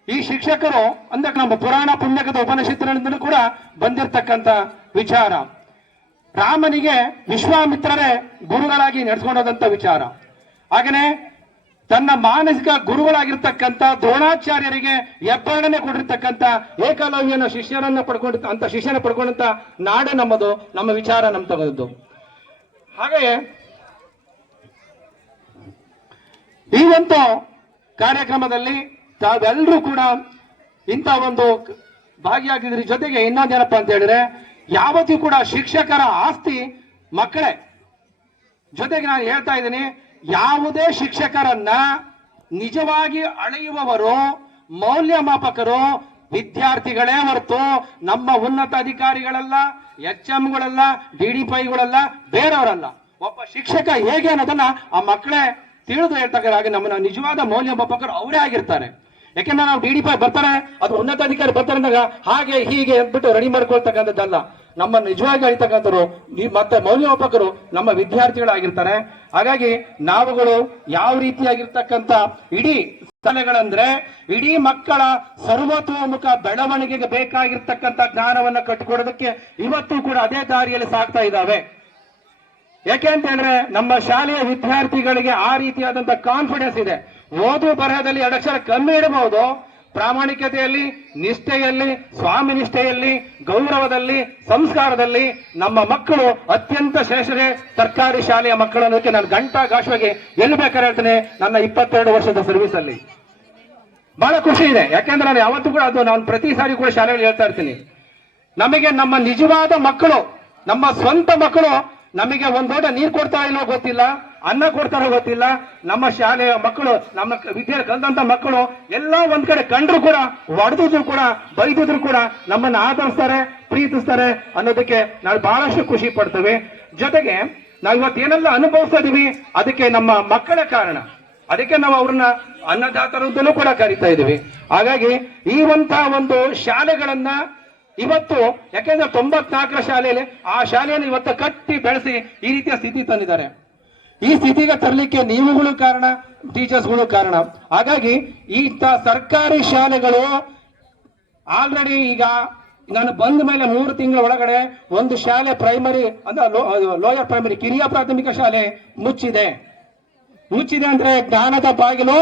ಈ ಶಿಕ್ಷಕರು ಅಂದ್ರೆ ನಮ್ಮ ಪುರಾಣ ಪುಣ್ಯಕದ ಉಪನಿಷತ್ತಿನಿಂದಲೂ ಕೂಡ ಬಂದಿರತಕ್ಕಂತ ವಿಚಾರ. ರಾಮನಿಗೆ ವಿಶ್ವಾಮಿತ್ರರೇ ಗುರುಗಳಾಗಿ ನಡೆಸ್ಕೊಂಡೋದಂತ ವಿಚಾರ. ಹಾಗೇನೆ ತನ್ನ ಮಾನಸಿಕ ಗುರುಗಳಾಗಿರ್ತಕ್ಕಂಥ ದ್ರೋಣಾಚಾರ್ಯರಿಗೆ ಹೆಬ್ಬಾಳನೆ ಕೊಟ್ಟಿರ್ತಕ್ಕಂಥ ಏಕಲವ್ಯನ ಶಿಷ್ಯರನ್ನ ಪಡ್ಕೊಂಡಂತ ನಾಡು ನಮ್ಮದು, ನಮ್ಮ ವಿಚಾರ ನಮ್ಮ ತಗೊಂಡದ್ದು. ಹಾಗೆಯೇ ಈ ಒಂದು ಕಾರ್ಯಕ್ರಮದಲ್ಲಿ ತಾವೆಲ್ಲರೂ ಕೂಡ ಇಂಥ ಒಂದು ಭಾಗಿಯಾಗಿದ್ರ ಜೊತೆಗೆ ಇನ್ನೊಂದೇನಪ್ಪ ಅಂತ ಹೇಳಿದ್ರೆ, ಯಾವತ್ತೂ ಕೂಡ ಶಿಕ್ಷಕರ ಆಸ್ತಿ ಮಕ್ಕಳೇ. ಜೊತೆಗೆ ನಾನು ಹೇಳ್ತಾ ಇದ್ದೀನಿ, ಯಾವುದೇ ಶಿಕ್ಷಕರನ್ನ ನಿಜವಾಗಿ ಅಳೆಯುವವರು, ಮೌಲ್ಯಮಾಪಕರು ವಿದ್ಯಾರ್ಥಿಗಳೇ ಹೊರತು ನಮ್ಮ ಉನ್ನತ ಅಧಿಕಾರಿಗಳಲ್ಲ, HMಗಳಲ್ಲ, DDPIಗಳಲ್ಲ, ಬೇರೆಯವರಲ್ಲ. ಒಬ್ಬ ಶಿಕ್ಷಕ ಹೇಗೆ ಅನ್ನೋದನ್ನ ಆ ಮಕ್ಕಳೇ ತಿಳಿದು ಹೇಳ್ತಾರೆ. ಹಾಗೆ ನಮ್ಮನ್ನ ನಿಜವಾದ ಮೌಲ್ಯಮಾಪಕರು ಅವರೇ ಆಗಿರ್ತಾರೆ. ಯಾಕೆಂದ್ರೆ ನಾವು DDPI ಬರ್ತಾರೆ, ಅದು ಉನ್ನತ ಅಧಿಕಾರಿ ಬರ್ತಾರೆ ಅಂದಾಗ ಹಾಗೆ ಹೀಗೆ ಅಂದ್ಬಿಟ್ಟು ರೆಡಿ ಮಾಡ್ಕೊಳ್ತಕ್ಕಂಥದ್ದಲ್ಲ. ನಮ್ಮ ನಿಜವಾಗಿ ಅಳಿತಕ್ಕಂಥವ್ರು ಮತ್ತೆ ಮೌಲ್ಯಮಾಪಕರು ನಮ್ಮ ವಿದ್ಯಾರ್ಥಿಗಳಾಗಿರ್ತಾರೆ. ಹಾಗಾಗಿ ನಾವುಗಳು ಯಾವ ರೀತಿಯಾಗಿರ್ತಕ್ಕಂಥ ಇಡೀ ಶಾಲೆಗಳಂದ್ರೆ ಇಡೀ ಮಕ್ಕಳ ಸರ್ವತೋಮುಖ ಬೆಳವಣಿಗೆಗೆ ಬೇಕಾಗಿರ್ತಕ್ಕಂಥ ಜ್ಞಾನವನ್ನ ಕಟ್ಟಿಕೊಡೋದಕ್ಕೆ ಇವತ್ತು ಕೂಡ ಅದೇ ದಾರಿಯಲ್ಲಿ ಸಾಗ್ತಾ ಇದ್ದಾವೆ. ಯಾಕೆ ಅಂತ ಹೇಳಿದ್ರೆ ನಮ್ಮ ಶಾಲೆಯ ವಿದ್ಯಾರ್ಥಿಗಳಿಗೆ ಆ ರೀತಿಯಾದಂತ ಕಾನ್ಫಿಡೆನ್ಸ್ ಇದೆ. ಓದು ಬರಹದಲ್ಲಿ 2 ಅಕ್ಷರ ಕಮ್ಮಿ ಇಡಬಹುದು, ಪ್ರಾಮಾಣಿಕತೆಯಲ್ಲಿ, ನಿಷ್ಠೆಯಲ್ಲಿ, ಸ್ವಾಮಿ ನಿಷ್ಠೆಯಲ್ಲಿ, ಗೌರವದಲ್ಲಿ, ಸಂಸ್ಕಾರದಲ್ಲಿ ನಮ್ಮ ಮಕ್ಕಳು ಅತ್ಯಂತ ಶ್ರೇಷ್ಠರೇ ಸರ್ಕಾರಿ ಶಾಲೆಯ ಮಕ್ಕಳು ಅನ್ನೋದಕ್ಕೆ ನಾನು ಘಂಟಾಘೋಷವಾಗಿ ಎಲ್ಲಿ ಬೇಕಾದ್ರೆ ಹೇಳ್ತೇನೆ. ನನ್ನ 22 ವರ್ಷದ ಸರ್ವಿಸ್ ಅಲ್ಲಿ ಬಹಳ ಖುಷಿ ಇದೆ. ಯಾಕೆಂದ್ರೆ ನಾನು ಯಾವತ್ತೂ ಕೂಡ ಅದು ನಾನು ಪ್ರತಿ ಸಾರಿ ಕೂಡ ಶಾಲೆಗಳು ಹೇಳ್ತಾ ಇರ್ತೀನಿ. ನಮಗೆ ನಮ್ಮ ನಿಜವಾದ ಮಕ್ಕಳು, ನಮ್ಮ ಸ್ವಂತ ಮಕ್ಕಳು ನಮಗೆ ಒಂದ್ ಲೋಟ ನೀರು ಕೊಡ್ತಾ ಇಲ್ಲೋ ಗೊತ್ತಿಲ್ಲ, ಅನ್ನ ಕೊಡ್ತಾರೋ ಗೊತ್ತಿಲ್ಲ. ನಮ್ಮ ಶಾಲೆಯ ಮಕ್ಕಳು, ನಮ್ಮ ವಿದ್ಯಾರ್ಥಿ ಕಲಿತಂತ ಮಕ್ಕಳು ಎಲ್ಲ ಒಂದ್ ಕಡೆ ಕಂಡ್ರು ಕೂಡ, ಹೊಡೆದಿದ್ರು ಕೂಡ, ಬೈದಿದ್ರು ಕೂಡ ನಮ್ಮನ್ನ ಆದರಿಸ್ತಾರೆ, ಪ್ರೀತಿಸ್ತಾರೆ ಅನ್ನೋದಕ್ಕೆ ನಾವು ಬಹಳಷ್ಟು ಖುಷಿ ಪಡ್ತೇವೆ. ಜೊತೆಗೆ ನಾವು ಇವತ್ತೇನೆಲ್ಲ ಅನುಭವಿಸ್ತಾ ಇದೀವಿ ಅದಕ್ಕೆ ನಮ್ಮ ಮಕ್ಕಳ ಕಾರಣ. ಅದಕ್ಕೆ ನಾವು ಅವ್ರನ್ನ ಅನ್ನದಾತರು ಅಂತಲೂ ಕೂಡ ಕರಿತಾ ಇದೀವಿ. ಹಾಗಾಗಿ ಈ ಒಂದು ಶಾಲೆಗಳನ್ನ ಇವತ್ತು, ಯಾಕೆಂದ್ರೆ 94ರ ಶಾಲೆಯಲ್ಲಿ ಆ ಶಾಲೆಯನ್ನು ಇವತ್ತು ಕಟ್ಟಿ ಬೆಳೆಸಿ ಈ ರೀತಿಯ ಸ್ಥಿತಿ ತಂದಿದ್ದಾರೆ. ಈ ಸ್ಥಿತಿಗೆ ತರಲಿಕ್ಕೆ ನೀವುಗಳು ಕಾರಣ, ಟೀಚರ್ಸ್ಗಳು ಕಾರಣ. ಹಾಗಾಗಿ ಇಂಥ ಸರ್ಕಾರಿ ಶಾಲೆಗಳು ಆಲ್ರೆಡಿ ಈಗ ನಾನು ಬಂದ ಮೇಲೆ 3 ತಿಂಗಳ ಒಳಗಡೆ ಒಂದು ಶಾಲೆ ಪ್ರೈಮರಿ ಅಂದ್ರೆ ಲೋಯರ್ ಪ್ರೈಮರಿ ಕಿರಿಯ ಪ್ರಾಥಮಿಕ ಶಾಲೆ ಮುಚ್ಚಿದೆ ಅಂದ್ರೆ ಜ್ಞಾನದ ಬಾಗಿಲು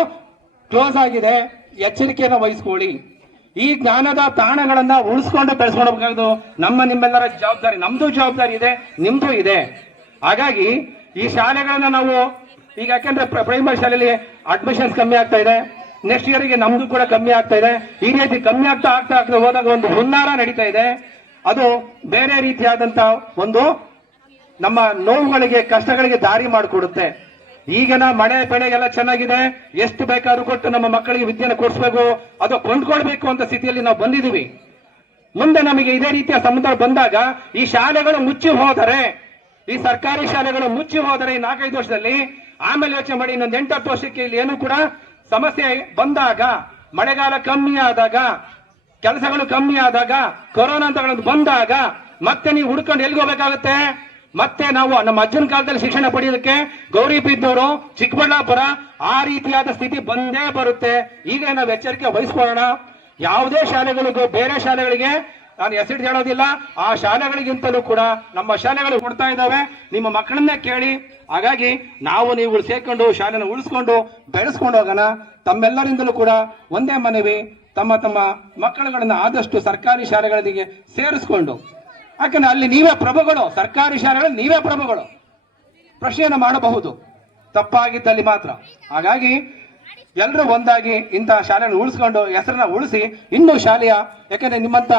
ಕ್ಲೋಸ್ ಆಗಿದೆ. ಎಚ್ಚರಿಕೆಯನ್ನು ವಹಿಸ್ಕೊಳ್ಳಿ. ಈ ಜ್ಞಾನದ ತಾಣಗಳನ್ನ ಉಳಿಸ್ಕೊಂಡು ಬೆಳೆಸ್ಕೊಳ್ಬೇಕಾದ್ದು ನಿಮ್ಮೆಲ್ಲರ ಜವಾಬ್ದಾರಿ. ನಮ್ದು ಜವಾಬ್ದಾರಿ ಇದೆ, ನಿಮ್ದು ಇದೆ. ಹಾಗಾಗಿ ಈ ಶಾಲೆಗಳನ್ನ ನಾವು ಈಗ, ಯಾಕೆಂದ್ರೆ ಪ್ರೈಮರಿ ಶಾಲೆಯಲ್ಲಿ ಅಡ್ಮಿಷನ್ಸ್ ಕಮ್ಮಿ ಆಗ್ತಾ ಇದೆ, ನೆಕ್ಸ್ಟ್ ಇಯರ್ಗೆ ನಮ್ದು ಕೂಡ ಕಮ್ಮಿ ಆಗ್ತಾ ಇದೆ. ಈ ರೀತಿ ಕಮ್ಮಿ ಆಗ್ತಾ ಹೋದಾಗ ಒಂದು ಹುನ್ನಾರ ನಡೀತಾ ಇದೆ. ಅದು ಬೇರೆ ರೀತಿಯಾದಂತ ಒಂದು ನಮ್ಮ ನೋವುಗಳಿಗೆ, ಕಷ್ಟಗಳಿಗೆ ದಾರಿ ಮಾಡಿಕೊಡುತ್ತೆ. ಈಗಿನ ಮಳೆ ಬೆಳೆಗೆಲ್ಲ ಚೆನ್ನಾಗಿದೆ, ಎಷ್ಟು ಬೇಕಾದ್ರೂ ಕೊಟ್ಟು ನಮ್ಮ ಮಕ್ಕಳಿಗೆ ವಿದ್ಯೆಯನ್ನು ಕೊಡಿಸ್ಬೇಕು, ಅದು ಕೊಂಡ್ಕೊಳ್ಬೇಕು ಅಂತ ಸ್ಥಿತಿಯಲ್ಲಿ ನಾವು ಬಂದಿದ್ದೀವಿ. ಮುಂದೆ ನಮಗೆ ಇದೇ ರೀತಿಯ ಸಮುದ್ರ ಬಂದಾಗ ಈ ಶಾಲೆಗಳು ಮುಚ್ಚಿ ಹೋದರೆ, ಈ ಸರ್ಕಾರಿ ಶಾಲೆಗಳು ಮುಚ್ಚಿ ಹೋದರೆ ಈ 4-5 ವರ್ಷದಲ್ಲಿ, ಆಮೇಲೆ ಯೋಚನೆ ಮಾಡಿ ಇನ್ನೊಂದು 8-10 ವರ್ಷಕ್ಕೆ ಇಲ್ಲಿ ಏನು ಕೂಡ ಸಮಸ್ಯೆ ಬಂದಾಗ, ಮಳೆಗಾಲ ಕಮ್ಮಿ ಆದಾಗ, ಕೆಲಸಗಳು ಕಮ್ಮಿ ಆದಾಗ, ಕೊರೋನಾ ಅಂತ ಬಂದಾಗ ಮತ್ತೆ ನೀವು ಹುಡ್ಕೊಂಡು ಎಲ್ಲಿಗೆ ಹೋಗ್ಬೇಕಾಗುತ್ತೆ? ಮತ್ತೆ ನಾವು ನಮ್ಮ ಅಜ್ಜನ ಕಾಲದಲ್ಲಿ ಶಿಕ್ಷಣ ಪಡೆಯೋದಕ್ಕೆ ಗೌರಿಬಿದನೂರು, ಚಿಕ್ಕಬಳ್ಳಾಪುರ ಆ ರೀತಿಯಾದ ಸ್ಥಿತಿ ಬಂದೇ ಬರುತ್ತೆ. ಈಗ ನಾವು ಎಚ್ಚರಿಕೆ ವಹಿಸ್ಕೊಳ್ಳೋಣ. ಯಾವುದೇ ಶಾಲೆಗಳಿಗೂ ಬೇರೆ ಶಾಲೆಗಳಿಗೆ ನಾನು ಹೆಸರು ಹೇಳೋದಿಲ್ಲ, ಆ ಶಾಲೆಗಳಿಗಿಂತಲೂ ಕೂಡ ನಮ್ಮ ಶಾಲೆಗಳು ಕೊಡ್ತಾ ಇದ್ದಾವೆ. ನಿಮ್ಮ ಮಕ್ಕಳನ್ನೇ ಕೇಳಿ. ಹಾಗಾಗಿ ನೀವು ಸೇರ್ಕೊಂಡು ಶಾಲೆನ ಉಳಿಸ್ಕೊಂಡು ಬೆಳೆಸ್ಕೊಂಡು ಹೋಗೋಣ. ತಮ್ಮೆಲ್ಲರಿಂದಲೂ ಕೂಡ ಒಂದೇ ಮನವಿ, ತಮ್ಮ ತಮ್ಮ ಮಕ್ಕಳುಗಳನ್ನ ಆದಷ್ಟು ಸರ್ಕಾರಿ ಶಾಲೆಗಳಿಗೆ ಸೇರಿಸ್ಕೊಂಡು, ಯಾಕಂದ್ರೆ ಅಲ್ಲಿ ನೀವೇ ಪ್ರಭುಗಳು, ಸರ್ಕಾರಿ ಶಾಲೆಗಳಲ್ಲಿ ನೀವೇ ಪ್ರಭುಗಳು, ಪ್ರಶ್ನೆಯನ್ನು ಮಾಡಬಹುದು ತಪ್ಪಾಗಿದ್ದಲ್ಲಿ ಮಾತ್ರ. ಹಾಗಾಗಿ ಎಲ್ಲರೂ ಒಂದಾಗಿ ಇಂತಹ ಶಾಲೆಯನ್ನು ಉಳಿಸ್ಕೊಂಡು ಹೆಸರನ್ನ ಉಳಿಸಿ ಇನ್ನೂ ಶಾಲೆಯ, ಯಾಕಂದ್ರೆ ನಿಮ್ಮಂತ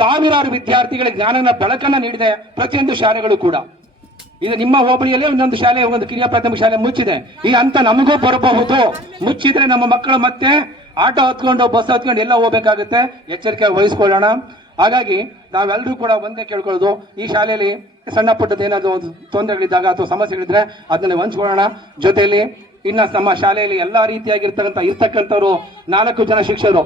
ಸಾವಿರಾರು ವಿದ್ಯಾರ್ಥಿಗಳಿಗೆ ಜ್ಞಾನನ ಬೆಳಕನ್ನ ನೀಡಿದೆ ಪ್ರತಿಯೊಂದು ಶಾಲೆಗಳು ಕೂಡ. ಇದು ನಿಮ್ಮ ಹೋಬಳಿಯಲ್ಲೇ ಒಂದೊಂದು ಶಾಲೆ, ಒಂದು ಕಿರಿಯ ಪ್ರಾಥಮಿಕ ಶಾಲೆ ಮುಚ್ಚಿದೆ. ಈ ಹಂತ ನಮಗೂ ಬರಬಹುದು. ಮುಚ್ಚಿದ್ರೆ ನಮ್ಮ ಮಕ್ಕಳು ಮತ್ತೆ ಆಟೋ ಹತ್ಕೊಂಡು ಬಸ್ ಹತ್ಕೊಂಡು ಎಲ್ಲ ಹೋಗ್ಬೇಕಾಗುತ್ತೆ. ಎಚ್ಚರಿಕೆ ವಹಿಸ್ಕೊಳ್ಳೋಣ. ಹಾಗಾಗಿ ನಾವೆಲ್ಲರೂ ಕೂಡ ಒಂದೇ ಕೇಳ್ಕೊಳ್ಳೋದು, ಈ ಶಾಲೆಯಲ್ಲಿ ಸಣ್ಣ ಪುಟ್ಟದ ಏನಾದ್ರು ತೊಂದರೆಗಳಿದ್ದಾಗ ಅಥವಾ ಸಮಸ್ಯೆಗಳಿದ್ರೆ ಅದನ್ನ ಹಂಚ್ಕೊಳ್ಳೋಣ. ಜೊತೆಯಲ್ಲಿ ಇನ್ನ ನಮ್ಮ ಶಾಲೆಯಲ್ಲಿ ಎಲ್ಲಾ ಇರ್ತಕ್ಕಂಥವ್ರು 4 ಜನ ಶಿಕ್ಷಕರು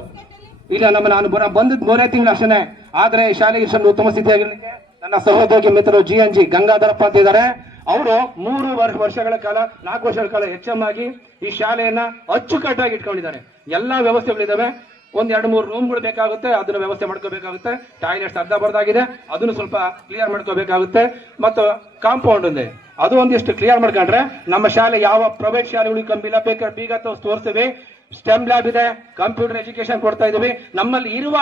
ಇಲ್ಲ. ನಾನು ಬಂದದ್ದು 3 ತಿಂಗಳು ಅಷ್ಟೇ. ಆದ್ರೆ ಶಾಲೆ ಇಷ್ಟೊಂದು ಉತ್ತಮ ಸ್ಥಿತಿಯಾಗಿರ್ಲಿಕ್ಕೆ ನನ್ನ ಸಹೋದ್ಯೋಗಿ ಮಿತ್ರರು GNG ಗಂಗಾಧರಪ್ಪ ಅಂತ ಇದ್ದಾರೆ. ಅವರು 3 ವರ್ಷಗಳ ಕಾಲ 4 ವರ್ಷಗಳ ಕಾಲ HM ಆಗಿ ಈ ಶಾಲೆಯನ್ನ ಅಚ್ಚುಕಟ್ಟಾಗಿ ಇಟ್ಕೊಂಡಿದ್ದಾರೆ. ಎಲ್ಲಾ ವ್ಯವಸ್ಥೆಗಳಿದಾವೆ. 1-2-3 ರೂಮ್ಗಳು ಬೇಕಾಗುತ್ತೆ, ಅದನ್ನ ವ್ಯವಸ್ಥೆ ಮಾಡ್ಕೋಬೇಕಾಗುತ್ತೆ. ಟಾಯ್ಲೆಟ್ಸ್ ಅರ್ಧ ಬರ್ದಾಗಿದೆ, ಅದನ್ನು ಸ್ವಲ್ಪ ಕ್ಲಿಯರ್ ಮಾಡ್ಕೋಬೇಕಾಗುತ್ತೆ. ಮತ್ತು ಕಾಂಪೌಂಡ್ ಇದೆ, ಅದು ಒಂದಿಷ್ಟು ಕ್ಲಿಯರ್ ಮಾಡ್ಕೊಂಡ್ರೆ ನಮ್ಮ ಶಾಲೆ ಯಾವ ಪ್ರೈವೇಟ್ ಶಾಲೆಗಳಿಗೆ ಕಂಬಿಲ್ಲ. ಬೇಕಾದ್ರೆ ಬೀಗ ತೋರಿಸ್ತೀವಿ. ಸ್ಟೆಮ್ ಲ್ಯಾಬ್ ಇದೆ, ಕಂಪ್ಯೂಟರ್ ಎಜುಕೇಶನ್ ಕೊಡ್ತಾ ಇದೀವಿ. ನಮ್ಮಲ್ಲಿ ಇರುವ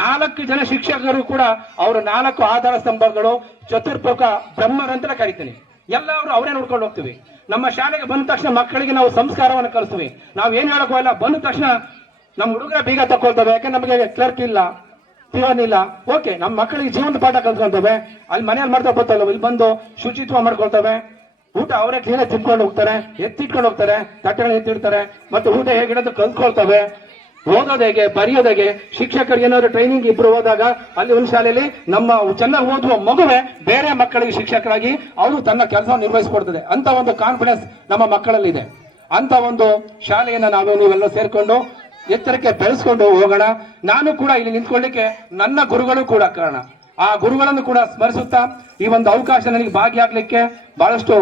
4 ಜನ ಶಿಕ್ಷಕರು ಕೂಡ ಅವರು 4 ಆಧಾರ ಸ್ತಂಭಗಳು, ಚತುರ್ಮುಖ ಬ್ರಹ್ಮರಂತ ಕರಿತೀನಿ. ಎಲ್ಲರೂ ಅವರೇ ನೋಡ್ಕೊಂಡು ಹೋಗ್ತೀವಿ. ನಮ್ಮ ಶಾಲೆಗೆ ಬಂದ ತಕ್ಷಣ ಮಕ್ಕಳಿಗೆ ನಾವು ಸಂಸ್ಕಾರವನ್ನು ಕಲಿಸ್ತೀವಿ. ನಾವ್ ಏನ್ ಹೇಳೋಲ್ಲ, ಬಂದ ತಕ್ಷಣ ನಮ್ಮ ಹುಡುಗರ ಬೀಗ ತಕೊಳ್ತವೆ. ಯಾಕಂದ್ರೆ ನಮಗೆ ಕ್ಲರ್ಕ್ ಇಲ್ಲ, ಪಿವನ್ ಇಲ್ಲ. ಓಕೆ, ನಮ್ಮ ಮಕ್ಕಳಿಗೆ ಜೀವನದ ಪಾಠ ಕಲ್ತ್ಕೊಂತವೆ. ಅಲ್ಲಿ ಮನೆಯಲ್ಲಿ ಮಾಡ್ತಾ ಗೊತ್ತಲ್ಲ, ಇಲ್ಲಿ ಬಂದು ಶುಚಿತ್ವ ಮಾಡ್ಕೊಳ್ತವೆ. ಊಟ ಅವರೇ ಕ್ಲೀನಾಗಿ ತಿನ್ಕೊಂಡು ಹೋಗ್ತಾರೆ, ಎತ್ತಿಟ್ಕೊಂಡು ಹೋಗ್ತಾರೆ, ತಟ್ಟೆಗಳನ್ನ ಎತ್ತಿಡ್ತಾರೆ. ಮತ್ತೆ ಊಟ ಹೇಗಿಡೋದು ಕಲ್ತ್ಕೊಳ್ತವೆ. ಓದೋದು ಹೇಗೆ, ಬರೆಯೋದು ಹೇಗೆ. ಶಿಕ್ಷಕರು ಏನಾದ್ರು ಟ್ರೈನಿಂಗ್ ಇಬ್ರು ಹೋದಾಗ ಅಲ್ಲಿ ಒಂದು ಶಾಲೆಯಲ್ಲಿ ನಮ್ಮ ಚೆನ್ನಾಗಿ ಓದುವ ಮಗುವೆ ಬೇರೆ ಮಕ್ಕಳಿಗೆ ಶಿಕ್ಷಕರಾಗಿ ಅವರು ತನ್ನ ಕೆಲಸವನ್ನು ನಿರ್ವಹಿಸಿಕೊಡ್ತದೆ ಅಂತ ಒಂದು ಕಾನ್ಫಿಡೆನ್ಸ್ ನಮ್ಮ ಮಕ್ಕಳಲ್ಲಿದೆ. ಅಂತ ಒಂದು ಶಾಲೆಯನ್ನ ನೀವೆಲ್ಲ ಸೇರ್ಕೊಂಡು ಎತ್ತರಕ್ಕೆ ಬೆಳೆಸ್ಕೊಂಡು ಹೋಗೋಣ. ನಾನು ಕೂಡ ಇಲ್ಲಿ ನಿಂತ್ಕೊಳ್ಳಿಕ್ಕೆ ನನ್ನ ಗುರುಗಳು ಕೂಡ ಕಾರಣ. ಆ ಗುರುಗಳನ್ನು ಕೂಡ ಸ್ಮರಿಸುತ್ತಾ ಈ ಒಂದು ಅವಕಾಶ ನನಗೆ ಭಾಗಿಯಾಗ್ಲಿಕ್ಕೆ ಬಹಳಷ್ಟು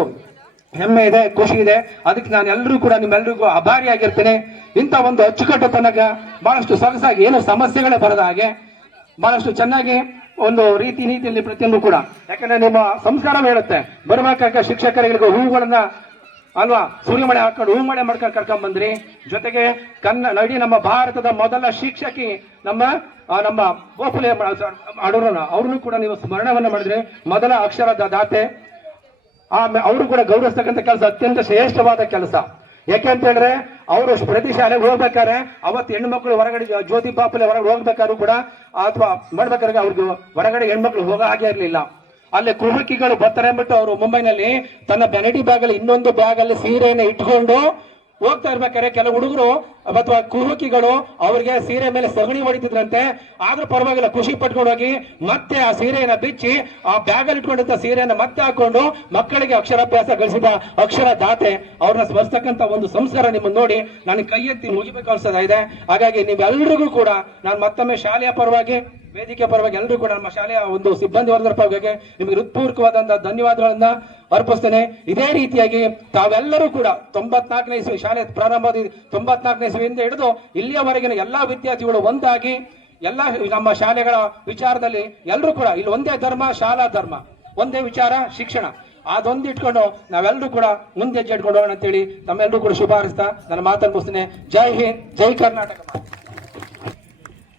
ಹೆಮ್ಮೆ ಇದೆ, ಖುಷಿ ಇದೆ. ಅದಕ್ಕೆ ನಾನು ಎಲ್ಲರೂ ಕೂಡ ನಿಮ್ಮೆಲ್ಲರಿಗೂ ಆಭಾರಿಯಾಗಿರ್ತೇನೆ. ಇಂಥ ಒಂದು ಅಚ್ಚುಕಟ್ಟು ತನಕ ಬಹಳಷ್ಟು ಸೊಗಸಾಗಿ, ಏನು ಸಮಸ್ಯೆಗಳೇ ಬರದ ಹಾಗೆ ಬಹಳಷ್ಟು ಚೆನ್ನಾಗಿ ಒಂದು ನೀತಿಯಲ್ಲಿ ಪ್ರತಿಯೊಂದು ಕೂಡ, ಯಾಕಂದ್ರೆ ನಿಮ್ಮ ಸಂಸ್ಕಾರ ಹೇಳುತ್ತೆ, ಬರುವಾಗ ಶಿಕ್ಷಕರಿಗೆ ಹೂಗಳನ್ನ ಅಲ್ವಾ ಸೂರ್ಯಮಳೆ ಹಾಕೊಂಡು ಹೂಮಳೆ ಮಾಡ್ಕೊಂಡು ಕರ್ಕೊಂಡ್ ಬಂದ್ರಿ. ಜೊತೆಗೆ ನಡಿ ನಮ್ಮ ಭಾರತದ ಮೊದಲ ಶಿಕ್ಷಕಿ ನಮ್ಮ ಗೋಖಲೆ ಅವ್ರನ್ನು ಕೂಡ ನೀವು ಸ್ಮರಣವನ್ನು ಮಾಡಿದ್ರಿ. ಮೊದಲ ಅಕ್ಷರದ ದಾತೆ. ಅವರು ಕೂಡ ಗೌರವಿಸ್ತಕ್ಕಂಥ ಕೆಲಸ ಅತ್ಯಂತ ಶ್ರೇಷ್ಠವಾದ ಕೆಲಸ. ಯಾಕೆಂತ ಹೇಳಿದ್ರೆ ಅವರು ಪ್ರತಿ ಶಾಲೆಗೆ ಹೋಗ್ಬೇಕಾದ್ರೆ ಅವತ್ತು ಹೆಣ್ಮಕ್ಳು ಹೊರಗಡೆ ಜ್ಯೋತಿ ಬಾಪುಲೆ ಹೊರಗಡೆ ಹೋಗ್ಬೇಕಾದ್ರು ಕೂಡ ಅಥವಾ ಮಾಡ್ಬೇಕಾದ್ರೆ ಅವ್ರಿಗೆ ಹೊರಗಡೆ ಹೆಣ್ಮಕ್ಳು ಹೋಗೋ ಹಾಗೆ ಇರಲಿಲ್ಲ. ಅಲ್ಲಿ ಕುಹುಕಿಗಳು ಬರ್ತಾರೆ ಅಂದ್ಬಿಟ್ಟು ಅವರು ಮುಂಬೈನಲ್ಲಿ ತನ್ನ ಬೆನಟಿ ಬ್ಯಾಗ್ ಅಲ್ಲಿ ಇನ್ನೊಂದು ಬ್ಯಾಗ್ ಅಲ್ಲಿ ಸೀರೆಯನ್ನು ಇಟ್ಕೊಂಡು ಹೋಗ್ತಾ ಇರ್ಬೇಕಾದ್ರೆ ಕೆಲವು ಹುಡುಗರು ಅಥವಾ ಕುಹುಕಿಗಳು ಅವ್ರಿಗೆ ಸೀರೆ ಮೇಲೆ ಸಗಣಿ ಹೊಡಿತಿದ್ರಂತೆ. ಆದ್ರೂ ಪರವಾಗಿಲ್ಲ, ಖುಷಿ ಪಟ್ಕೊಂಡು ಹೋಗಿ ಮತ್ತೆ ಆ ಸೀರೆಯನ್ನ ಬಿಚ್ಚಿ ಆ ಬ್ಯಾಗ್ ಅಲ್ಲಿ ಇಟ್ಕೊಂಡಂತ ಸೀರೆಯನ್ನ ಮತ್ತೆ ಹಾಕೊಂಡು ಮಕ್ಕಳಿಗೆ ಅಕ್ಷರಾಭ್ಯಾಸ ಗಳಿಸಿದ ಅಕ್ಷರ ದಾತೆ ಅವ್ರನ್ನ ಸ್ಮರಿಸ್ತಕ್ಕಂಥ ಒಂದು ಸಂಸ್ಕಾರ ನಿಮ್ಮನ್ನು ನೋಡಿ ನನಗೆ ಕೈ ಎತ್ತಿ ಮುಗಿಬೇಕು ಅನ್ಸೋದ ಇದೆ. ಹಾಗಾಗಿ ನೀವೆಲ್ಲರಿಗೂ ಕೂಡ ನಾನು ಮತ್ತೊಮ್ಮೆ ಶಾಲೆಯ ಪರವಾಗಿ, ವೇದಿಕೆ ಪರವಾಗಿ ಎಲ್ಲರೂ ಕೂಡ ನಮ್ಮ ಶಾಲೆಯ ಒಂದು ಸಿಬ್ಬಂದಿ ವರ್ಗದ ಪರವಾಗಿ ನಿಮಗೆ ಹೃತ್ಪೂರ್ವಕವಾದಂತಹ ಧನ್ಯವಾದಗಳನ್ನ ಅರ್ಪಿಸ್ತೇನೆ. ಇದೇ ರೀತಿಯಾಗಿ ತಾವೆಲ್ಲರೂ ಕೂಡ 94ನೇ ಇಸ್ವಿ ಶಾಲೆ ಪ್ರಾರಂಭ 94ನೇ ಇಸ್ವಿಯಿಂದ ಹಿಡಿದು ಇಲ್ಲಿಯವರೆಗಿನ ಎಲ್ಲಾ ವಿದ್ಯಾರ್ಥಿಗಳು ಒಂದಾಗಿ ಎಲ್ಲ ನಮ್ಮ ಶಾಲೆಗಳ ವಿಚಾರದಲ್ಲಿ ಎಲ್ಲರೂ ಕೂಡ ಇಲ್ಲಿ ಒಂದೇ ಧರ್ಮ, ಶಾಲಾ ಧರ್ಮ, ಒಂದೇ ವಿಚಾರ, ಶಿಕ್ಷಣ, ಅದೊಂದು ಇಟ್ಕೊಂಡು ನಾವೆಲ್ಲರೂ ಕೂಡ ಮುಂದೆ ಹೆಜ್ಜೆ ಇಟ್ಕೊಂಡು ಹೋಗೋಣ ಅಂತೇಳಿ ತಮ್ಮೆಲ್ಲರೂ ಕೂಡ ಶುಭ ಹಾರೈಸ್ತಾ ನನ್ನ ಮಾತನ್ನು ಮುಗಿಸ್ತೇನೆ. ಜೈ ಹಿಂದ್, ಜೈ ಕರ್ನಾಟಕ.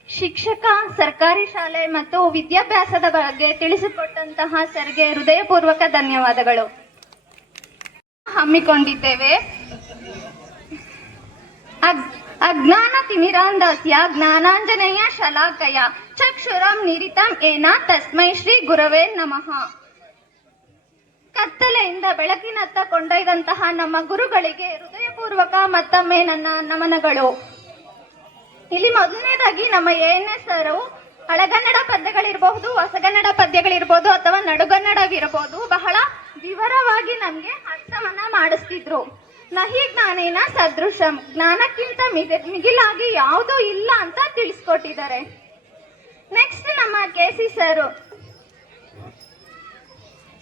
ಶಿಕ್ಷಕ, ಸರ್ಕಾರಿ ಶಾಲೆ ಮತ್ತು ವಿದ್ಯಾಭ್ಯಾಸದ ಬಗ್ಗೆ ತಿಳಿಸಿಕೊಟ್ಟಂತಹ ಸರ್ಗೆ ಹೃದಯಪೂರ್ವಕ ಧನ್ಯವಾದಗಳು. ಹಮ್ಮಿಕೊಂಡಿದ್ದೇವೆ. ಅಜ್ಞಾನ ತಿಮಿರಾಂಧಸ್ಯ ಜ್ಞಾನಾಂಜನೇಯ ಶಲಾಕಯ ಚಕ್ಷುರಂ ನಿರಿತಂ ಏನ ತಸ್ಮೈ ಶ್ರೀ ಗುರವೇ ನಮಃ. ಕತ್ತಲೆಯಿಂದ ಬೆಳಕಿನತ್ತ ಕೊಂಡೊಯ್ದಂತಹ ನಮ್ಮ ಗುರುಗಳಿಗೆ ಹೃದಯಪೂರ್ವಕ ಮತ್ತೊಮ್ಮೆ ನನ್ನ ನಮನಗಳು. ಇಲ್ಲಿ ಮೊದಲನೇದಾಗಿ ನಮ್ಮ ANS ಸರ್ ಹಳಗನ್ನಡ ಪದ್ಯಗಳಿರಬಹುದು, ಹೊಸಗನ್ನಡ ಪದ್ಯಗಳಿರ್ಬೋದು ಅಥವಾ ನಡುಗನ್ನಡವಿರಬಹುದು, ಬಹಳ ವಿವರವಾಗಿ ನಮ್ಗೆ ಅರ್ಥವನ್ನ ಮಾಡಿಸ್ತಿದ್ರು. ನಹಿ ಜ್ಞಾನೇನ ಸದೃಶಂ, ಜ್ಞಾನಕ್ಕಿಂತ ಮಿಗಿಲಾಗಿ ಯಾವುದೂ ಇಲ್ಲ ಅಂತ ತಿಳಿಸ್ಕೊಟ್ಟಿದ್ದಾರೆ. ನೆಕ್ಸ್ಟ್ ನಮ್ಮ KC ಸರ್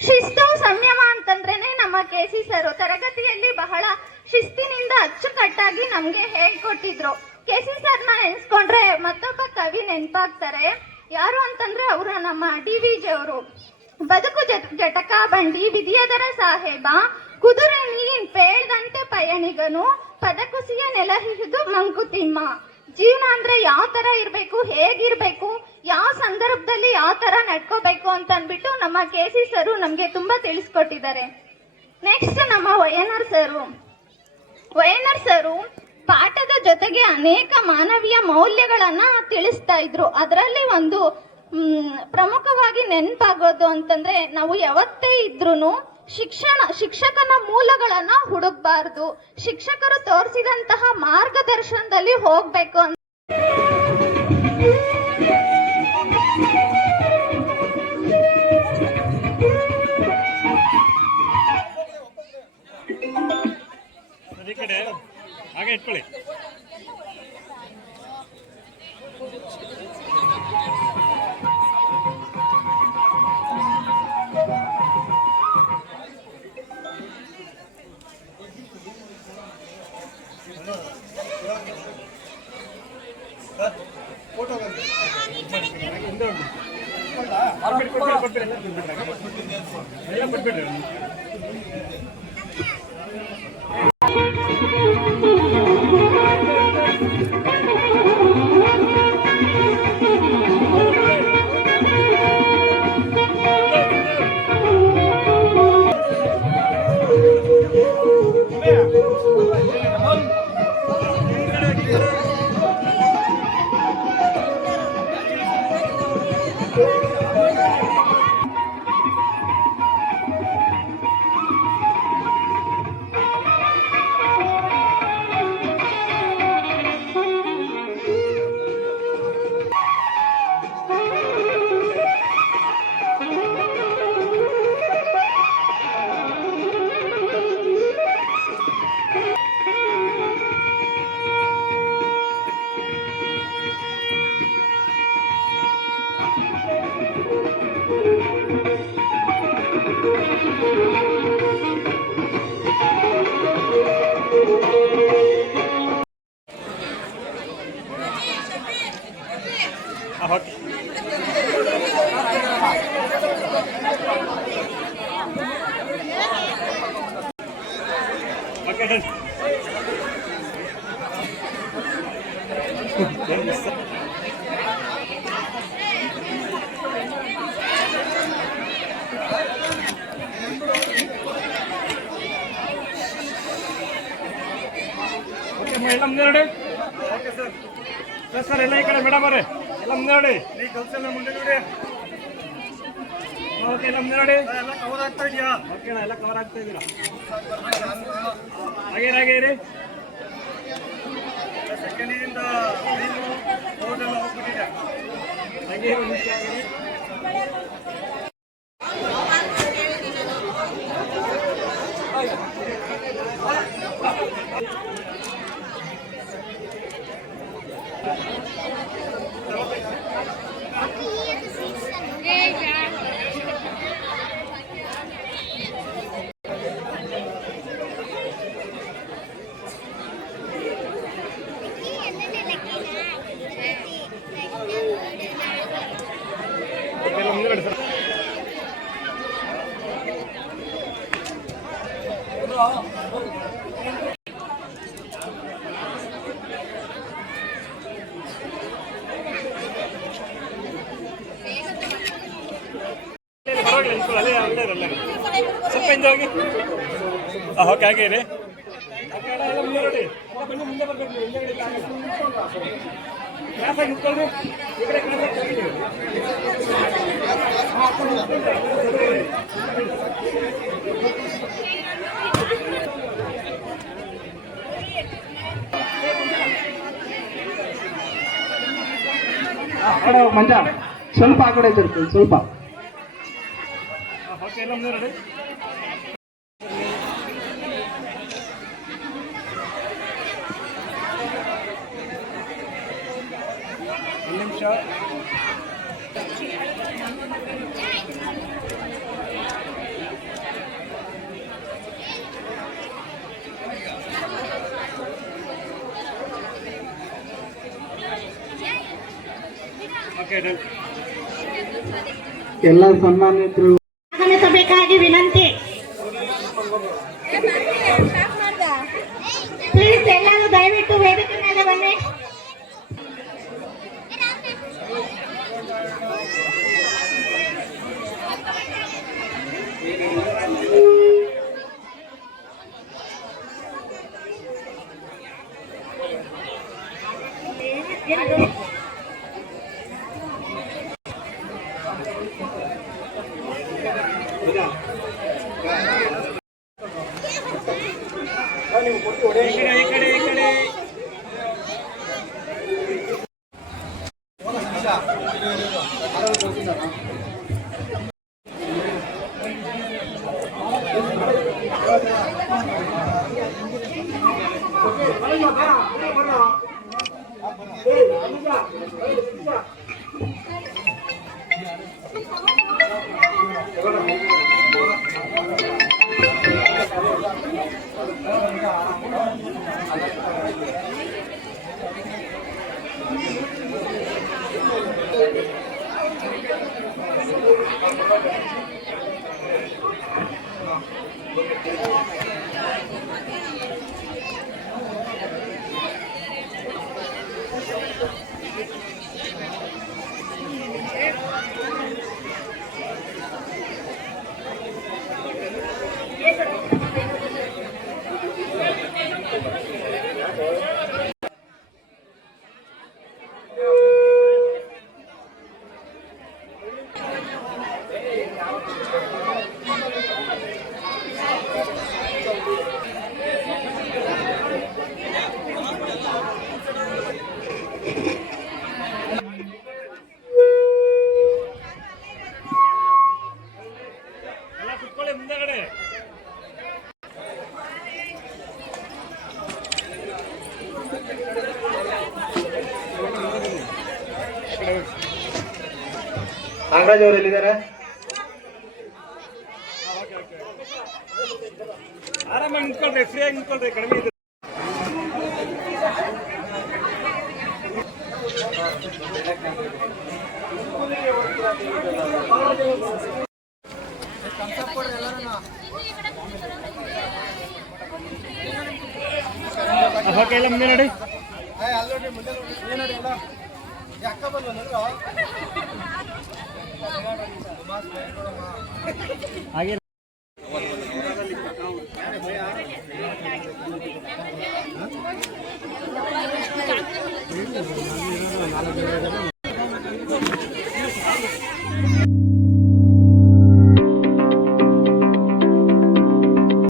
ಶಿಸ್ತು ಸಂಯಮ ಅಂತಂದ್ರೇನೆ ನಮ್ಮ KC ಸರ್ ತರಗತಿಯಲ್ಲಿ ಬಹಳ ಶಿಸ್ತಿನಿಂದ ಅಚ್ಚುಕಟ್ಟಾಗಿ ನಮ್ಗೆ ಹೇಳ್ಕೊಟ್ಟಿದ್ರು. KC ಸರ್ನ ನೆನ್ಸ್ಕೊಂಡ್ರೆ ಮತ್ತೊಬ್ಬ ಕವಿ ನೆನ್ಪಾಗ್ತಾರೆ. ಯಾರು ಅಂತಂದ್ರೆ ಅವರು ನಮ್ಮ DVJ ಅವರು. ಬದುಕು ಜಟಕ ಬಂಡಿ ಬಿದಿಯದರ ಸಾಹೇಬ, ಕುದುರೆ ನೀನ್ ಪೇಳ್ದಂತೆ ಪಯಣಿಗನು, ಪದಕುಸಿಯ ನೆಲ ಹಿಡಿದು ಮಂಕುತಿಮ್ಮ, ಜೀವನ ಅಂದ್ರೆ ಯಾವ ತರ ಇರ್ಬೇಕು, ಹೇಗಿರ್ಬೇಕು, ಯಾವ ಸಂದರ್ಭದಲ್ಲಿ ಯಾವ ತರ ನಡ್ಕೋಬೇಕು ಅಂತ ಅಂದ್ಬಿಟ್ಟು ನಮ್ಮ KC ಸರು ನಮ್ಗೆ ತುಂಬಾ ತಿಳಿಸ್ಕೊಟ್ಟಿದ್ದಾರೆ. ನೆಕ್ಸ್ಟ್ ನಮ್ಮ ವೈಎನ್ಆರ್ ಸರು ಪಾಠದ ಜೊತೆಗೆ ಅನೇಕ ಮಾನವೀಯ ಮೌಲ್ಯಗಳನ್ನ ತಿಳಿಸ್ತಾ ಇದ್ರು. ಅದರಲ್ಲಿ ಒಂದು ಪ್ರಮುಖವಾಗಿ ನೆನಪಾಗೋದು ಅಂತಂದ್ರೆ, ನಾವು ಯಾವತ್ತೇ ಇದ್ರೂ ಶಿಕ್ಷಕನ ಮೂಲಗಳನ್ನ ಹುಡುಕ್ಬಾರ್ದು, ಶಿಕ್ಷಕರು ತೋರಿಸಿದಂತಹ ಮಾರ್ಗದರ್ಶನದಲ್ಲಿ ಹೋಗ್ಬೇಕು ಅಂತ. ಹಾಗೆ ಇಟ್ಕೊಳ್ಳಿ. ಎಲ್ಲ ಮುಂದೆ ನೋಡಿ. Okay sir. ಸರ್ ಎಲ್ಲ ಈ ಕಡೆ ಮೇಡಮ್ ಅವರೇ ಎಲ್ಲ ಮುಂದೆ ನೋಡಿ. ಈ ಕೆಲಸ ಎಲ್ಲ ಮುಂದೆ ನೋಡಿ. ಓಕೆ ಎಲ್ಲ ಮುಂದೆ ನೋಡಿ. ಎಲ್ಲ ಕವರ್ ಆಗ್ತಾ ಇದೆಯಾ? ಓಕೆ ಎಲ್ಲ ಕವರ್ ಆಗ್ತಾ ಇದ್ದೀರಾ? ಹಾಗೆ ಇರಿ. ಸೆಕೆಂಡಿಂದ ರೋಡ್ ಎಲ್ಲ ಹೋಗ್ಬಿಟ್ಟಿದೆ. ಹಾಗೆ ಒಂದು ನಿಮಿಷ ಆಗಿರಿ. ಸ್ವಲ್ಪ ಹಿಂದೆ ಹೋಗಿ. ಓಕೆ ಹಾಗೆ ಇರಿ. ನೋಡಿ ಬನ್ನಿ ಮುಂದೆ ಬರ್ಬೇಕು. ಹಿಂದೆ ಕ್ಲಾಸ್ ಆಗಿ ನಿಂತ್ಕೊಳ್ಳಿ. ಈ ಕಡೆ ಕ್ಲಾಸ್ ಆಗಿ ಮಂಜ ಸ್ವಲ್ಪ ಆ ಕಡೆ ಇರ್ತೀನಿ ಸ್ವಲ್ಪ. ಓಕೆ ಎಲ್ಲ ಮುಂದೆ ನೋಡಿ. ಒಂದು ನಿಮಿಷ. ಎಲ್ಲ ಸನ್ಮಾನಿತರು ಆಗಮಿಸಬೇಕಾಗಿ ವಿನಂತಿ. ಪ್ಲೀಸ್ ಎಲ್ಲರೂ ದಯವಿಟ್ಟು ವೇದಿಕೆ ಮೇಲೆ ಬನ್ನಿ. ನಾಗರಾಜ್ ಅವರು ಎಲ್ಲಿದ್ದಾರೆ? ಆರಾಮಾಗಿ ನಿಂತ್ಕೊಳ್ರಿ, ಫ್ರೀಯಾಗಿ ನಿಂತ್ಕೊಳ್ರಿ, ಕಡಿಮೆ ಇದೆ. ಎಲ್ಲ ಮುಂದೆ ನೋಡಿ. ಹಾಗೆ